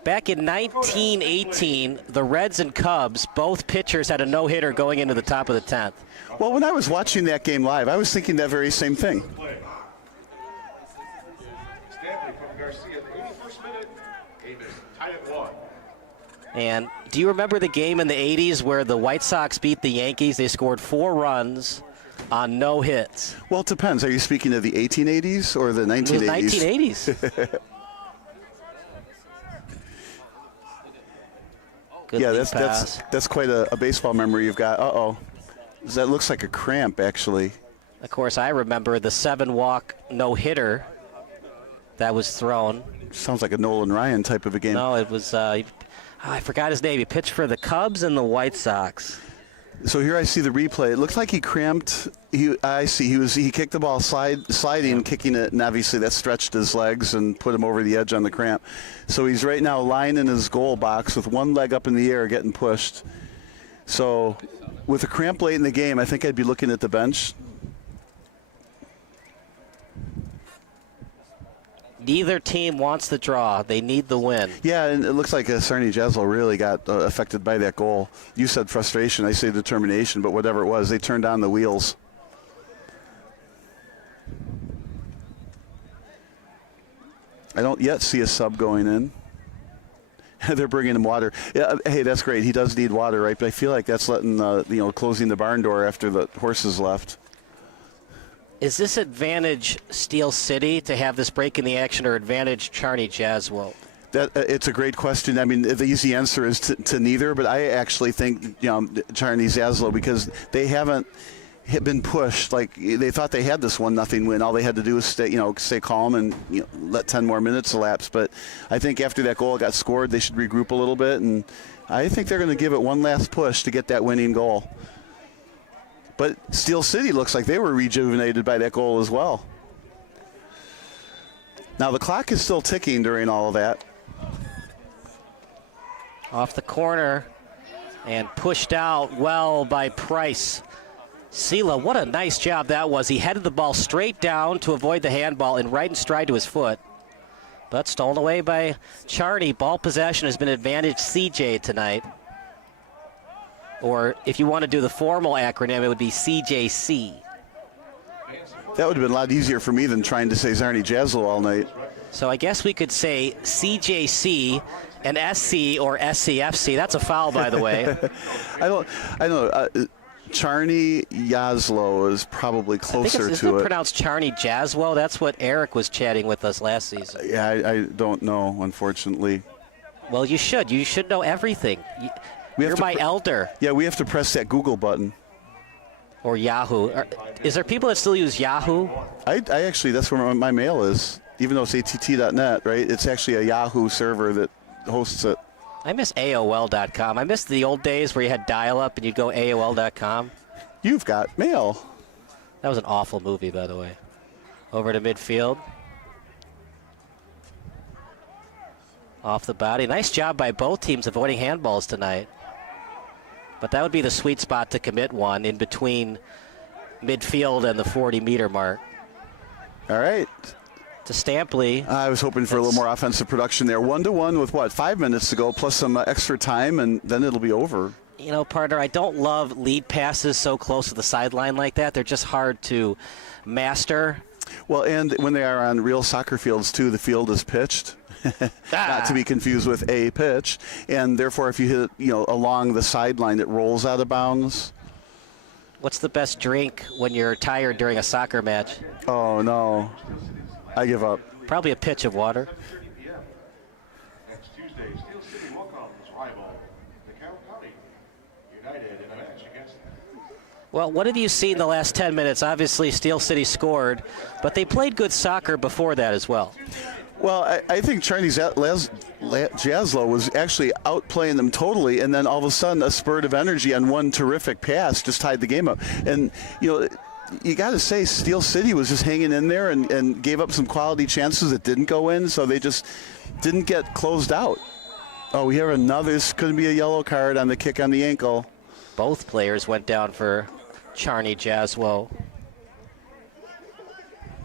back in 1918, the Reds and Cubs, both pitchers had a no-hitter going into the top of the 10th. Well, when I was watching that game live, I was thinking that very same thing. And do you remember the game in the 80s where the White Sox beat the Yankees? They scored 4 runs on no hits. Well, it depends. Are you speaking of the 1880s or the 1980s? It was 1980s. Yeah, that's quite a baseball memory you've got. Uh-oh. That looks like a cramp, actually. Of course, I remember the 7-walk no-hitter that was thrown. Sounds like a Nolan Ryan type of a game. No, it was, I forgot his name. He pitched for the Cubs and the White Sox. So here I see the replay. It looks like he cramped. I see. He kicked the ball sliding, kicking it, and obviously that stretched his legs and put him over the edge on the cramp. So he's right now lying in his goal box with one leg up in the air, getting pushed. So with a cramp late in the game, I think I'd be looking at the bench. Neither team wants the draw. They need the win. Yeah, and it looks like Czarni Jaslo really got affected by that goal. You said frustration. I say determination, but whatever it was, they turned on the wheels. I don't yet see a sub going in. They're bringing him water. Yeah, hey, that's great. He does need water, right? But I feel like that's letting, closing the barn door after the horses left. Is this advantage Steel City to have this break in the action, or advantage Czarni Jaslo? It's a great question. I mean, the easy answer is to neither, but I actually think Czarni Jaslo, because they haven't been pushed. Like, they thought they had this 1-0 win. All they had to do was stay calm and let 10 more minutes elapse. But I think after that goal got scored, they should regroup a little bit, and I think they're going to give it one last push to get that winning goal. But Steel City looks like they were rejuvenated by that goal as well. Now the clock is still ticking during all of that. Off the corner and pushed out well by Price. Sela, what a nice job that was. He headed the ball straight down to avoid the handball and right in stride to his foot. But stolen away by Czarni. Ball possession has been advantage CJ tonight. Or if you want to do the formal acronym, it would be CJC. That would have been a lot easier for me than trying to say Czarni Jaslo all night. So I guess we could say CJC and SC or SCFC. That's a foul, by the way. I don't know. Czarni Jaslo is probably closer to it. Isn't it pronounced Czarni Jaslo? That's what Eric was chatting with us last season. Yeah, I don't know, unfortunately. Well, you should. You should know everything. You're my elder. Yeah, we have to press that Google button. Or Yahoo. Is there people that still use Yahoo? I actually, that's where my mail is. Even though it's att.net, right? It's actually a Yahoo server that hosts it. I miss AOL.com. I miss the old days where you had dial-up and you'd go AOL.com. You've got mail. That was an awful movie, by the way. Over to midfield. Off the body. Nice job by both teams avoiding handballs tonight. But that would be the sweet spot to commit one in between midfield and the 40-meter mark. All right. To Stampley. I was hoping for a little more offensive production there. 1-1 with, 5 minutes to go, plus some extra time, and then it'll be over. You know, partner, I don't love lead passes so close to the sideline like that. They're just hard to master. Well, and when they are on real soccer fields, too, the field is pitched. Not to be confused with a pitch. And therefore, if you hit it, along the sideline, it rolls out of bounds. What's the best drink when you're tired during a soccer match? Oh, no. I give up. Probably a pitch of water. Next Tuesday, Steel City welcomes rival the Carroll County United in a match against. Well, what have you seen the last 10 minutes? Obviously, Steel City scored, but they played good soccer before that as well. Well, I think Czarni Jaslo was actually outplaying them totally, and then all of a sudden a spurt of energy on one terrific pass just tied the game up. And, you got to say Steel City was just hanging in there and gave up some quality chances that didn't go in, so they just didn't get closed out. Oh, we have another. This could be a yellow card on the kick on the ankle. Both players went down for Czarni Jaslo.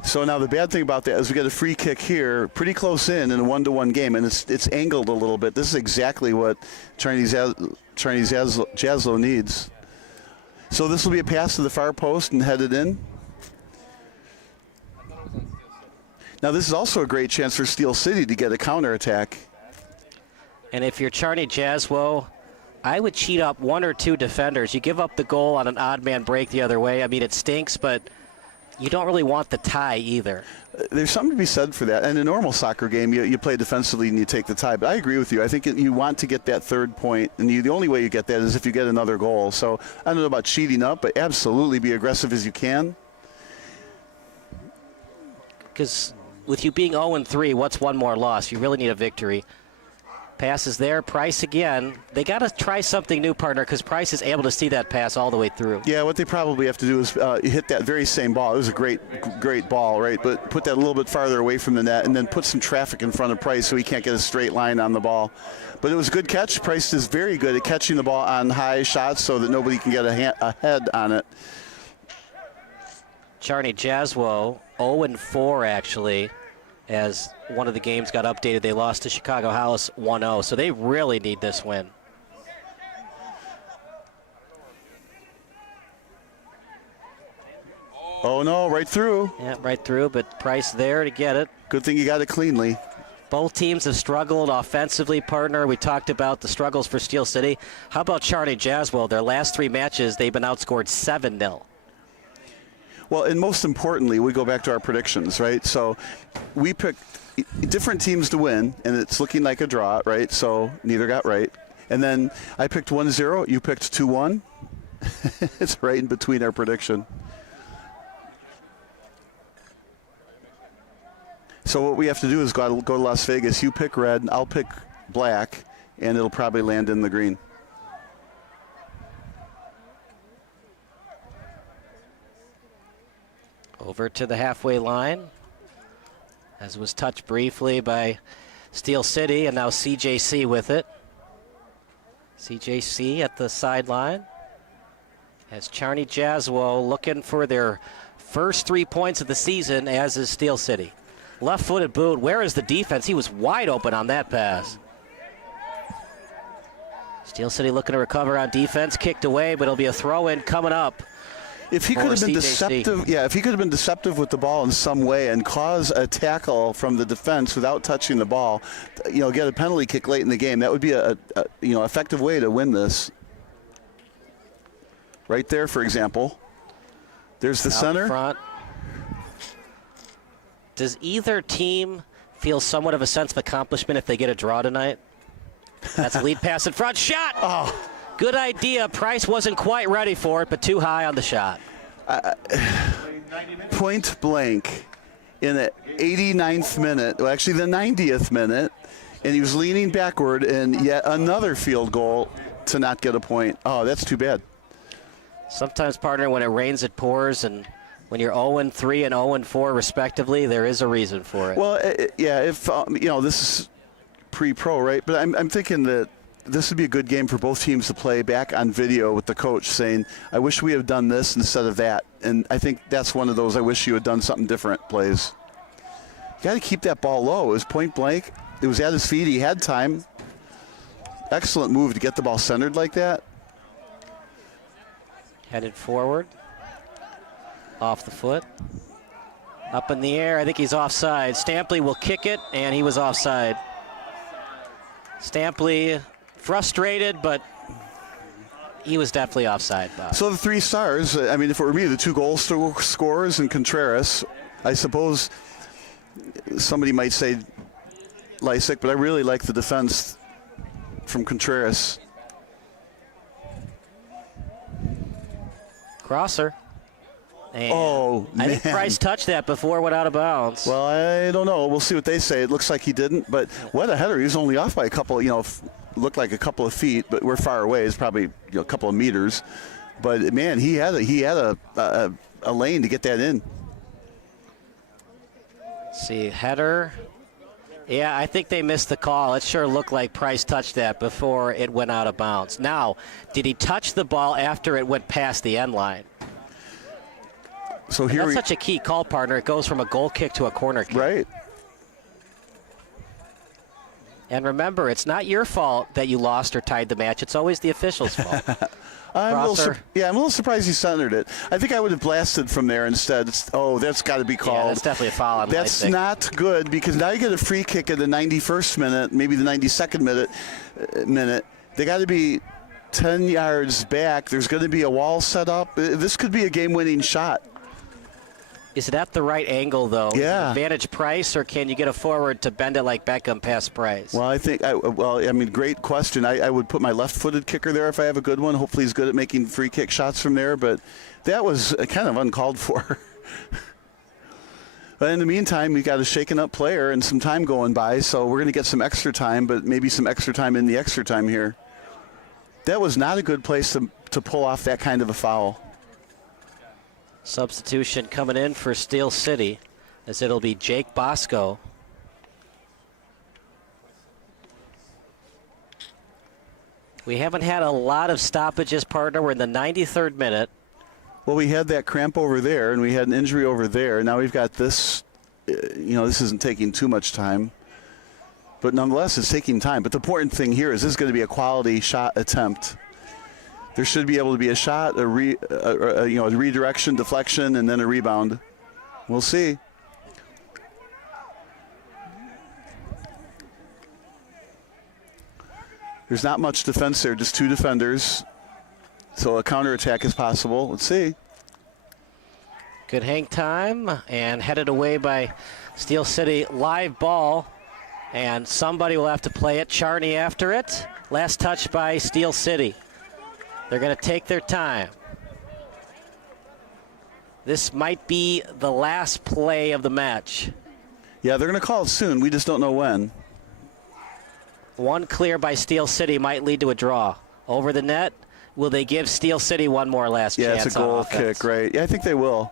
So now the bad thing about that is we get a free kick here, pretty close in a 1-1 game, and it's angled a little bit. This is exactly what Czarni Jaslo needs. So this will be a pass to the far post and headed in. Now this is also a great chance for Steel City to get a counterattack. And if you're Czarni Jaslo, I would cheat up one or two defenders. You give up the goal on an odd man break the other way. I mean, it stinks, but you don't really want the tie either. There's something to be said for that. In a normal soccer game, you play defensively and you take the tie. But I agree with you. I think you want to get that third point, and the only way you get that is if you get another goal. So I don't know about cheating up, but absolutely be aggressive as you can. Because with you being 0-3, what's one more loss? You really need a victory. Passes there, Price again. They got to try something new, partner, because Price is able to see that pass all the way through. Yeah, what they probably have to do is hit that very same ball. It was a great ball, right? But put that a little bit farther away from the net and then put some traffic in front of Price so he can't get a straight line on the ball. But it was a good catch. Price is very good at catching the ball on high shots so that nobody can get a head on it. Czarni Jaslo, 0-4 actually. As one of the games got updated, they lost to Chicago House 1-0, so they really need this win. Oh no, right through. Yeah, right through, but Price there to get it. Good thing you got it cleanly. Both teams have struggled offensively, partner. We talked about the struggles for Steel City. How about Czarni Jaslo? Their last 3 matches, they've been outscored 7-0. Well, and most importantly, we go back to our predictions, right? So we picked different teams to win, and it's looking like a draw, right? So neither got right. And then I picked 1-0, you picked 2-1. It's right in between our prediction. So what we have to do is go to Las Vegas. You pick red, I'll pick black, and it'll probably land in the green. Over to the halfway line, as was touched briefly by Steel City, and now CJC with it. CJC at the sideline. As Czarni Jaslo looking for their first 3 points of the season, as is Steel City. Left-footed boot. Where is the defense? He was wide open on that pass. Steel City looking to recover on defense. Kicked away, but it'll be a throw-in coming up. If he could have been deceptive, if he could have been deceptive with the ball in some way and cause a tackle from the defense without touching the ball, get a penalty kick late in the game, that would be a effective way to win this. Right there, for example. There's the center. Front. Does either team feel somewhat of a sense of accomplishment if they get a draw tonight? That's a lead pass in front. Shot! Oh. Good idea. Price wasn't quite ready for it, but too high on the shot. Point blank in the 89th minute, well, actually the 90th minute, and he was leaning backward, and yet another field goal to not get a point. Oh, that's too bad. Sometimes, partner, when it rains, it pours, and when you're 0-3 and 0-4 respectively, there is a reason for it. Well, if this is pre-pro, right? But I'm thinking that this would be a good game for both teams to play back on video with the coach saying, I wish we had done this instead of that. And I think that's one of those I wish you had done something different plays. You got to keep that ball low. It was point blank. It was at his feet. He had time. Excellent move to get the ball centered like that. Headed forward. Off the foot. Up in the air. I think he's offside. Stampley will kick it, and he was offside. Stampley frustrated, but he was definitely offside, Bob. So the 3 stars, I mean, if it were me, the 2 goal scorers and Contreras, I suppose somebody might say Lysick, but I really like the defense from Contreras. Crosser. And I think Price touched that before it went out of bounds. Well, I don't know. We'll see what they say. It looks like he didn't, but what a header. He was only off by a couple, looked like a couple of feet, but we're far away. It's probably a couple of meters. But, man, he had a lane to get that in. See, header. Yeah, I think they missed the call. It sure looked like Price touched that before it went out of bounds. Now, did he touch the ball after it went past the end line? So here that's such a key call, partner. It goes from a goal kick to a corner kick. Right. And remember, it's not your fault that you lost or tied the match. It's always the official's fault. I'm a little surprised he centered it. I think I would have blasted from there instead. That's got to be called. Yeah, that's definitely a foul on That's not good because now you get a free kick at the 91st minute, maybe the 92nd minute. They got to be 10 yards back. There's going to be a wall set up. This could be a game-winning shot. Is it at the right angle, though? Yeah. Advantage Price, or can you get a forward to bend it like Beckham past Price? Well, I think, great question. I would put my left-footed kicker there if I have a good one. Hopefully he's good at making free kick shots from there, but that was kind of uncalled for. But in the meantime, we got a shaken-up player and some time going by, so we're going to get some extra time, but maybe some extra time in the extra time here. That was not a good place to pull off that kind of a foul. Substitution coming in for Steel City, as it'll be Jake Bosco. We haven't had a lot of stoppages, partner. We're in the 93rd minute. Well, we had that cramp over there, and we had an injury over there. Now we've got this. This isn't taking too much time. But nonetheless, it's taking time. But the important thing here is this is going to be a quality shot attempt. There should be able to be a shot, a redirection, deflection, and then a rebound. We'll see. There's not much defense there, just 2 defenders. So a counterattack is possible. Let's see. Good hang time and headed away by Steel City. Live ball, and somebody will have to play it. Czarni after it. Last touch by Steel City. They're going to take their time. This might be the last play of the match. Yeah, they're going to call it soon. We just don't know when. One clear by Steel City might lead to a draw. Over the net, will they give Steel City one more last chance? Yeah, it's a goal kick, right? Yeah, I think they will.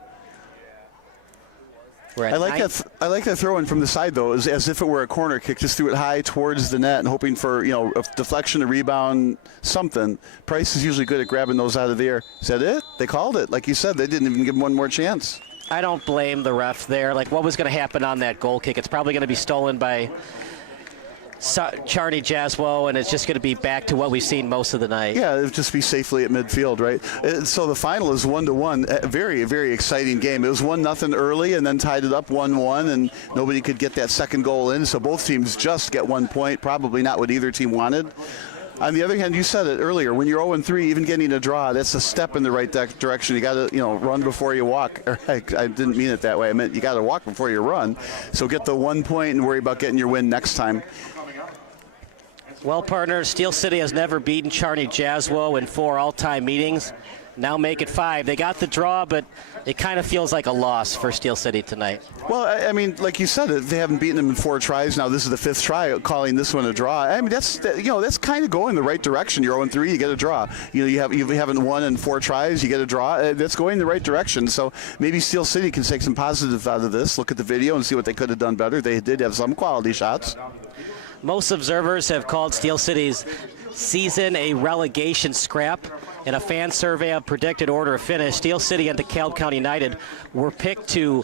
I like that throw-in from the side, though, as if it were a corner kick. Just threw it high towards the net and hoping for, you know, a deflection, a rebound, something. Price is usually good at grabbing those out of the air. Is that it? They called it. Like you said, they didn't even give him one more chance. I don't blame the ref there. Like, what was going to happen on that goal kick? It's probably going to be stolen by Czarni Jaslo, and it's just going to be back to what we've seen most of the night. Yeah, it'll just be safely at midfield, right? So the final is 1-1. Very, very exciting game. It was 1-0 early and then tied it up 1-1, and nobody could get that second goal in. So both teams just get 1 point, probably not what either team wanted. On the other hand, you said it earlier, when you're 0-3, even getting a draw, that's a step in the right direction. You got to, you know, run before you walk. I didn't mean it that way. I meant you got to walk before you run. So get the 1 point and worry about getting your win next time. Well, partners, Steel City has never beaten Czarni Jaslo in 4 all-time meetings. Now make it 5. They got the draw, but it kind of feels like a loss for Steel City tonight. Well, I mean, like you said, they haven't beaten them in 4 tries. Now this is the 5th try, calling this one a draw. I mean, that's kind of going the right direction. You're 0-3, you get a draw. You know, you haven't won in 4 tries, you get a draw. That's going the right direction. So maybe Steel City can take some positive out of this. Look at the video and see what they could have done better. They did have some quality shots. Most observers have called Steel City's season a relegation scrap. In a fan survey of predicted order of finish, Steel City and DeKalb County United were picked to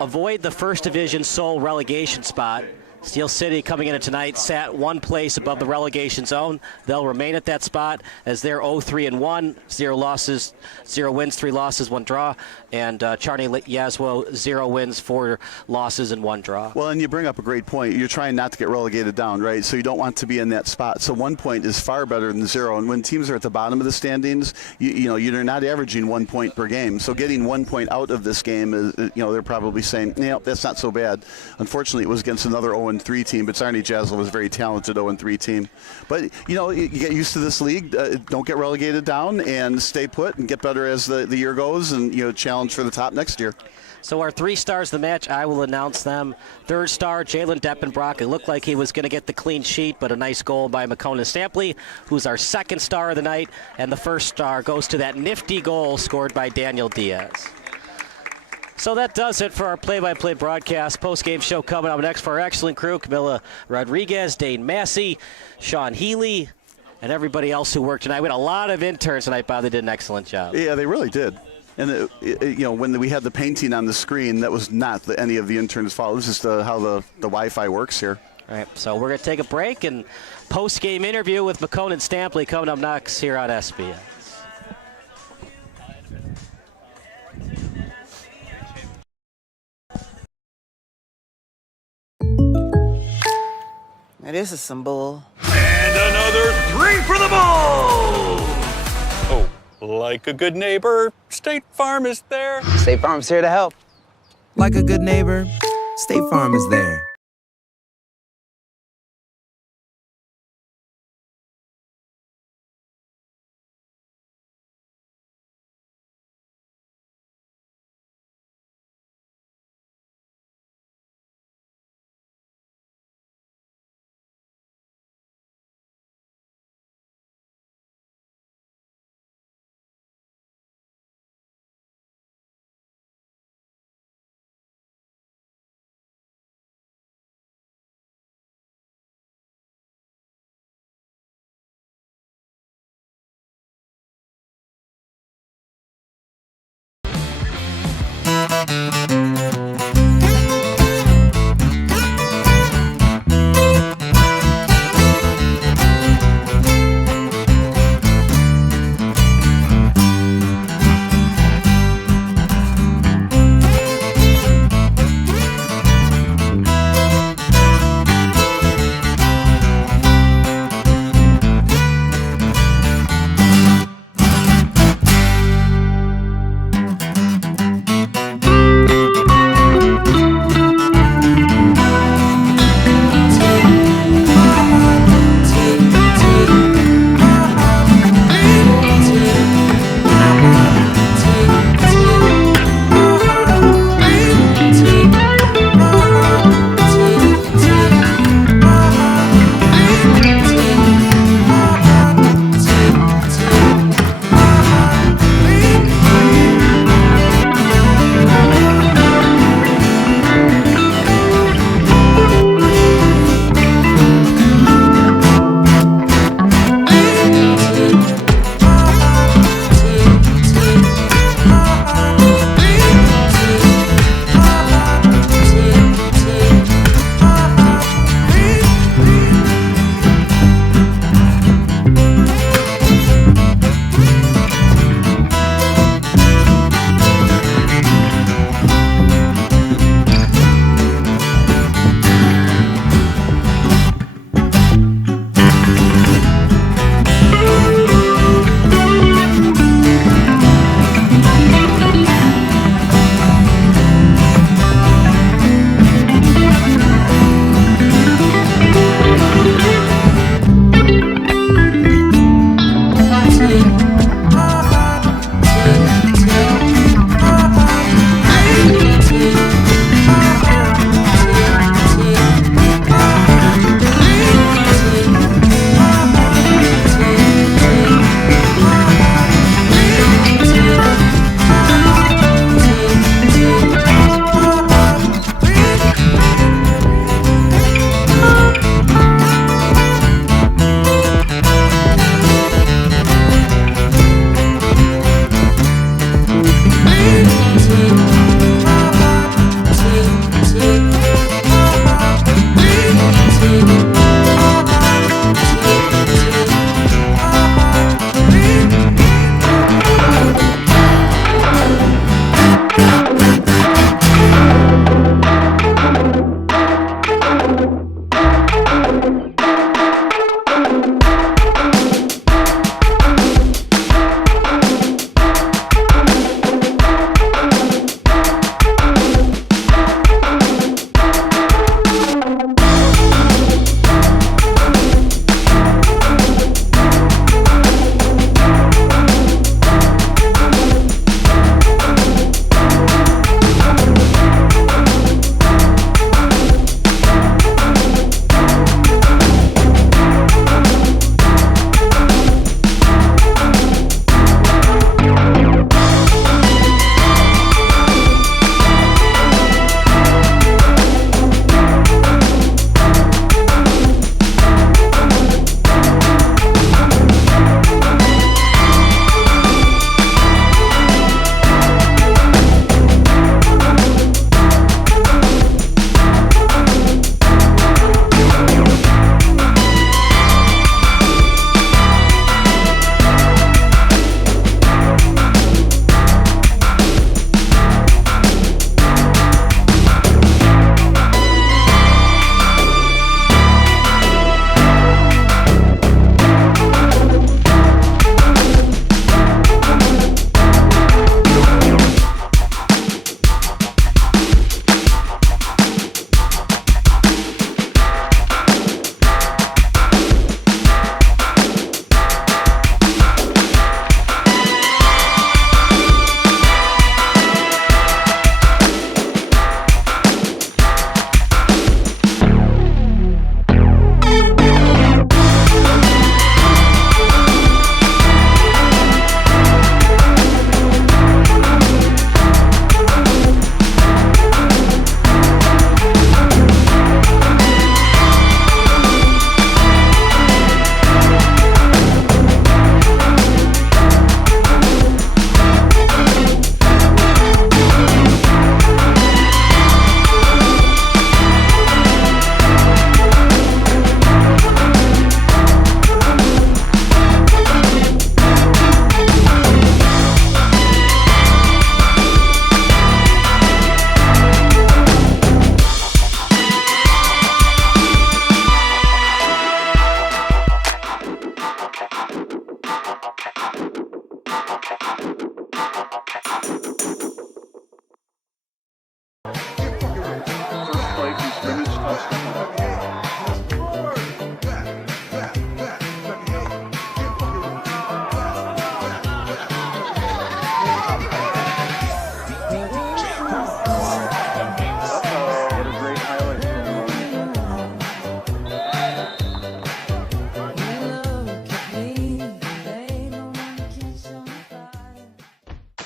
avoid the first division sole relegation spot. Steel City coming in tonight sat 1 place above the relegation zone. They'll remain at that spot as they're 0-3-1, 0 losses, 0 wins, 3 losses, 1 draw. And Czarni Jaslo, 0 wins, 4 losses, and 1 draw. Well, and you bring up a great point. You're trying not to get relegated down, right? So you don't want to be in that spot. So 1 point is far better than 0. And when teams are at the bottom of the standings, you know, you're not averaging 1 point per game. So getting 1 point out of this game is, you know, they're probably saying, yeah, that's not so bad. Unfortunately, it was against another 0-3 team, but Czarni Jaslo was a very talented 0-3 team. But, you know, you get used to this league. Don't get relegated down and stay put and get better as the year goes and, you know, challenge for the top next year. So our 3 stars of the match, I will announce them. 3rd star, Jalen Deppenbrock. It looked like he was going to get the clean sheet, but a nice goal by McCona Stampley, who's our 2nd star of the night. And the 1st star goes to that nifty goal scored by Daniel Diaz. So that does it for our play-by-play broadcast. Post-game show coming up next for our excellent crew, Camila Rodriguez, Dane Massey, Sean Healy, and everybody else who worked tonight. We had a lot of interns tonight, Bob. They did an excellent job. Yeah, they really did. And, you know, when we had the painting on the screen, that was not any of the interns' fault. It was just how the Wi-Fi works here. All right, so we're going to take a break, and post-game interview with McCona and Stampley coming up next here on SBS. Now, this is some bull. And another 3 for the ball! Oh, like a good neighbor, State Farm is there. State Farm's here to help. Like a good neighbor, State Farm is there.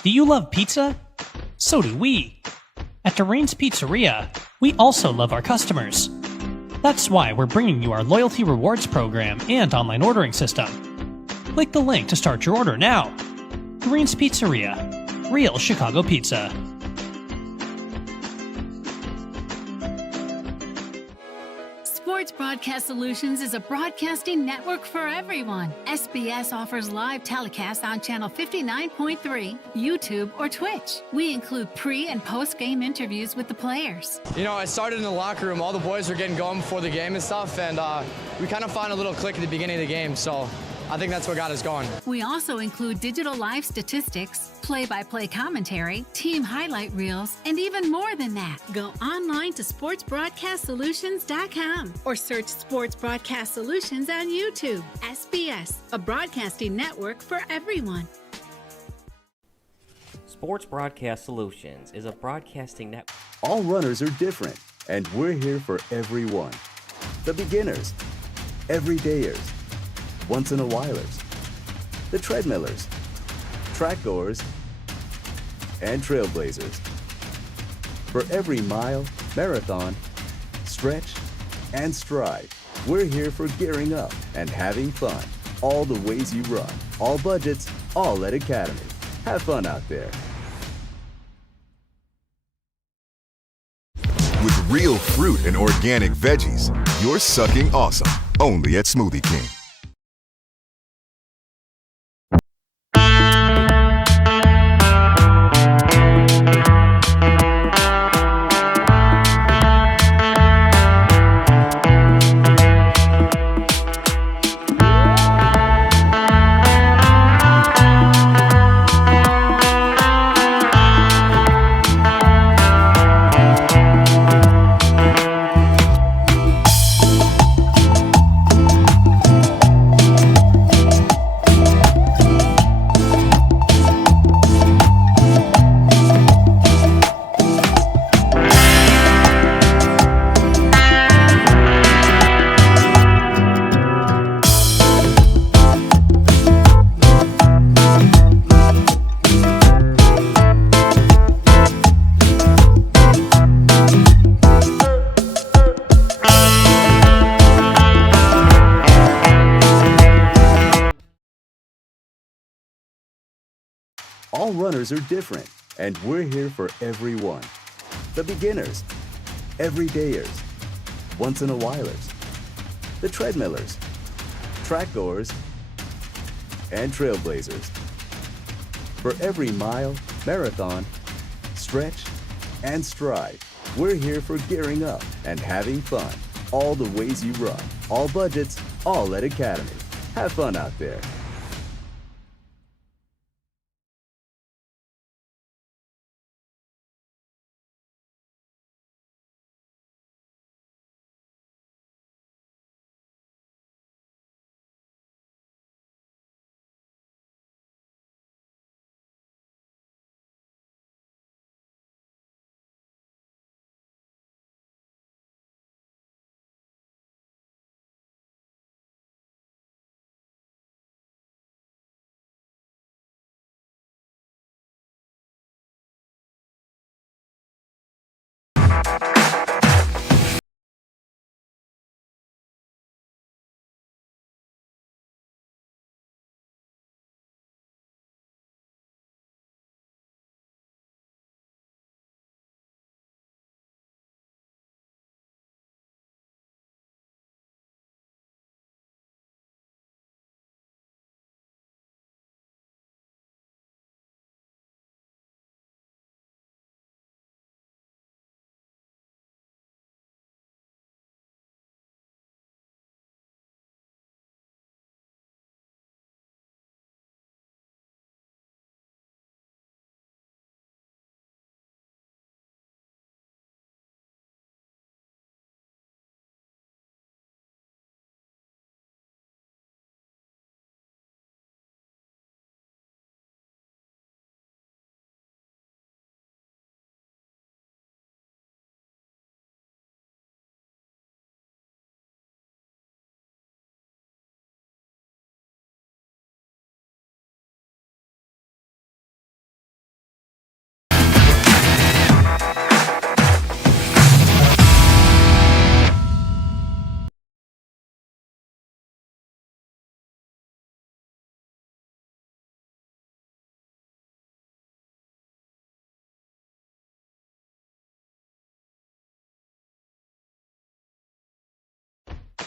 Do you love pizza? So do we. At Durain's Pizzeria, we also love our customers. That's why we're bringing you our loyalty rewards program and online ordering system. Click the link to start your order now. Durain's Pizzeria, real Chicago pizza. Sports Broadcast Solutions is a broadcasting network for everyone. SBS offers live telecasts on Channel 59.3, YouTube, or Twitch. We include pre- and post-game interviews with the players. You know, I started in the locker room. All the boys were getting going before the game and stuff, and we kind of found a little click at the beginning of the game, so I think that's what got us going. We also include digital live statistics, play-by-play commentary, team highlight reels, and even more than that. Go online to sportsbroadcastsolutions.com or search Sports Broadcast Solutions on YouTube. SBS, a broadcasting network for everyone. Sports Broadcast Solutions is a broadcasting network. All runners are different, and we're here for everyone. The beginners, everydayers, once-in-a-whilers, the treadmillers, track goers, and trailblazers. For every mile, marathon, stretch, and stride, we're here for gearing up and having fun. All the ways you run, all budgets, all at Academy. Have fun out there. With real fruit and organic veggies, you're sucking awesome. Only at Smoothie King. All runners are different, and we're here for everyone. The beginners, everydayers, once-in-a-whilers, the treadmillers, track goers, and trailblazers. For every mile, marathon, stretch, and stride, we're here for gearing up and having fun. All the ways you run, all budgets, all at Academy. Have fun out there.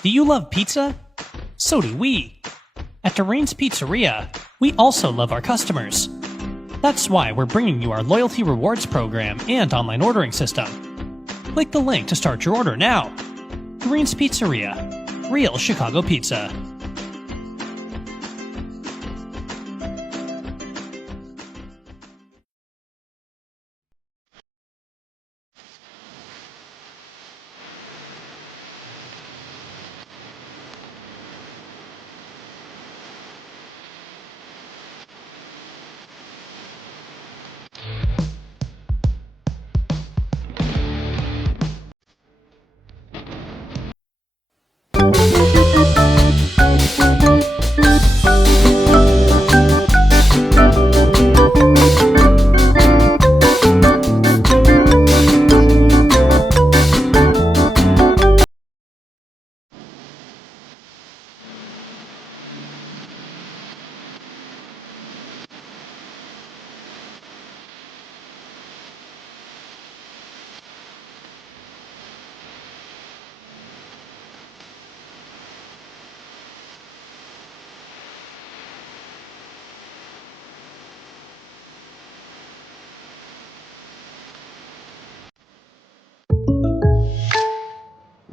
Do you love pizza? So do we. At Durain's Pizzeria, we also love our customers. That's why we're bringing you our loyalty rewards program and online ordering system. Click the link to start your order now. Durain's Pizzeria, real Chicago pizza.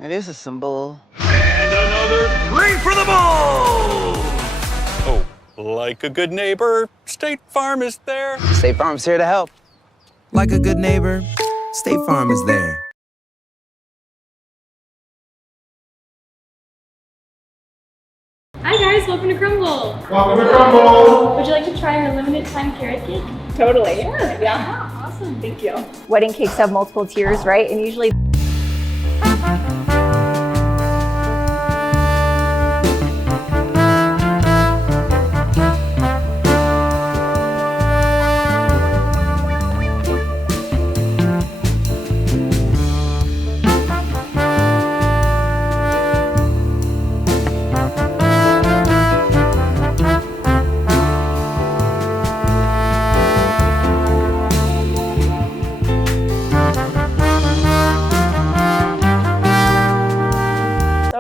It is a symbol. And another 3 for the ball! Oh, like a good neighbor, State Farm is there. State Farm's here to help. Like a good neighbor, State Farm is there. Hi guys, welcome to Crumble. Welcome to Crumble. Would you like to try our limited time carrot cake? Totally. Yeah. Awesome. Thank you. Wedding cakes have multiple tiers, right? And usually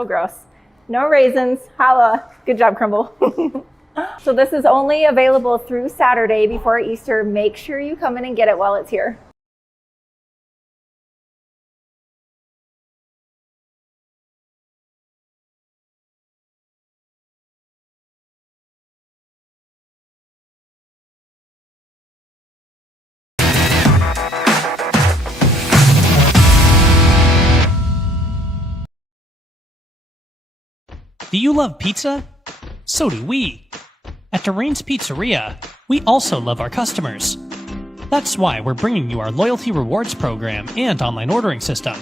gross. No raisins. Holla. Good job, Crumble. So this is only available through Saturday before Easter. Make sure you come in and get it while it's here. Do you love pizza? So do we. At Durain's Pizzeria, we also love our customers. That's why we're bringing you our loyalty rewards program and online ordering system.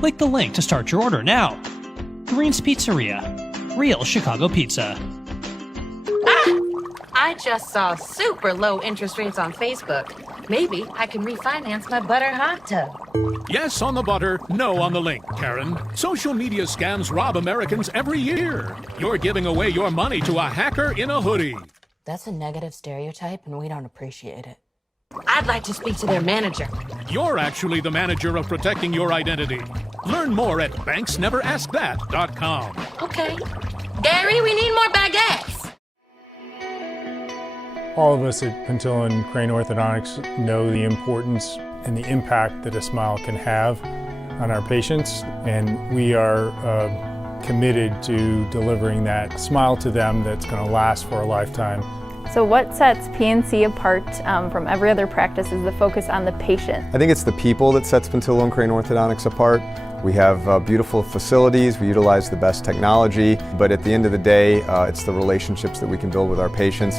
Click the link to start your order now. Durain's Pizzeria, real Chicago pizza. I just saw super low interest rates on Facebook. Maybe I can refinance my butter hot tub. Yes on the butter, no on the link, Karen. Social media scams rob Americans every year. You're giving away your money to a hacker in a hoodie. That's a negative stereotype, and we don't appreciate it. I'd like to speak to their manager. You're actually the manager of protecting your identity. Learn more at banksneveraskthat.com. Okay. Gary, we need more baguettes. All of us at Pintillo and Crane Orthodontics know the importance and the impact that a smile can have on our patients, and we are committed to delivering that smile to them that's going to last for a lifetime. So what sets PNC apart from every other practice is the focus on the patient. I think it's the people that sets Pintillo and Crane Orthodontics apart. We have beautiful facilities, we utilize the best technology, but at the end of the day, it's the relationships that we can build with our patients.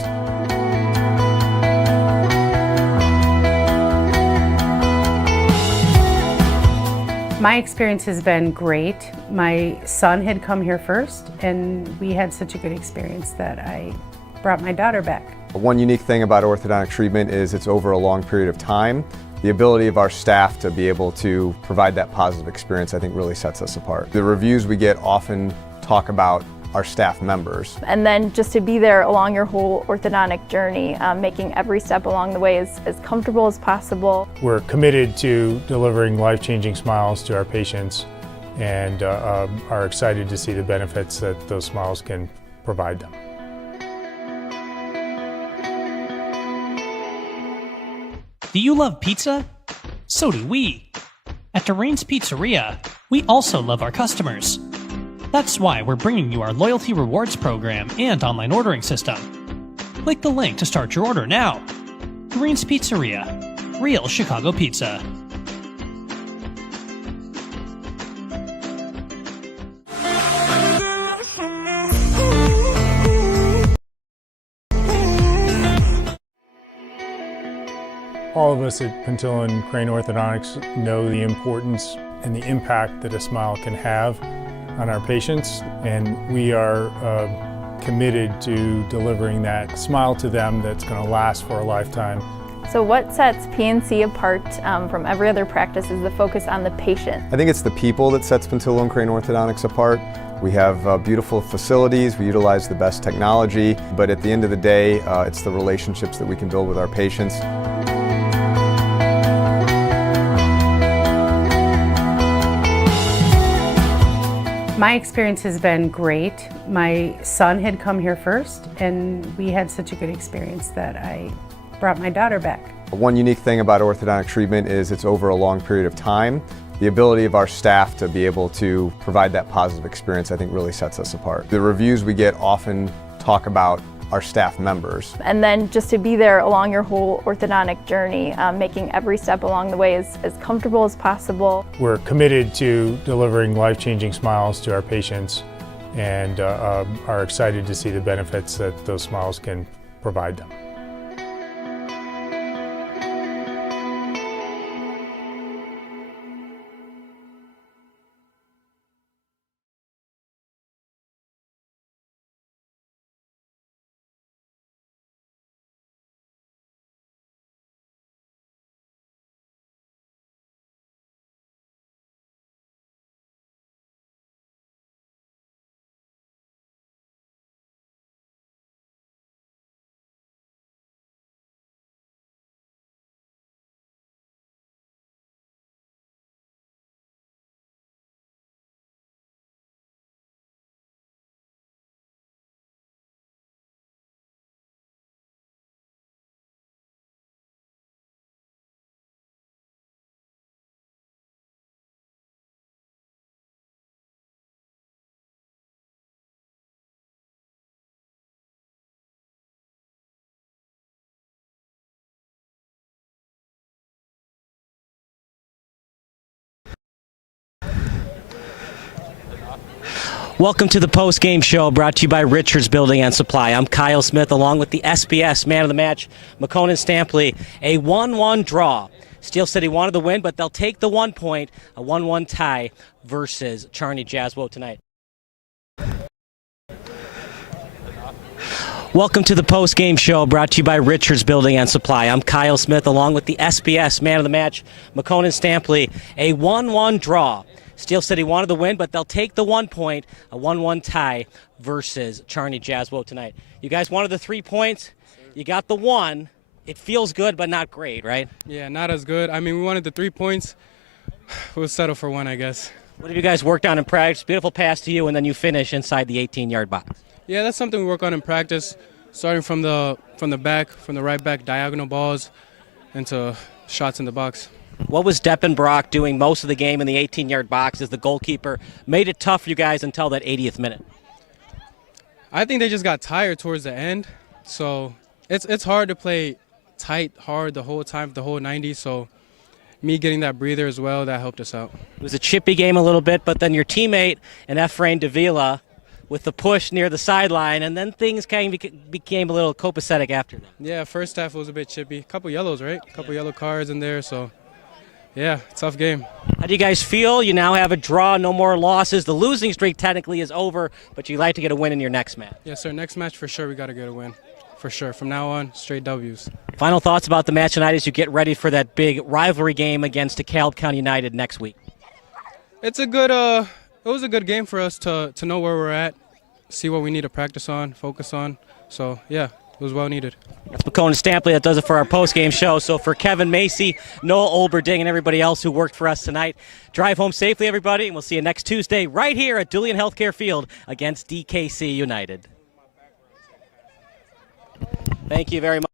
My experience has been great. My son had come here first, and we had such a good experience that I brought my daughter back. One unique thing about orthodontic treatment is it's over a long period of time. The ability of our staff to be able to provide that positive experience, I think, really sets us apart. The reviews we get often talk about our staff members. And then just to be there along your whole orthodontic journey, making every step along the way as comfortable as possible. We're committed to delivering life-changing smiles to our patients, and are excited to see the benefits that those smiles can provide them. Do you love pizza? So do we. At Durain's Pizzeria, we also love our customers. That's why we're bringing you our loyalty rewards program and online ordering system. Click the link to start your order now. Durain's Pizzeria, real Chicago pizza. All of us at Pentilla Crane Orthodontics know the importance and the impact that a smile can have on our patients, and we are committed to delivering that smile to them that's going to last for a lifetime. So what sets PNC apart from every other practice is the focus on the patient. I think it's the people that sets Pentilla Crane Orthodontics apart. We have beautiful facilities, we utilize the best technology, but at the end of the day, it's the relationships that we can build with our patients. My experience has been great. My son had come here first, and we had such a good experience that I brought my daughter back. One unique thing about orthodontic treatment is it's over a long period of time. The ability of our staff to be able to provide that positive experience, I think, really sets us apart. The reviews we get often talk about our staff members. And then just to be there along your whole orthodontic journey, making every step along the way as comfortable as possible. We're committed to delivering life-changing smiles to our patients and are excited to see the benefits that those smiles can provide them. Welcome to the Postgame Show, brought to you by Richards Building and Supply. I'm Kyle Smith, along with the SBS Man of the Match, McConan Stampley. A 1-1 draw. Steel City wanted the win, but they'll take the 1 point, a 1-1 tie versus Czarni Jaslo tonight. Welcome to the Postgame Show, brought to you by Richards Building and Supply. I'm Kyle Smith, along with the SBS Man of the Match, McConan Stampley. A 1-1 draw. Steel City wanted the win, but they'll take the 1 point, a 1-1 tie versus Czarni Jaslo tonight. You guys wanted the 3 points. You got the 1. It feels good, but not great, right? Yeah, not as good. I mean, we wanted the 3 points. We'll settle for 1, I guess. What have you guys worked on in practice? Beautiful pass to you, and then you finish inside the 18-yard box. Yeah, that's something we work on in practice, starting from the back, from the right back, diagonal balls into shots in the box. What was Deppenbrock doing most of the game in the 18-yard box as the goalkeeper made it tough for you guys until that 80th minute? I think they just got tired towards the end. So it's hard to play tight, hard the whole time, the whole 90. So me getting that breather as well, that helped us out. It was a chippy game a little bit, but then your teammate and Efrain Davila with the push near the sideline, and then things kind of became a little copacetic after that. Yeah, first half was a bit chippy. A couple yellows, right? A couple yellow cards in there, so yeah, tough game. How do you guys feel? You now have a draw, no more losses. The losing streak technically is over, but you'd like to get a win in your next match. Yes, sir. Next match for sure we got to get a win. For sure. From now on, straight W's. Final thoughts about the match tonight as you get ready for that big rivalry game against DeKalb County United next week. It's a good it was a good game for us to know where we're at, see what we need to practice on, focus on. So, yeah, was well needed. That's McCone Stampley. That does it for our post-game show. So for Kevin Macy, Noah Olberding, and everybody else who worked for us tonight, drive home safely, everybody, and we'll see you next Tuesday right here at Dulian Healthcare Field against DKC United. Thank you very much.